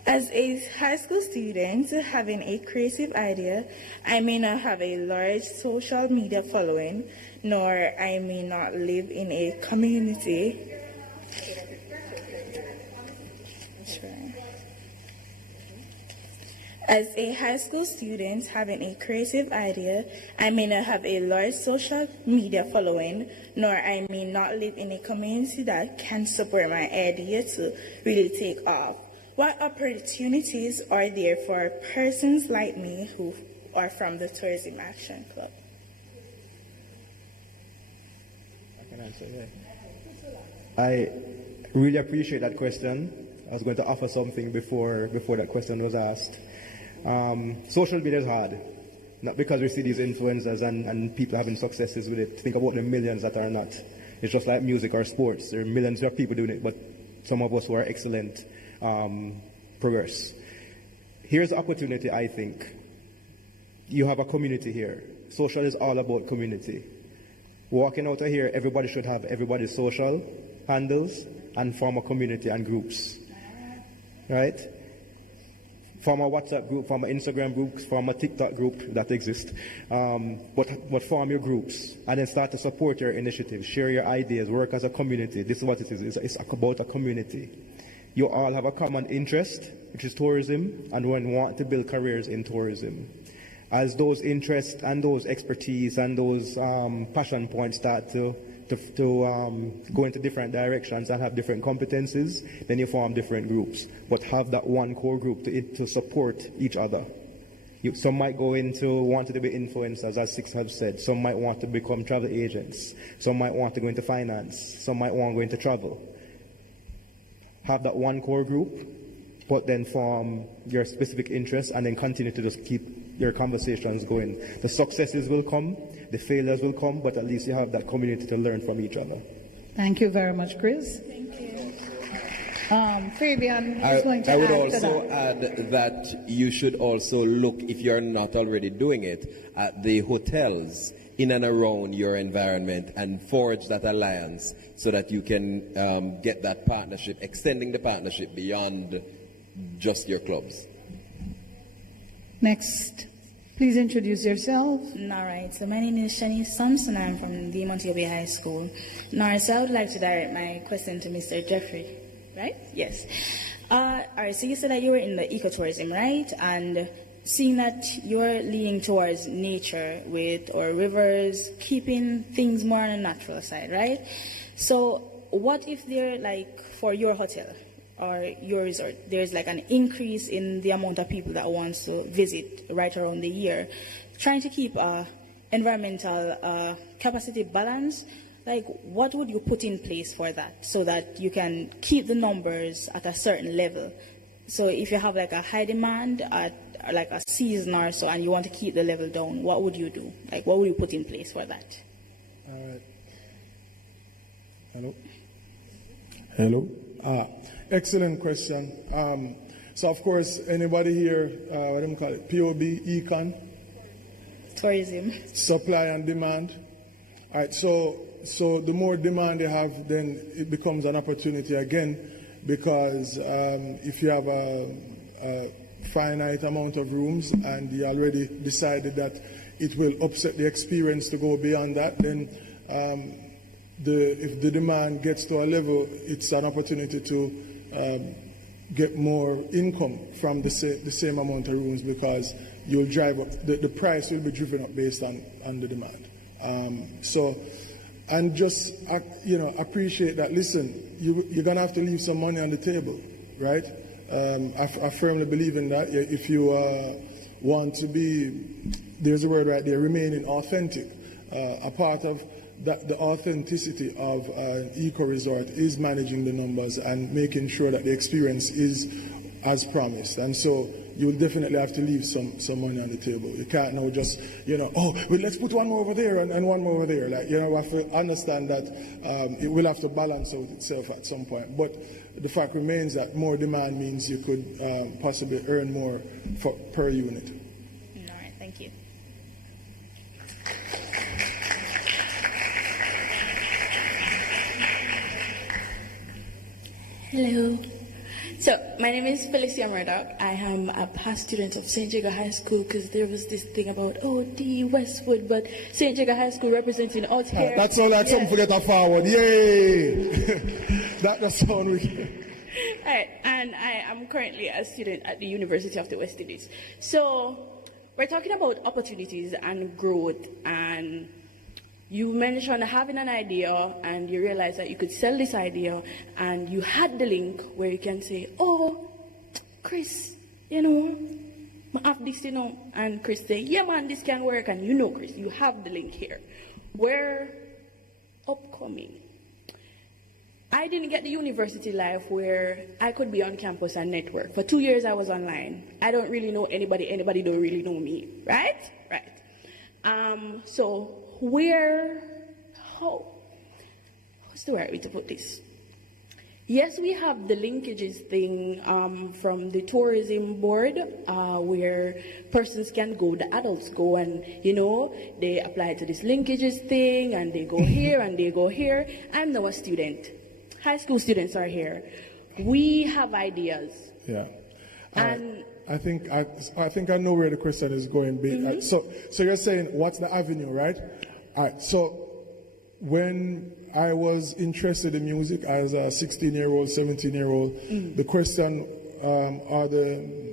As a high school student having a creative idea, I may not have a large social media following, nor I may not live in a community. As a high school student having a creative idea, I may not have a large social media following, nor I may not live in a community that can support my idea to really take off. What opportunities are there for persons like me who are from the Tourism Action Club? I can answer, yeah. I really appreciate that question. I was going to offer something before that question was asked. Social media is hard, not because we see these influencers and people having successes with it. Think about the millions that are not. It's just like music or sports. There are millions of people doing it, but some of us who are excellent progress. Here's the opportunity, I think. You have a community here. Social is all about community. Walking out of here, everybody should have everybody's social handles and form a community and groups. Right? Form a WhatsApp group, form an Instagram group, form a TikTok group that exists. But form your groups and then start to support your initiatives, share your ideas, work as a community. This is what it is. It's about a community. You all have a common interest, which is tourism, and one want to build careers in tourism. As those interests and those expertise and those passion points start to go into different directions and have different competencies, then you form different groups. But have that one core group to support each other. Some might go into wanting to be influencers, as Six have said. Some might want to become travel agents. Some might want to go into finance. Some might want to go into travel. Have that one core group, but then form your specific interests and then continue to just keep your conversations going. The successes will come, the failures will come, but at least you have that community to learn from each other. Thank you very much, Chris. Thank you. Fabian is going to I would add also to that. add that you should also look, if you're not already doing it, at the hotels in and around your environment and forge that alliance so that you can get that partnership, extending the partnership beyond just your clubs. Next, please introduce yourself. All right, so my name is Shani Sampson. I'm from the Montego Bay High School. Now, so I would like to direct my question to Mr. Jeffrey, right? Yes. All right, so you said that you were in the ecotourism, right? And seeing that you're leaning towards nature with or rivers, keeping things more on a natural side, right? So what if they're like for your hotel or your resort, there's like an increase in the amount of people that wants to visit right around the year, trying to keep environmental capacity balance? Like, what would you put in place for that so that you can keep the numbers at a certain level? So if you have like a high demand at like a season or so and you want to keep the level down, what would you do? Like, what would you put in place for that? All right. Hello? Hello? Excellent question. So, of course, anybody here, what do you call it, POB, econ? Tourism. Supply and demand. All right, so the more demand you have, then it becomes an opportunity again, because if you have a finite amount of rooms and you already decided that it will upset the experience to go beyond that, then if the demand gets to a level, it's an opportunity to get more income from the same amount of rooms, because you'll drive up, the price will be driven up based on the demand. And just, appreciate that, listen, you're going to have to leave some money on the table, right? I firmly believe in that. If you want to be, there's a word right there, remaining authentic. A part of that, the authenticity of an eco-resort is managing the numbers and making sure that the experience is as promised. And so you'll definitely have to leave some money on the table. You can't now just, let's put one more over there and one more over there. Like, you have to understand that it will have to balance out itself at some point. But the fact remains that more demand means you could possibly earn more per unit. All right, thank you. Hello. So, my name is Felicia Murdoch. I am a past student of St. Jago High School, because there was this thing about, D. Westwood, but St. Jago High School representing out here. That's all like something forget a forward. Yay! That does sound wicked. All right, and I am currently a student at the University of the West Indies. So, we're talking about opportunities and growth, and you mentioned having an idea and you realize that you could sell this idea, and you had the link where you can say, Chris, I have this, and Chris say, yeah man, this can work, and Chris, you have the link here. We're upcoming. I didn't get the university life where I could be on campus and network. For 2 years I was online. I don't really know anybody don't really know me, right? Right. So what's the right way to put this? Yes, we have the linkages thing from the tourism board where persons can go, the adults go and, they apply to this linkages thing and they go here and they go here. I'm now a student. High school students are here. We have ideas. Yeah. And I think I know where the question is going. So you're saying, what's the avenue, right? All right. So when I was interested in music as a 16-year-old, 17-year-old. The question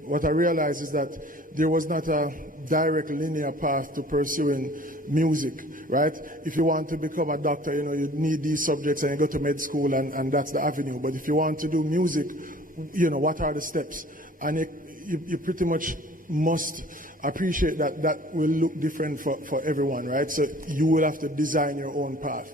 what I realized is that there was not a direct linear path to pursuing music, right? If you want to become a doctor, you need these subjects and you go to med school and that's the avenue. But if you want to do music, what are the steps? And you pretty much must appreciate that will look different for everyone, right? So you will have to design your own path.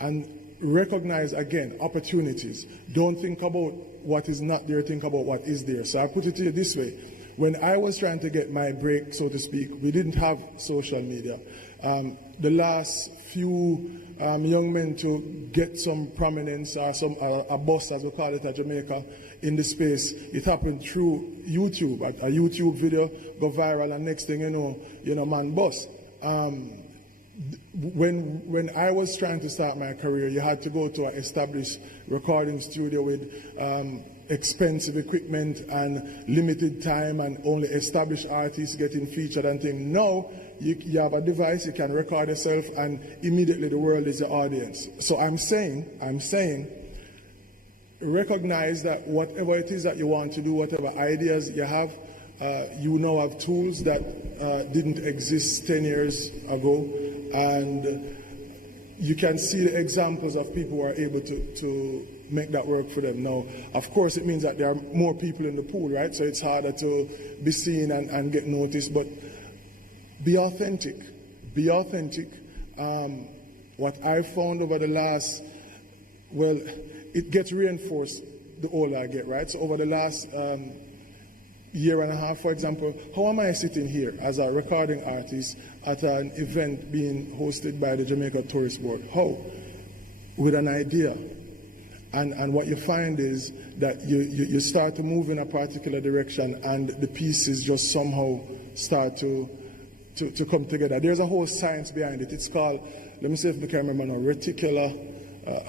And recognize, again, opportunities. Don't think about what is not there, think about what is there. So I put it to you this way. When I was trying to get my break, so to speak, we didn't have social media. The last few young men to get some prominence or a buzz, as we call it at Jamaica, in the space, it happened through YouTube. A YouTube video go viral, and next thing you know, man, buzz. When I was trying to start my career, you had to go to an established recording studio with expensive equipment and limited time and only established artists getting featured and things. Now, you have a device, you can record yourself, and immediately the world is the audience. So I'm saying, recognize that whatever it is that you want to do, whatever ideas you have, you now have tools that didn't exist 10 years ago, and you can see the examples of people who are able to make that work for them. Now, of course, it means that there are more people in the pool, right? So it's harder to be seen and get noticed, but be authentic. Be authentic. What I found over the last, well, it gets reinforced the older I get, right? So over the last year and a half, for example, how am I sitting here as a recording artist at an event being hosted by the Jamaica Tourist Board? How? With an idea. And what you find is that you start to move in a particular direction and the pieces just somehow start to come together. There's a whole science behind it. It's called, let me see if I can remember now, reticular,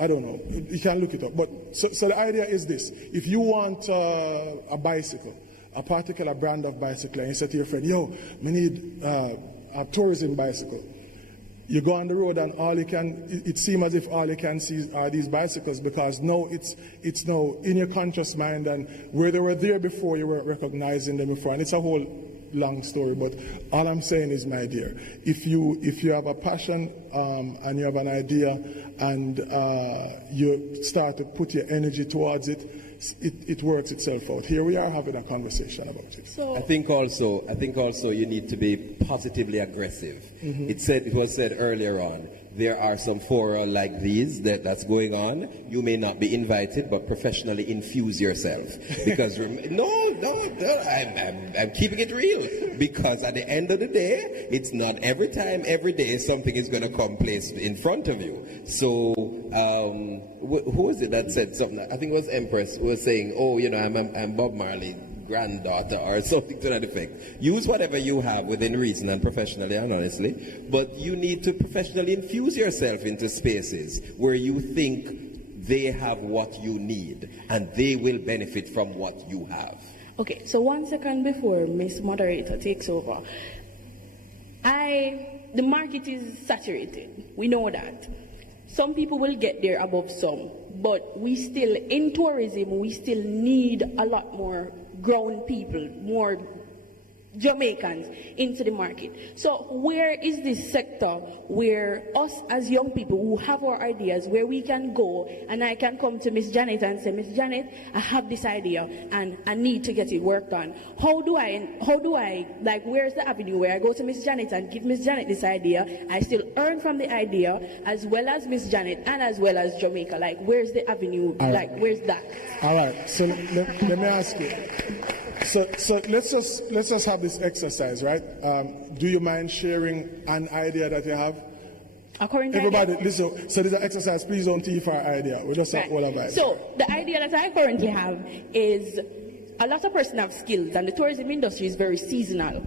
I don't know. You can look it up. But so the idea is this. If you want a bicycle, a particular brand of bicycle, and you say to your friend, yo, we need a tourism bicycle. You go on the road and it seems as if all you can see are these bicycles, because now it's now in your conscious mind, and where they were there before, you weren't recognizing them before. And it's a whole long story, but all I'm saying is, my dear, if you have a passion and you have an idea and you start to put your energy towards it, it works itself out. Here we are having a conversation about it. So I think also you need to be positively aggressive. It was said earlier on, there are some fora like these that's going on. You may not be invited, but professionally infuse yourself. Because no, I'm keeping it real. Because at the end of the day, it's not every time, every day, something is going to come placed in front of you. So who was it that said something? I think it was Empress who was saying, oh, I'm Bob Marley granddaughter or something to that effect. Use whatever you have within reason and professionally and honestly, but you need to professionally infuse yourself into spaces where you think they have what you need and they will benefit from what you have. Okay, so 1 second before Miss Moderator takes over. The market is saturated. We know that. Some people will get there above some, but we still, in tourism, we still need a lot more grown people, more Jamaicans into the market. So where is this sector where us as young people who have our ideas, where we can go and I can come to Miss Janet and say, Miss Janet, I have this idea and I need to get it worked on. How do I, like, where's the avenue where I go to Miss Janet and give Miss Janet this idea? I still earn from the idea as well as Miss Janet and as well as Jamaica. Like, where's the avenue? All like, right. Where's that? All right, so let me ask you. So let's just have this exercise, right? Do you mind sharing an idea that you have? A current Everybody, idea? listen. So this is an exercise. Please don't tease our idea. We just all about. So the idea that I currently have is a lot of persons have skills, and the tourism industry is very seasonal.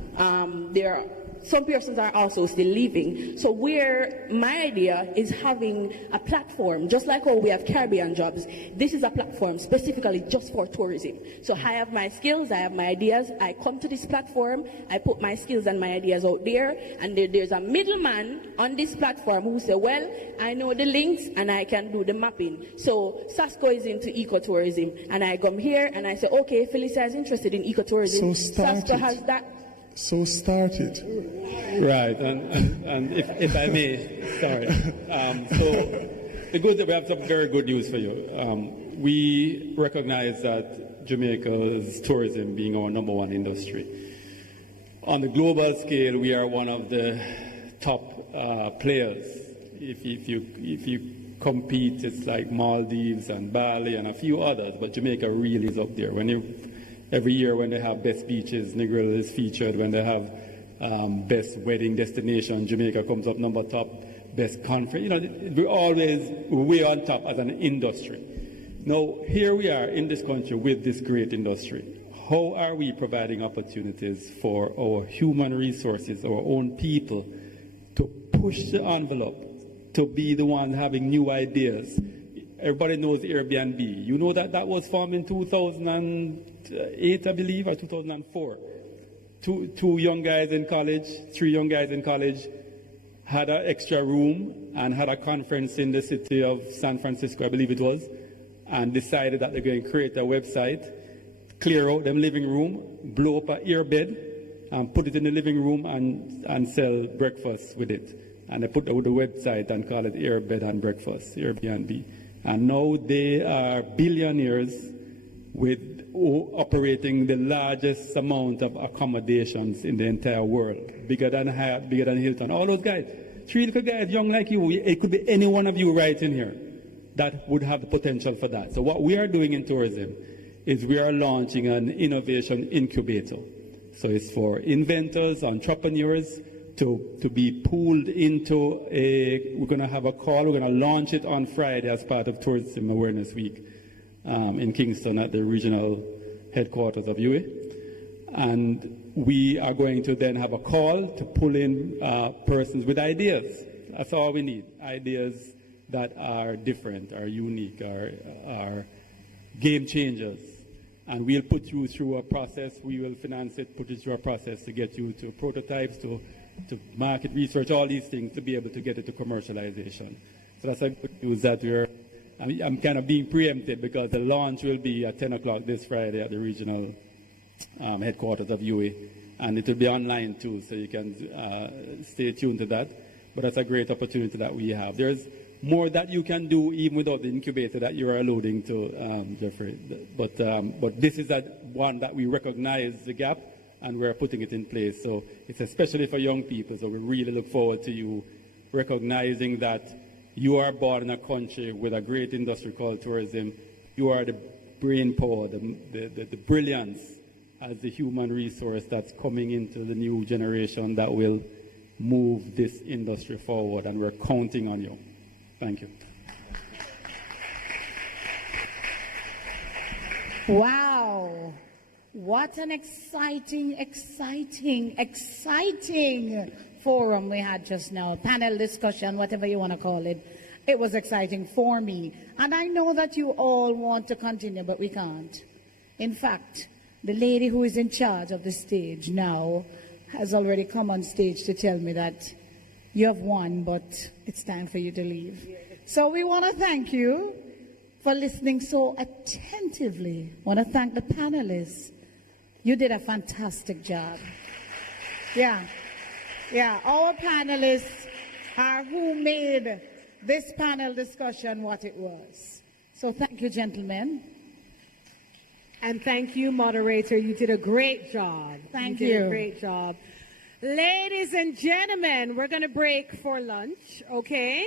There are some persons are also still leaving. So where my idea is having a platform, just like how we have Caribbean jobs, this is a platform specifically just for tourism. So I have my skills, I have my ideas, I come to this platform, I put my skills and my ideas out there, and there's a middleman on this platform who say, well, I know the links and I can do the mapping. So SASCO is into ecotourism, and I come here and I say, okay, Felicia is interested in ecotourism. So SASCO has that. So start it. Right, and if I may, sorry. We have some very good news for you. We recognize that Jamaica's tourism being our #1 industry. On the global scale, we are one of the top players. If you compete, it's like Maldives and Bali and a few others, but Jamaica really is up there. Every year when they have best beaches, Negril is featured. When they have best wedding destination, Jamaica comes up top. Best conference, we're always way on top as an industry. Now, here we are in this country with this great industry. How are we providing opportunities for our human resources, our own people, to push the envelope, to be the one having new ideas? Everybody knows Airbnb. You know that was formed in 2008, I believe, or 2004. Two young guys in college, 3 young guys in college, had an extra room and had a conference in the city of San Francisco, I believe it was, and decided that they're going to create a website, clear out them living room, blow up an airbed, and put it in the living room and sell breakfast with it. And they put out the website and call it Airbed and Breakfast, Airbnb. And now they are billionaires with operating the largest amount of accommodations in the entire world, bigger than Hyatt, bigger than Hilton. All those guys, 3 little guys, young like you, it could be any one of you right in here that would have the potential for that. So what we are doing in tourism is we are launching an innovation incubator. So it's for inventors, entrepreneurs, to be pulled into we're going to have a call, we're going to launch it on Friday as part of Tourism Awareness Week in Kingston at the regional headquarters of UA. And we are going to then have a call to pull in persons with ideas. That's all we need, ideas that are different, are unique, are game changers. And we'll put you through a process, we will finance it, put you through a process to get you to prototypes, to market research, all these things, to be able to get it to commercialization. So that's a good news that I'm kind of being preempted because the launch will be at 10 o'clock this Friday at the regional headquarters of UA. And it will be online too, so you can stay tuned to that. But that's a great opportunity that we have. There's more that you can do even without the incubator that you're alluding to, Jeffrey. But this is one that we recognize the gap, and we're putting it in place. So it's especially for young people, so we really look forward to you recognizing that you are born in a country with a great industry called tourism. You are the brain power, the brilliance as the human resource that's coming into the new generation that will move this industry forward, and we're counting on you. Thank you. Wow. What an exciting forum we had just now. Panel discussion, whatever you want to call it. It was exciting for me. And I know that you all want to continue, but we can't. In fact, the lady who is in charge of the stage now has already come on stage to tell me that you have won, but it's time for you to leave. So we want to thank you for listening so attentively. I want to thank the panelists. You did a fantastic job. Yeah, our panelists are who made this panel discussion what it was. So thank you, gentlemen. And thank you, moderator. You did a great job. Thank you. You did you. a great job. Ladies and gentlemen, we're going to break for lunch, okay?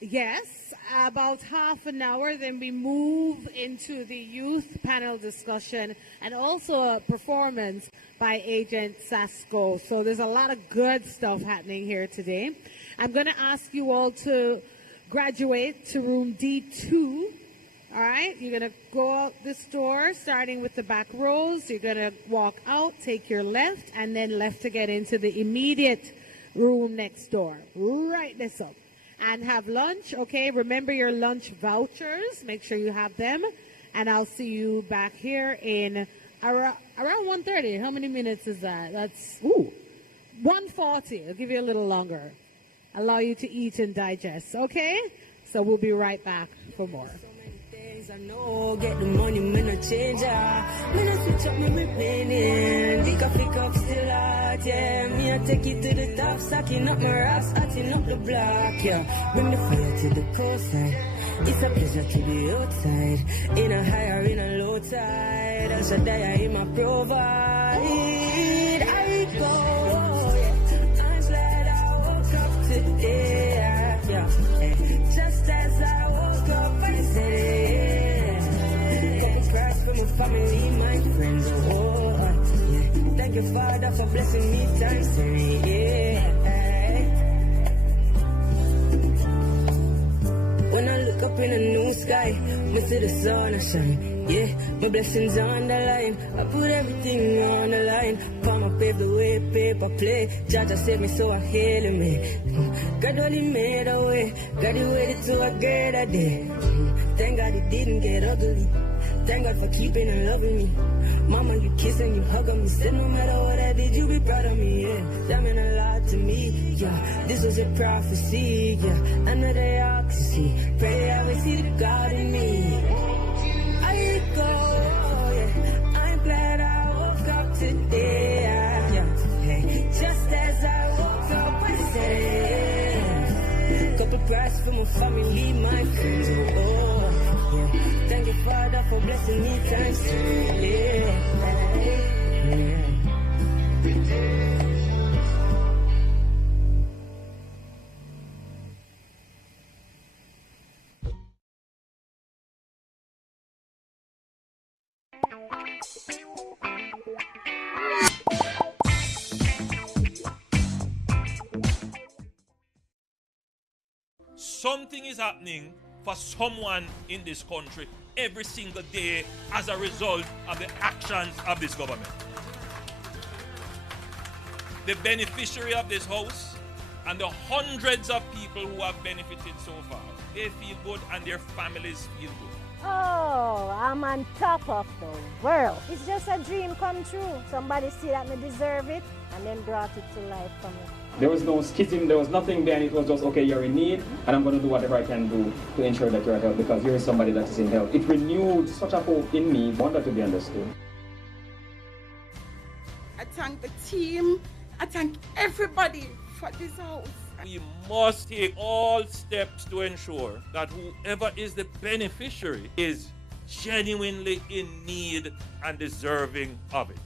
Yes, about half an hour, then we move into the youth panel discussion and also a performance by Agent Sasko. So there's a lot of good stuff happening here today. I'm going to ask you all to graduate to room D2 All right, you're going to go out this door, starting with the back rows. You're going to walk out, take your left, and then left to get into the immediate room next door. Right this up. And have lunch, okay? Remember your lunch vouchers. Make sure you have them. And I'll see you back here in around 1:30. How many minutes is that? That's 1:40. I'll give you a little longer. Allow you to eat and digest, okay? So we'll be right back for more. I know, get the money, me no change me no switch up, me remaining. The coffee cup still hot, yeah. Me I take it to the top, stacking up my rocks, hotting up the block, yeah. Bring the fire to the coastline. It's a pleasure to be outside, in a high or in a low tide. I should die, I my provide. I go, yeah. I'm glad I woke up today, yeah. Just as I woke up, I said. From my family, my friends, oh, yeah. Thank you, Father, for blessing me times three, yeah. When I look up in the new sky, I see the sun shine, yeah. My blessings on the line, I put everything on the line. Palm, I pave the way, paper play. Judge, save me, so I hail me. God only made a way, God, he waited to a greater day. Thank God it didn't get ugly. Thank God for keeping and loving me. Mama, you kiss and you hug on me. Said no matter what I did, you be proud of me, yeah. That meant a lot to me, yeah. This was a prophecy, yeah. Another oxy. Pray I will see the God in me. I go, yeah. I'm glad I woke up today, yeah. Hey, just as I woke up, I said, couple prayers for my family, my friends, oh. Yeah. Thank you, Father, for blessing me times three. Yeah. Something is happening for someone in this country every single day as a result of the actions of this government. The beneficiary of this house and the hundreds of people who have benefited so far, they feel good and their families feel good. Oh, I'm on top of the world. It's just a dream come true. Somebody see that me deserve it and then brought it to life for me. There was no schism, there was nothing there, and it was just, okay, you're in need, and I'm going to do whatever I can do to ensure that you're helped because you're somebody that is in help. It renewed such a hope in me, I want that to be understood. I thank the team, I thank everybody for this house. We must take all steps to ensure that whoever is the beneficiary is genuinely in need and deserving of it.